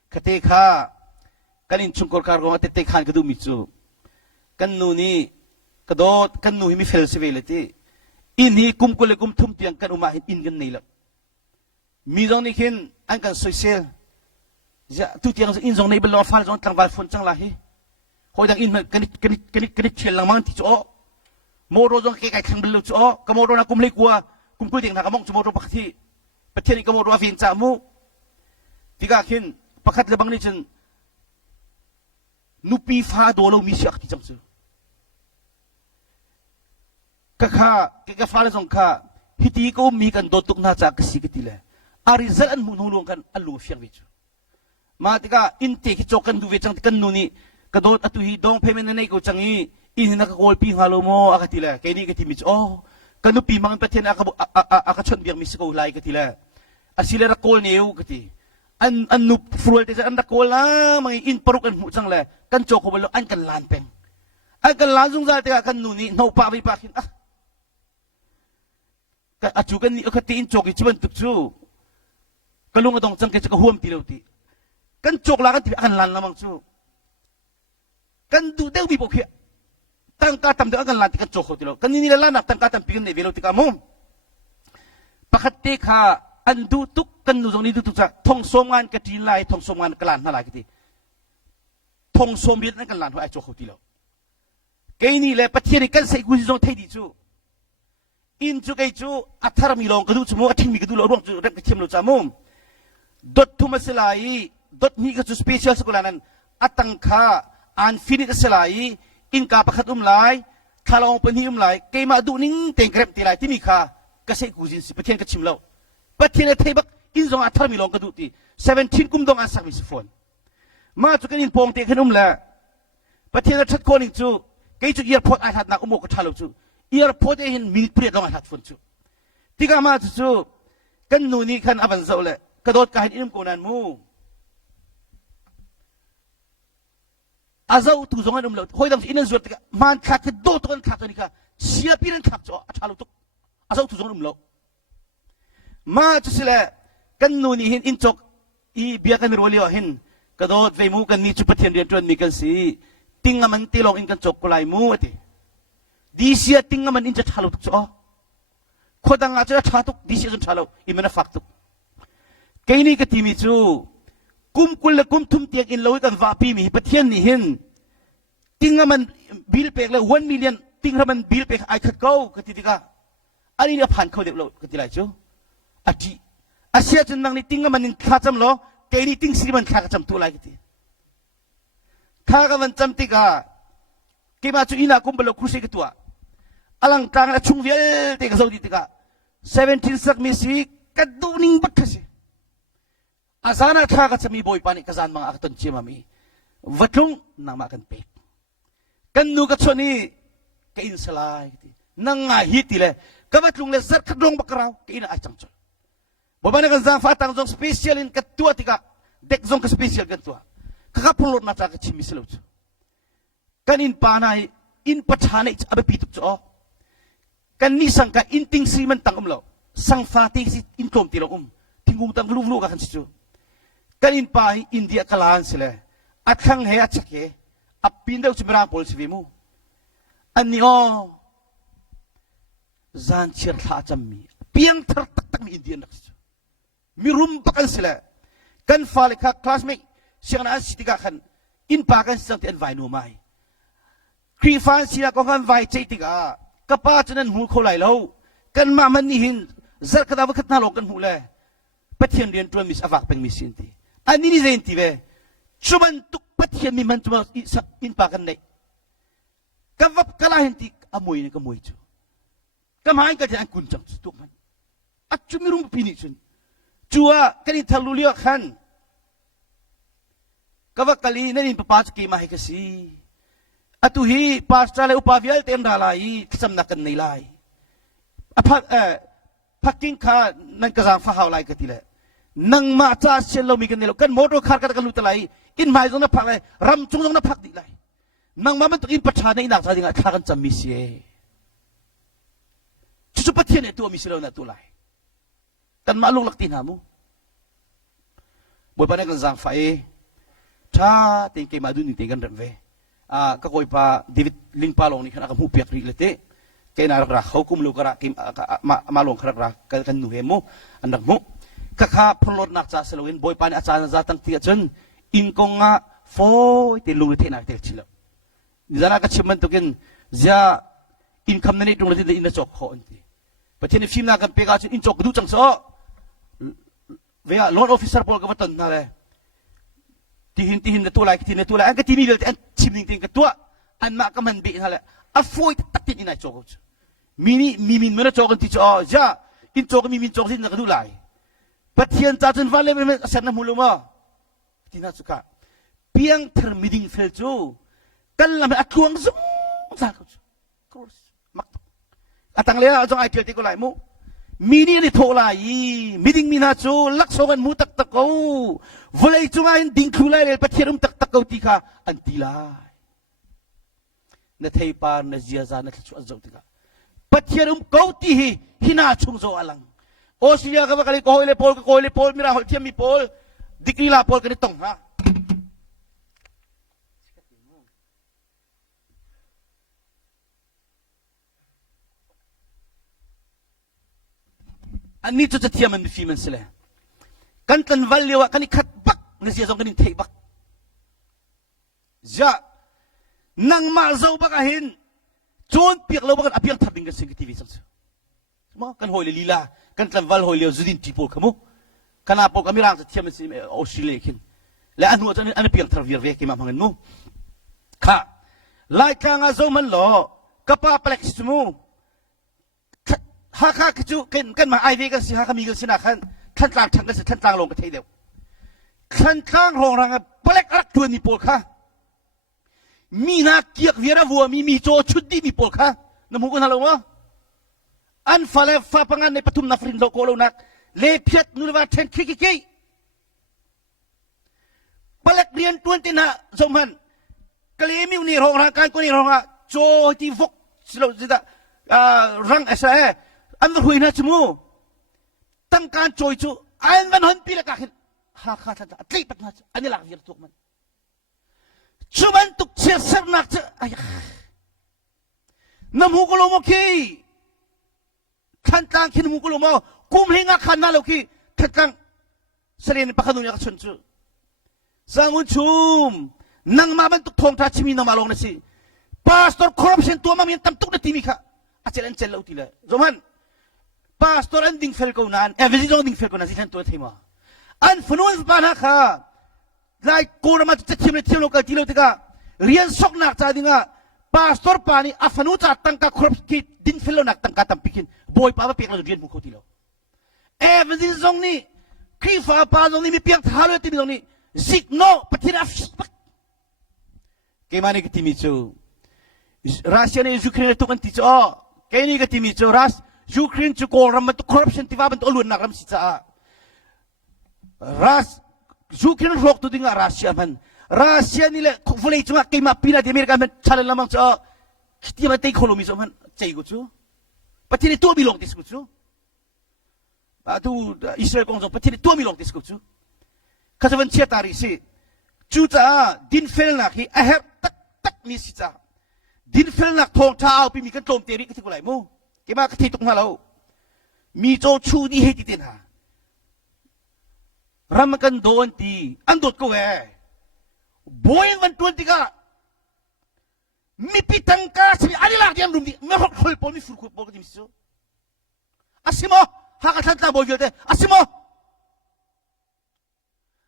kate kha kalin chung ko kar go te khan ka du mi chu kan nu ni kadot kan nu mi fel civility ini kum ko le kum thum tiang kan uma in gan nei la mi jong ni khin an kan social ja tu tiang in jong nei belo fal jong tlang wal phone chang la hi hoi dang in kan chel lang mang ti cho mo ro jong ke kai khang belo cho ka mo ro na kum le kwa kum ku ding na ka mong mo ro pakthi pathian ka mo ro afin cha mu tiga khin pakhat le bang ni chen nupi fa do lo mi sak ti chang chu kakha ke fa jong kha hiti ko mi kan do tuk na cha ka si ki le a result an mu nu kan alu fiang wi chu ma tika in te ki chokan du ve chang kan nu ni ka do atu hi dong payment nei ko changi อินนักโกลปีฮาโลโมอากาติละแค่นี้ก็ที่มิจโอกันนุปีมังประเทศอากาชนเบียงมิสโกไลก็ที่ละอาศิเลรักโกลเนียวก็ที่อันนุฟรัวที่จะอันรักโกลละมังอินปรุกันหุ่นจังเลยกันโจกบอลอันกันลานเป็งอันกันลานซุงซาเตะกันนูนี่นปาวิปากินกันอาจูกันนี่ก็ที่อินโจกจิบันตุกจูกันลุงก็ต้องจังเกจก็ห่วมตีเราตีกันโจกลากันที่อันลานละมังจูกันดูเดวิบกเฮียตั้งการทำเดือกันลานที่กันโจกเขาตีเรากันนี่ละลานนักตั้งการทำปีกันในเวลาที่กันมุมปกติค่ะอันดูตุกกันดูตรงนี้ดูตุกจะทงสมงานกตีไลทงสมงานกันลานนั่นแหละกตีทงสมบิดนั่นกันลานหัวไอโจกเขาตีเราแค่นี้แหละประเทศนี้กันใส่กุญแจไทยดีจูอินจูไกจูอัฐรามีลงกระดูกจมูกทิ้งมีกระดูกเราร่วงจูเรื่องกระเทียมเราจามุมดดทุ่มสลายดดนี้ก็จูสเปเชียลสกุลนั้นอัตังคาอันฟินิตสลายอินกาประคัดไลทาลองปนีไลเกมาดูนิ่งเต็งเกรบตีไลที่มีค่าก็ใส่กุญแจประเทศกระชิมเราประเทศไทยบักอินจงอัฐรามีลงกระดูกตี17กุมดงอันสักมิสฟอนมาจูกันอินพงเตะขึ้นแหละประเทศชัดโคนิงจูเกจูเอียร์พอดอาทัดนักอุโมกข์ทาลุจูเอียร์พอดเองมินิเปรียดลงอาทัดฟุนจูที่กามาจูกันนูนี่ขันอบันเซาเลยกระโดดการอินโกนันมูอาเจ้าตุจงอันเลยหอยดำอินนสุดที่กมันขัดโดดตัวกันขัดตัวนี้ค่ะเสียปีนั้นขัดจ้าทาลุตุกอาเจ้าตุจงอันเลยมาจูสิเลยกันนูนี่เห็นอินจกอีเบียกันรัวเลียวเห็นกระโดดไปมูกันนี่จุดประเทียนเรียนจนมีกันสีติงมันตีลงอินกันจกกุไลมูติดีเสียติงมันอินจะทาลุตุกจ้าคนต่างอาจจะทาตุกดีเสียจนทาลุอิมันฟักตุกแค่นี้ก็ที่มีจูกุมกุลกุมทุ่มเตียงอินลอยกันว่าปีมีประเทศนี้เห็นติงมันบิลเปกเลย1 millionติงมันบิลเปกไอ้ขัดเก้าก็ที่ดีกาอันนี้เนี่ยผ่านเขาเด็กเราก็ที่ไรจูอาทิอาเซียจนนั่งนี่ติงมันขาดจำล้อแค่นี้ติงสิมันขาดจำตัวไรก็ที่ข้าก็มันจำติกาเกี่ยมาจูอินากุมเบลครูเซกตัวอลังการและชุ่มเวลติกาโซดิติกา17สักมิสิกัดดูนิ่งบักkasiอาจารย์ข้าก็จะมีบอยปานิกazan mga akton chiya mami vatlong nang makan pek kan nu ka choni kain salai nang ngahiti le kavatlong le sar kadlong bakraw kain achang chol bobana kan zang fatang zong special in katua tika dek zong ka special kan tua kakapulot na ta ka chimislo kan in panay in pachane abe pituk cho kan ni sang ka in ting si man tang umlo sang fati si in tom tilo tingung tang lu ka kan si kan in pai India kalan sila at kang he at sake apin daw simirang pol si vimu ani o zan chir tha chammi piang thar tak tak mi Indian nak mi rum pakan sila kan fale ka classmate siang na sitika kan in pa kan sang ti advise no mai kri fan sila ko kan vai chei tika kapa chanan hu kholai lo kan ma man ni hin zar ka da khat na lo kan hu le pathian rian tron mis avak peng misin ti ani ni zain ti ve chuman tuk pathian mi man tuma in pa kan nei kavap kala hin ti amoy ni kamoy chu kamai ka jan kun chang tu man at chumirum pini chun chua kani thalulio khan kavak kali nanin papas ki mahi kasi atu hi pastor le upavial tem dalai samna kan nei lai apha phaking kha nan ka fa haw lai ka ti le nang ma cha sel lo mi kan nelo kan motor khar ka lu talai in mai jong na phak lai ram chung jong na phak di lai nang ma man to in pacha nei nak cha ding kha kan cham mi sie chu pathian ne tu mi silo na tu lai kan ma lung lak tin ha mu boy pa ne kan jang fa e tha ting ke ma du ni te kan ram ve ka koi pa David ling pa long ni kan ka mu piak ri le te ke na ra khau kum lu kara kim ma long khara ra kan nu he mu anak mu kakha phlot nak cha selawin boy pani achana za tang tia chen in konga foi te lu the na te chilo jana ka chiman to ken ja in kham nani tung le te in chok kho anti pathin film na kan pe ga chen in chok du chang so ve loan officer pol ka batan na le tihin na tu lai tin na tu lai an ka tini le an chimning ting ka tua an ma ka man bi na le a foi tak tin ina chok mini mimin mena chok anti cho ja in chok mimin chok sin na ka du lai pathian cha chen vale me asana muluma tina chuka piang ther miding fel chu kan lam atluang zum sa course mak atang le jong ai tel ti ko lai mu mini ni thola yi miding mina chu laksogan mu tak tak ko volei chunga in ding khulai le pathirum tak tak ko ti kha an ti lai na thei par na zia za na chu azau ti ka pathirum ko ti hi hina chung zo alang Australia ka bakali ko ile pol mira hol thiam mi pol dikri la pol ka ni tong ha ani chu thiam an fi man sele kan tan vallewa kan khat bak na zia zong kan thei bak ja nang ma zo bak a hin chon piak lo bak apiang thabing ka sing tv sang ma kan hoi le lila kan tan val hoi le zudin tipo kamu kana po kamirang sa thiam si Australia kin le anu an piang travir ve ki ma mangan mu kha lai ka nga zo man lo kapa plex mu ha kha chu kan ma ai ve ka si ha ka mi ka sina khanท่านกลางทางกันสิท่านกลางลงกันเทเดียวท่านกลางรองรังเปล็กรักตัวนี่ปวดค่ะมีนาเกียกเวียร์วัวมีโจชุดดีมีปวดค่ะน้ำหูกันฮัลโหลวะอันฟ้าเลฟ้าปังอันในปฐุมนาฟรินโลโกโลนักเลเพียดนุรวาเทนคิกิเปล็กเรียนตัวตินะสมันกลีมิวนี่รองรังการคนนี่รองรังโจที่ฟกสิโลจิตารังเอสเออันนั้นหุยนะจมูตั้งการโจยจูอันมันหันปีละกันหาข้าท่านอัตลีปัตนาอันนี้หลักเยอะทุกมันชูมันตุกเชียร์เสนักจะไอ้น้ำหูกลมกี้ท่านกลางขี้น้ำหูกลมกุมหิงอาขันนั่นโลกี้ท่านกลางเสรียนปะขนุนยากชนจูสังอุนชุมนั่งมาเป็นตุกทองทัชมีน้ำมาลงนะสิพาสตอร์คอร์รัปชันตัวมันยังตั้มตุกนาทีมิค่ะอาเจริญเจริญอุติเลยจอมันpastor an ding fel ko nan every ding fel ko na sitan to thema an funun pa na kha lai ko ma cha thim lo ka ti lo tika rian sok nak cha dinga pastor pa ni afanu cha tang ka khop ki ding fel lo nak tang ka tam pikin boy pa pek lo rian mu ko ti lo every zong ni ki fa pa zong ni mi piang tha lo ti zong ni zik no patira ke mani ki ti mi chu Russia ni Ukraine to kan ti cho ke ni ka ti mi chu ras Ukraine chu ko ram tu corruption ti va ban to lun nak ram si cha ras Ukraine rok tu dinga Russia man Russia ni le volei chunga ke ma pila de America man chale lamang cha ti ma te economy so man chei go chu patini to bilong tis go chu tu Israel kong so patini to bilong tis go chu ka sa ban chia tari si chu cha din fel na ki a her tak ni si cha din fel na thong thao pi mi kan tom te ri ki ko lai mo cái mà cái tục nào lâu mi cho chu đi hết đi tiền ha ram kan do an dot ko về boy văn tuan tiga mi pitang ka si ani la diam rumdi me hol hol pol mi fur ko pol ko dimiso asimo ha ka thanta boy gyote asimo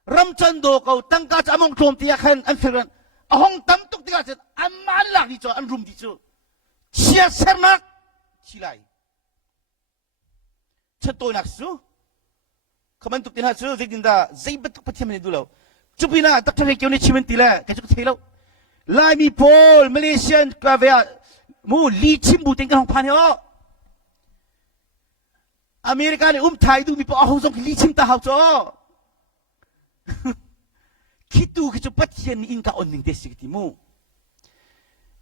ram chan do ko tang ka cha among thom tia khan an firan ahong tam tuk tiga chen an man la ni cho an rum di cho chia sernak chilai chatoi naksu kaman tuk tinha chu zigdinda zaibat tuk pathiam ni dulo chupina tak thare kyoni chimen tila ka chuk thelo lai mi pol malaysian ka ve mu li chim bu teng ka hong phan ho america ni thai du mi po ahong jong li chim ta hau cho kitu ki chu pathian in ka on ning desik ti mu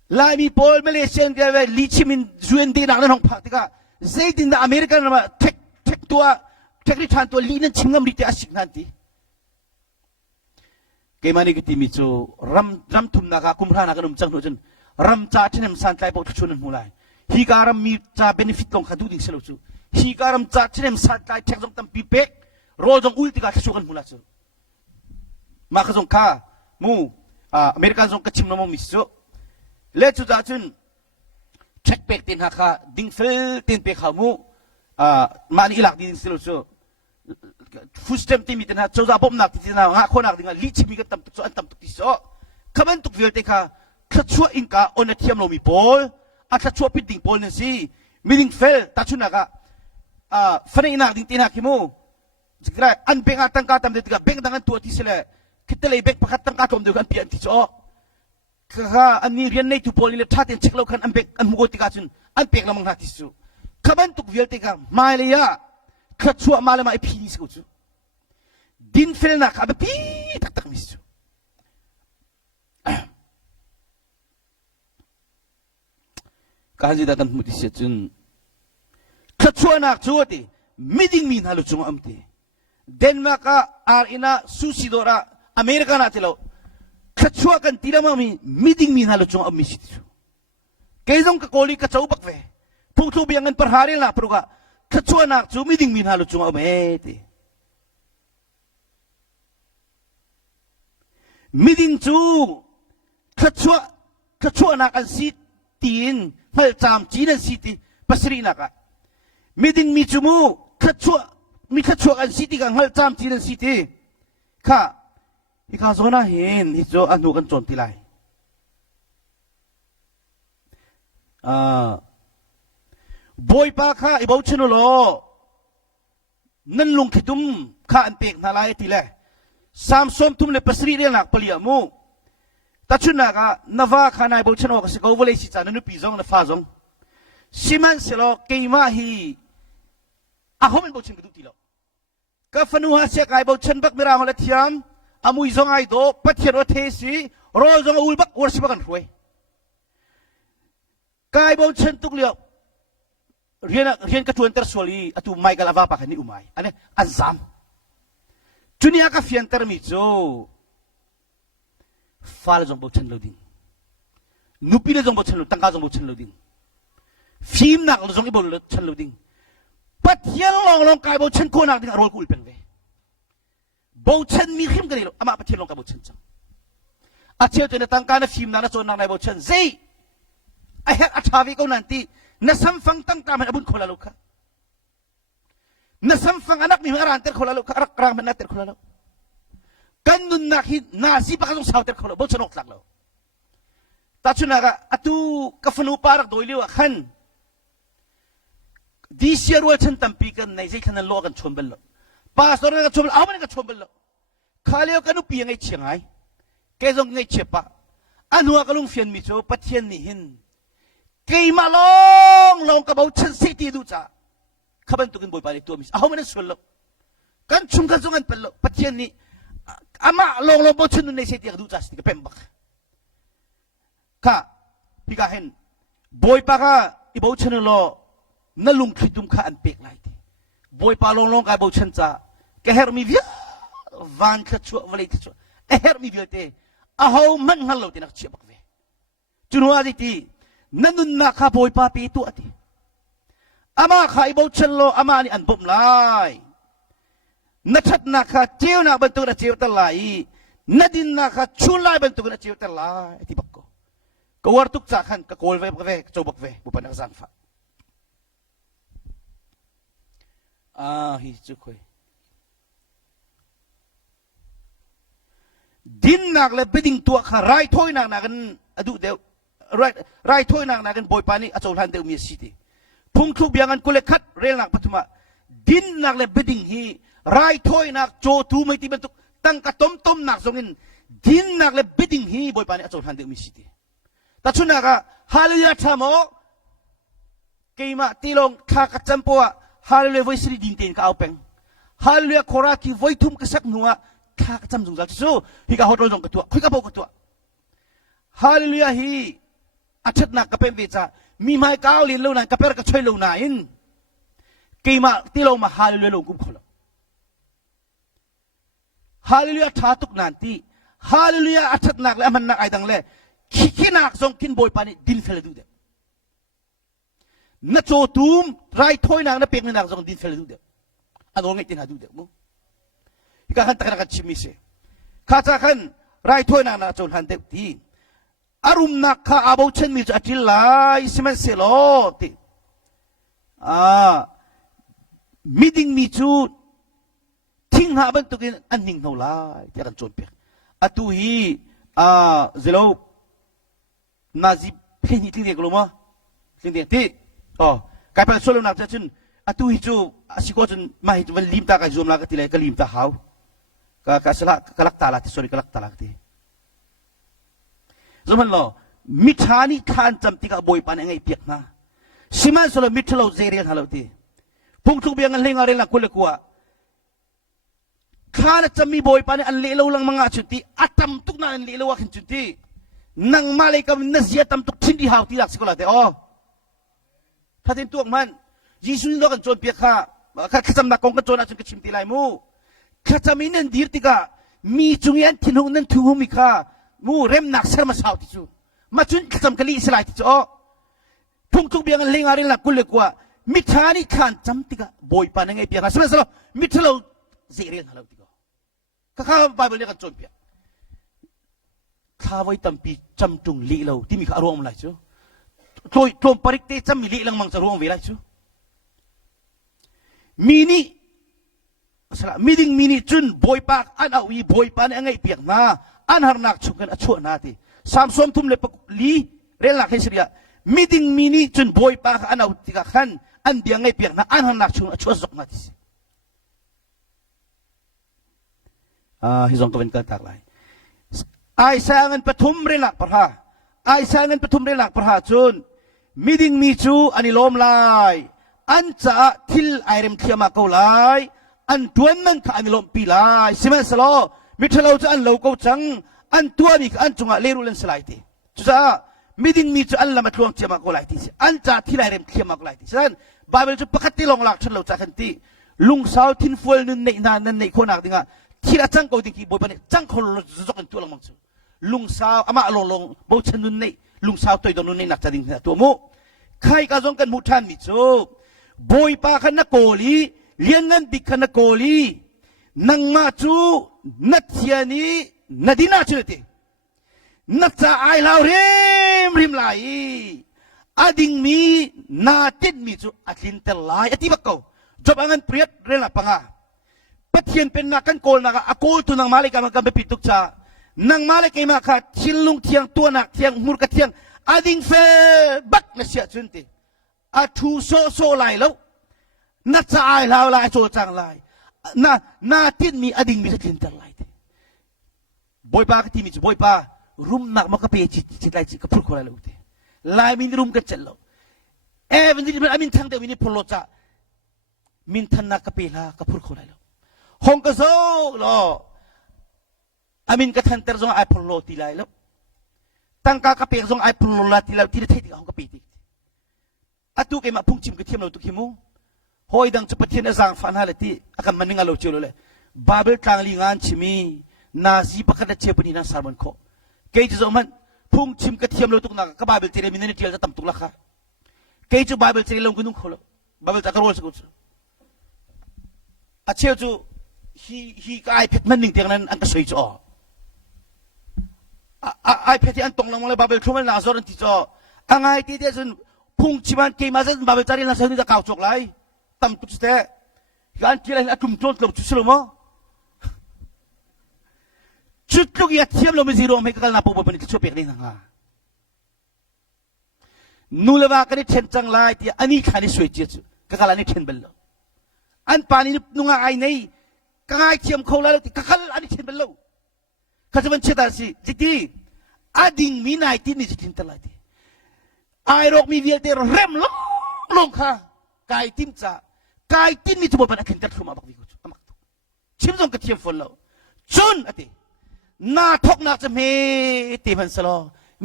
lai mi pol malaysian ka ve li chimin zuen de nak hong pha tika zaidin da america na tek tua tek ri than to li nan chingam ri te asik nan ti ke mani ki ti mi chu ram thum na ka kumra na ka num chang no chen ram cha thinem san tlai po chun mu lai hi ka ram mi cha benefit long khadu ding selo chu hi ka ram cha thinem san tlai thek jong tam pi pe ro jong ulti ka chu kan mu la chu ma ka jong ka mu america jong ka chim no mo mi chu le chu za chun check back tin ha kha ding fel tin pe kha mu mani ilak din silo so food stamp tin mi tin ha choza bom nak tin ha nga kho nak ding li chimi ka tam tu an tam tu ti so kaman tuk vel te kha kha chua in ka on a thiam lo mi pol a kha chua pit ding pol ne si meaning fel ta chuna ka fane ina ding tin ha ki mu jikra an beng atang ka tam de ka beng dangan tu ti sele kitale bek pakat tang ka tom de kan pian ti so ka ani rian nei tu poli le thatin cheklo khan ambek an mugoti ka chun an pek lamang hati su kaban tuk vial te ka mai le ya khachua male mai phi ni su din fel na ka pi tak tak mis su ka ji da kan mu ti se chun khachua nak chu ti miding min halu chung amte Denmark ka arina susidora America na tilo khachua kan tirama mi miding min halu chung am misit kaizong ka koli ka chau bakwe phungthu biangan par haril na pruga khachua nak chu miding min halu chung am ete miding chu khachua nak an sit tin hal cham chi na siti pasri na ka miding mi chu mu khachua an siti ka hal cham chi na siti ka ika zona hin hicho anu kan chon tilai boy pa kha ibau chinu lo nan lung khitum kha an pek na lai tile samsom tum le pasri re nak palia mu tachuna ga nawa khana ibau chino ka sikau vole si chanu pi jong na fa jong siman selo keima hi ahom ibau chin ku tilo ka fanu ha se kai ibau chen bak mira hola thiam amui zong ai do pathian o thesi rol zong ulbak worship kan ruai kai bo chen tuk liao rian ka tuan ter soli atu mai kala va pa khani umai ane azam dunia ka fian ter mi cho fal zong bo chen loading nupi le zong bo chen lo tangka zong bo chen loading film nak lo zong i bo chen loading pathian long kai bo chen ko nak ding rol kul pen ve bau chen mi khim gani lo ama pathian long ka bau chen chang a cheu te na tangka na film na chon nak nai bau chen zei a het a thawi ko nanti na samfang tang ta man abun khola lo kha na samfang anak mi ngaran ter khola lo kha rak rang man na ter khola lo kan nun na hi na si pa ka jong saw ter khola bau chen ok lak lo ta chuna ga atu ka fanu parak doi liwa khan this year wa chen tampi kan nai sei khan lo kan chon bel lo pastor ka chobel awan ka chobel lo khalio kanu pi ngai chingai ke jong ngai chepa anua kalung fian mi cho pathian ni hin ke ma long ka bau chen city du cha khaban tukin boy pare tu mis awan sul lo kan chung ka jong an pel lo pathian ni ama long bau chen nei city du cha sti ka pembak ka pika hen boy pa ka I bau chen lo na lung khitum kha an pek lai boy pa long ka bau chen cha ke her mi via van khachua vale khachua her mi via te a ho man hal lo te nak che bak ve chunwa di ti nanun na kha boy pa pi tu ati ama kha I bau chen lo ama ni an bom lai na chat na kha cheu na ban tu na cheu ta lai na din na kha chun lai ban tu na cheu ta lai ti bak ko ko war tuk cha khan ka kol ve bak ve chou bak ve bu pa na zang fa hi chu khoi din nak le beding tua kha rai thoi nak kan adu de rai thoi nak kan boy pani a chol han de mi city phung thuk biangan kule khat rel nak pathuma din nak le beding hi rai thoi nak cho tu mai ti bentuk tang ka tom nak zongin din nak le beding hi boy pani a chol han de mi city ta chuna ka hallelujah thamo keima tilong kha ka champoa hallelujah voice ri din ten ka aupeng hallelujah khora ki voi thum ka sak nuwa kha ka cham jung jal chu hi ka hotol jong ka tu khui ka bo ka tu hallelujah hi achat na ka pem be cha mi mai ka lin lo na ka per ka choi lo na in keima tilong ma hallelujah lo kum kholo hallelujah tha tuk nan ti hallelujah achat nak le aman nak ai dang le khinak jong kin boy pani din fel du de na cho tum rai thoi nang na pek na jong din fel du de ano ngai tin ha du de mo ka han tak ka chimi se kha cha khan rai thoi nang na chon han de ti arum nak kha abo chen mi atil lai siman se lo ti meeting mi chu thing ha ban tukin an ning no lai ti kan chon pek atu hi zelo nazi pheni ting de ko ma ting de ti kai pa solo nak cha chun atu hi chu asiko chun mai wan lim ta ka zoom la ka tilai ka lim ta haw ka sala kalak ta la ti sorry kalak ta la ti zaman lo mithani khan cham tika boy pan ngai piak na siman solo mithlo zerial halo ti pungtuk biang lenga rela kulekwa khana chami boy pan an le lo lang mga chuti atam tuk na an le lo wakin chuti nang malay kam nazia tam tuk thindi haw ti lak sikola te o thatin tuak man jisu ni lo kan chon piak kha khacham na kong ka chon a chun ka chimti lai mu khachami nen dir tika mi chungyan thinung nan thu mi kha mu rem nak ser ma saw ti chu ma chun khacham kali islai ti chu o pungtuk biang lenga rela kulekwa mithani khan cham tika boy pan ngai piak na sala sala mithlo zerial halo ti kakha bible ni kan chon piak khawai tampi chamtung li lo ti mi kha rom lai chu tloi tlom parik te cham mi li lang mang charom ve lai chu mini sala miding mini chun boy pak an awi boy pan angai piak na an harnak chukan achu na ti samsom thum le li rel la khesria miding mini chun boy pak an aw tika khan an biang ngai piak na an harnak chung achu zok na ti hi zong kawen ka tak lai ai sangan pathum relak parha ai sangan pathum relak parha chun miding mi chu ani lom lai an cha thil airem thiama ko lai an tuan man kha ani lom pi lai siman salo mithalo cha an lo ko chang an tua mi kha an chunga leru len salai ti chusa miding mi chu an lama tluang thiama ko lai ti an cha thil airem thiama ko lai ti san bible chu pakhat ti long lak thon lo cha khan ti lung sao thin fual nun nei na nan nei khonak dinga thira chang ko ding ki boy pane chang khol zok an tu lang mang chu lung sao ama long bo chan nun nei lung sao toi don nun nei nak cha ding tu mu khai ka jong kan mu than mi chu boy pa khan na ko li lian nan bik khan na ko li nang ma chu na thiani nadina chu ti na cha ai lao rim lai ading mi na tit mi chu atlin tel lai ati bakko job angan priat rela panga pathian pen na kan kol na ka akol tu nang malay ka magkambe pituk cha nang malay kay maka tilung tiang tuanak tiang mur ka tiang ading fe bak na siya chunti atu so lai lo na cha ai lao lai so chang lai na tin mi ading mi sa tintar lai boy pa ka timi boy pa room nak makape chit lai chi kapur ko lai lo te lai min room ka chalo even di amin thang de min polo cha min than na kapela kapur ko lai lo hong ka so lo amin ka than ter zong ai polo ti lai lo tang ka kape zong ai polo la ti la ti the ti hong ka pi ti atu ke ma phung chim ka thiam lo tu khimu hoi dang chu pathian azang fan ha le ti akam maninga lo chu lo le bible tlang li ngan chimi na zi pakhat che puni na sarmon ko ke chu zong man phung chim ka thiam lo tu na ka bible ti re min ni ti la tam tu la kha ke chu bible ti lo gunung kholo bible ta ka rol su a che chu hi ka ai phet man ning tiang nan an ka soi chu ai phet an tong lang le bible thu man na zor an ti cho angai ti de jun phung chiman ke ma zen bible tari na sa ni da kaw chok lai tam tu ste gan ti la atum tot lo chu slo mo chutluk ya thiam lo mi zero me ka na po pa ni chu pek ding ha nulawa ka ni chen chang lai ti ani khani soi chi chu ka kala ni chen bel lo an pani nunga ai nei ka ai thiam kho la ti ka khal ani chen bel lo ka jaban che da si jiti ading mi nai ti ni jitin ta lai ti ai rok mi vial te rem long kha kai tim cha kai tin mi chu bo pa na khen tat thuma bak vi ku chu amak chim jong ka thiam fol lo chun ati na thok nak cha me ti man salo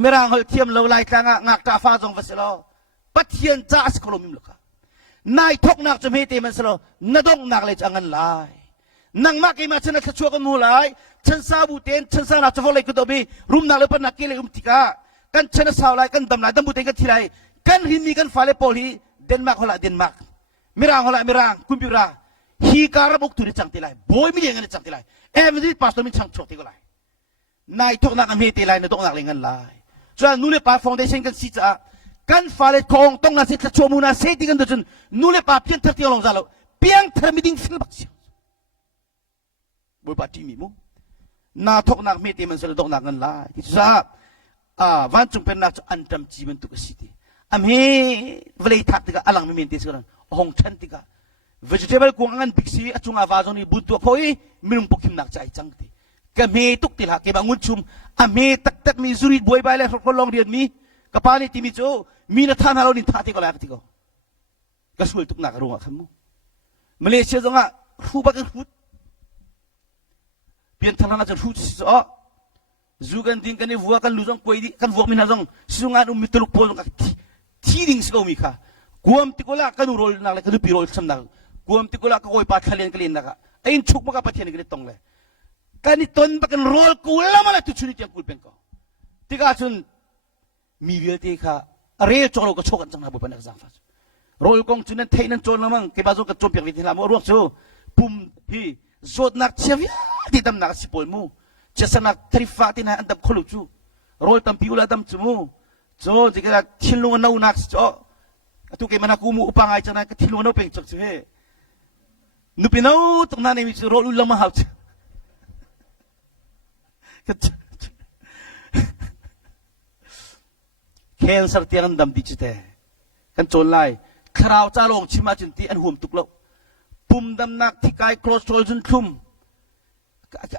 merang hol thiam lo lai tanga ngak ta fa jong va salo pathian cha as kolomim lo kha nai thok nak cha me ti man salo na dong nak le changan lai nang ma ke ma chana thachua ka mu lai chan sa bu ten chan sa na cha vol lai ku do bi rum na le pa na ke le tika kan chana saw lai kan dam lai dam bu ten ka thilai kan hin mi kan fa le pol hi denmark hola denmark mirang hola mirang kumpira hi karabuk tu ni chang tilai boy mi yang ni chang tilai every pastor mi chang chok ti ko lai nai thok nak me ti lai na tok nak le ngan lai chuan nu le pa foundation kan si cha kan fa le kong tong na se cha chomu na se ti kan do chun nu le pa pian thak ti long za lo piang thar mi ding fil bak chi boy pa ti mi mu na thok nak me ti man se dok nak ngan lai ti sa van chung pen nak an tam chi man tu ka si ti am he vlei thak ti ka alang mi men ti sa hong chan ti ka vegetable kung angan biksi at sunga vazo ni buto koi minum pokim nak chai chang ti กะเมตุกติละเก็บงุนชุมอเมตักมีจุริดบวยไปเลยคนลองเรียนมีกะปานี่ที่มีโจมีนัทานฮาโลนินท่าที่ก็แล้วที่ก็กะสวยตุกนักรู้อ่ะคำมูมาเลเซียจังอ่ะรูปกันรูดเปลี่ยนทางนั้นจะรูดสิอ๋อจูกันดิ้งกันนี่วัวกันลุจงคุยดิกันวัวมีน่าจงสุงานมิตรลุกโพลงกันที่ดิ้งสิเขามีค่ะกวมติโกละกันรูลนักเลยกันดูปีโรลสำนักกวมติโกละก็คอยปัดขลีนนักไอ้ชุกมันก็ปัดขลีนกันตรงเลยกันนี่ต้นปักันโรลกูละมันตุชุนิที่ยังกูเป็นก็ที่ก็ชุนมีเวทีค่ะเรียจงเราก็ชกกันจังนะบุปผาจังฟ้าโรลกงชุนนั้นเทนันโจนละมั้งเก็บบ้านก็โจมเปียกวิธีละมั้งรู้สึกปุ่มพี่โจดนักเชียวที่ทำนักสิบปอยมูJasana trifatin na andam kholuchu rol tam piula tam chumu jo jikara thilung nau nak jo atu ke mana kumu upangai chana ka thilung nau peng chok chhe nupinau tong na ne mi rol ulama hau cancer tiang dam di chite kan cholai khrau cha long chima chin ti an hum tuklo pum dam nak thikai cholesterol jun thum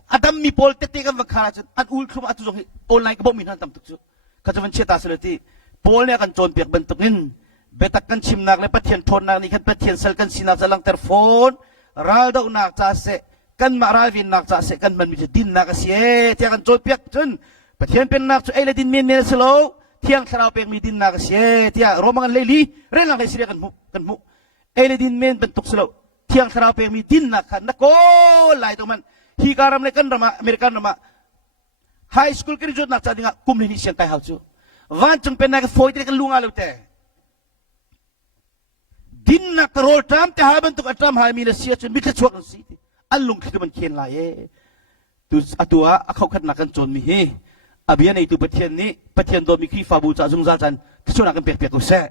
Adam mi pol te kan vakara chan at ul khum atu jong online ka bo min han tam tuk chu ka chawan cheta selati pol ne kan chon piak ban tukin betak kan chim nak le pathian thon nak ni khan pathian sel kan sinap jalang ter phone ral dau nak cha se kan ma ral vin nak cha se kan man mi din nak se te kan chon piak chun pathian pen nak chu ele din men ne selo thiang khrau pek mi din nak se tia romangan le li ren lang le sire kan mu ele din men ban tuk selo thiang khrau pek mi din nak kan na ko lai to man Hikaram lekan rama American rama high school kiri jod nak cadi ngak kumli ni siang kai hau cu van chung pen nak foi tiri kan lunga lute din nak rol tram te haban tuk atram hai mi lesia chun mitla chuak nsi alung khidu man kien la ye tu atua akau khat nak kan chon mi he abian itu pathian ni pathian do mi kri fabu cha jung za chan chu nak kan pek pek ko se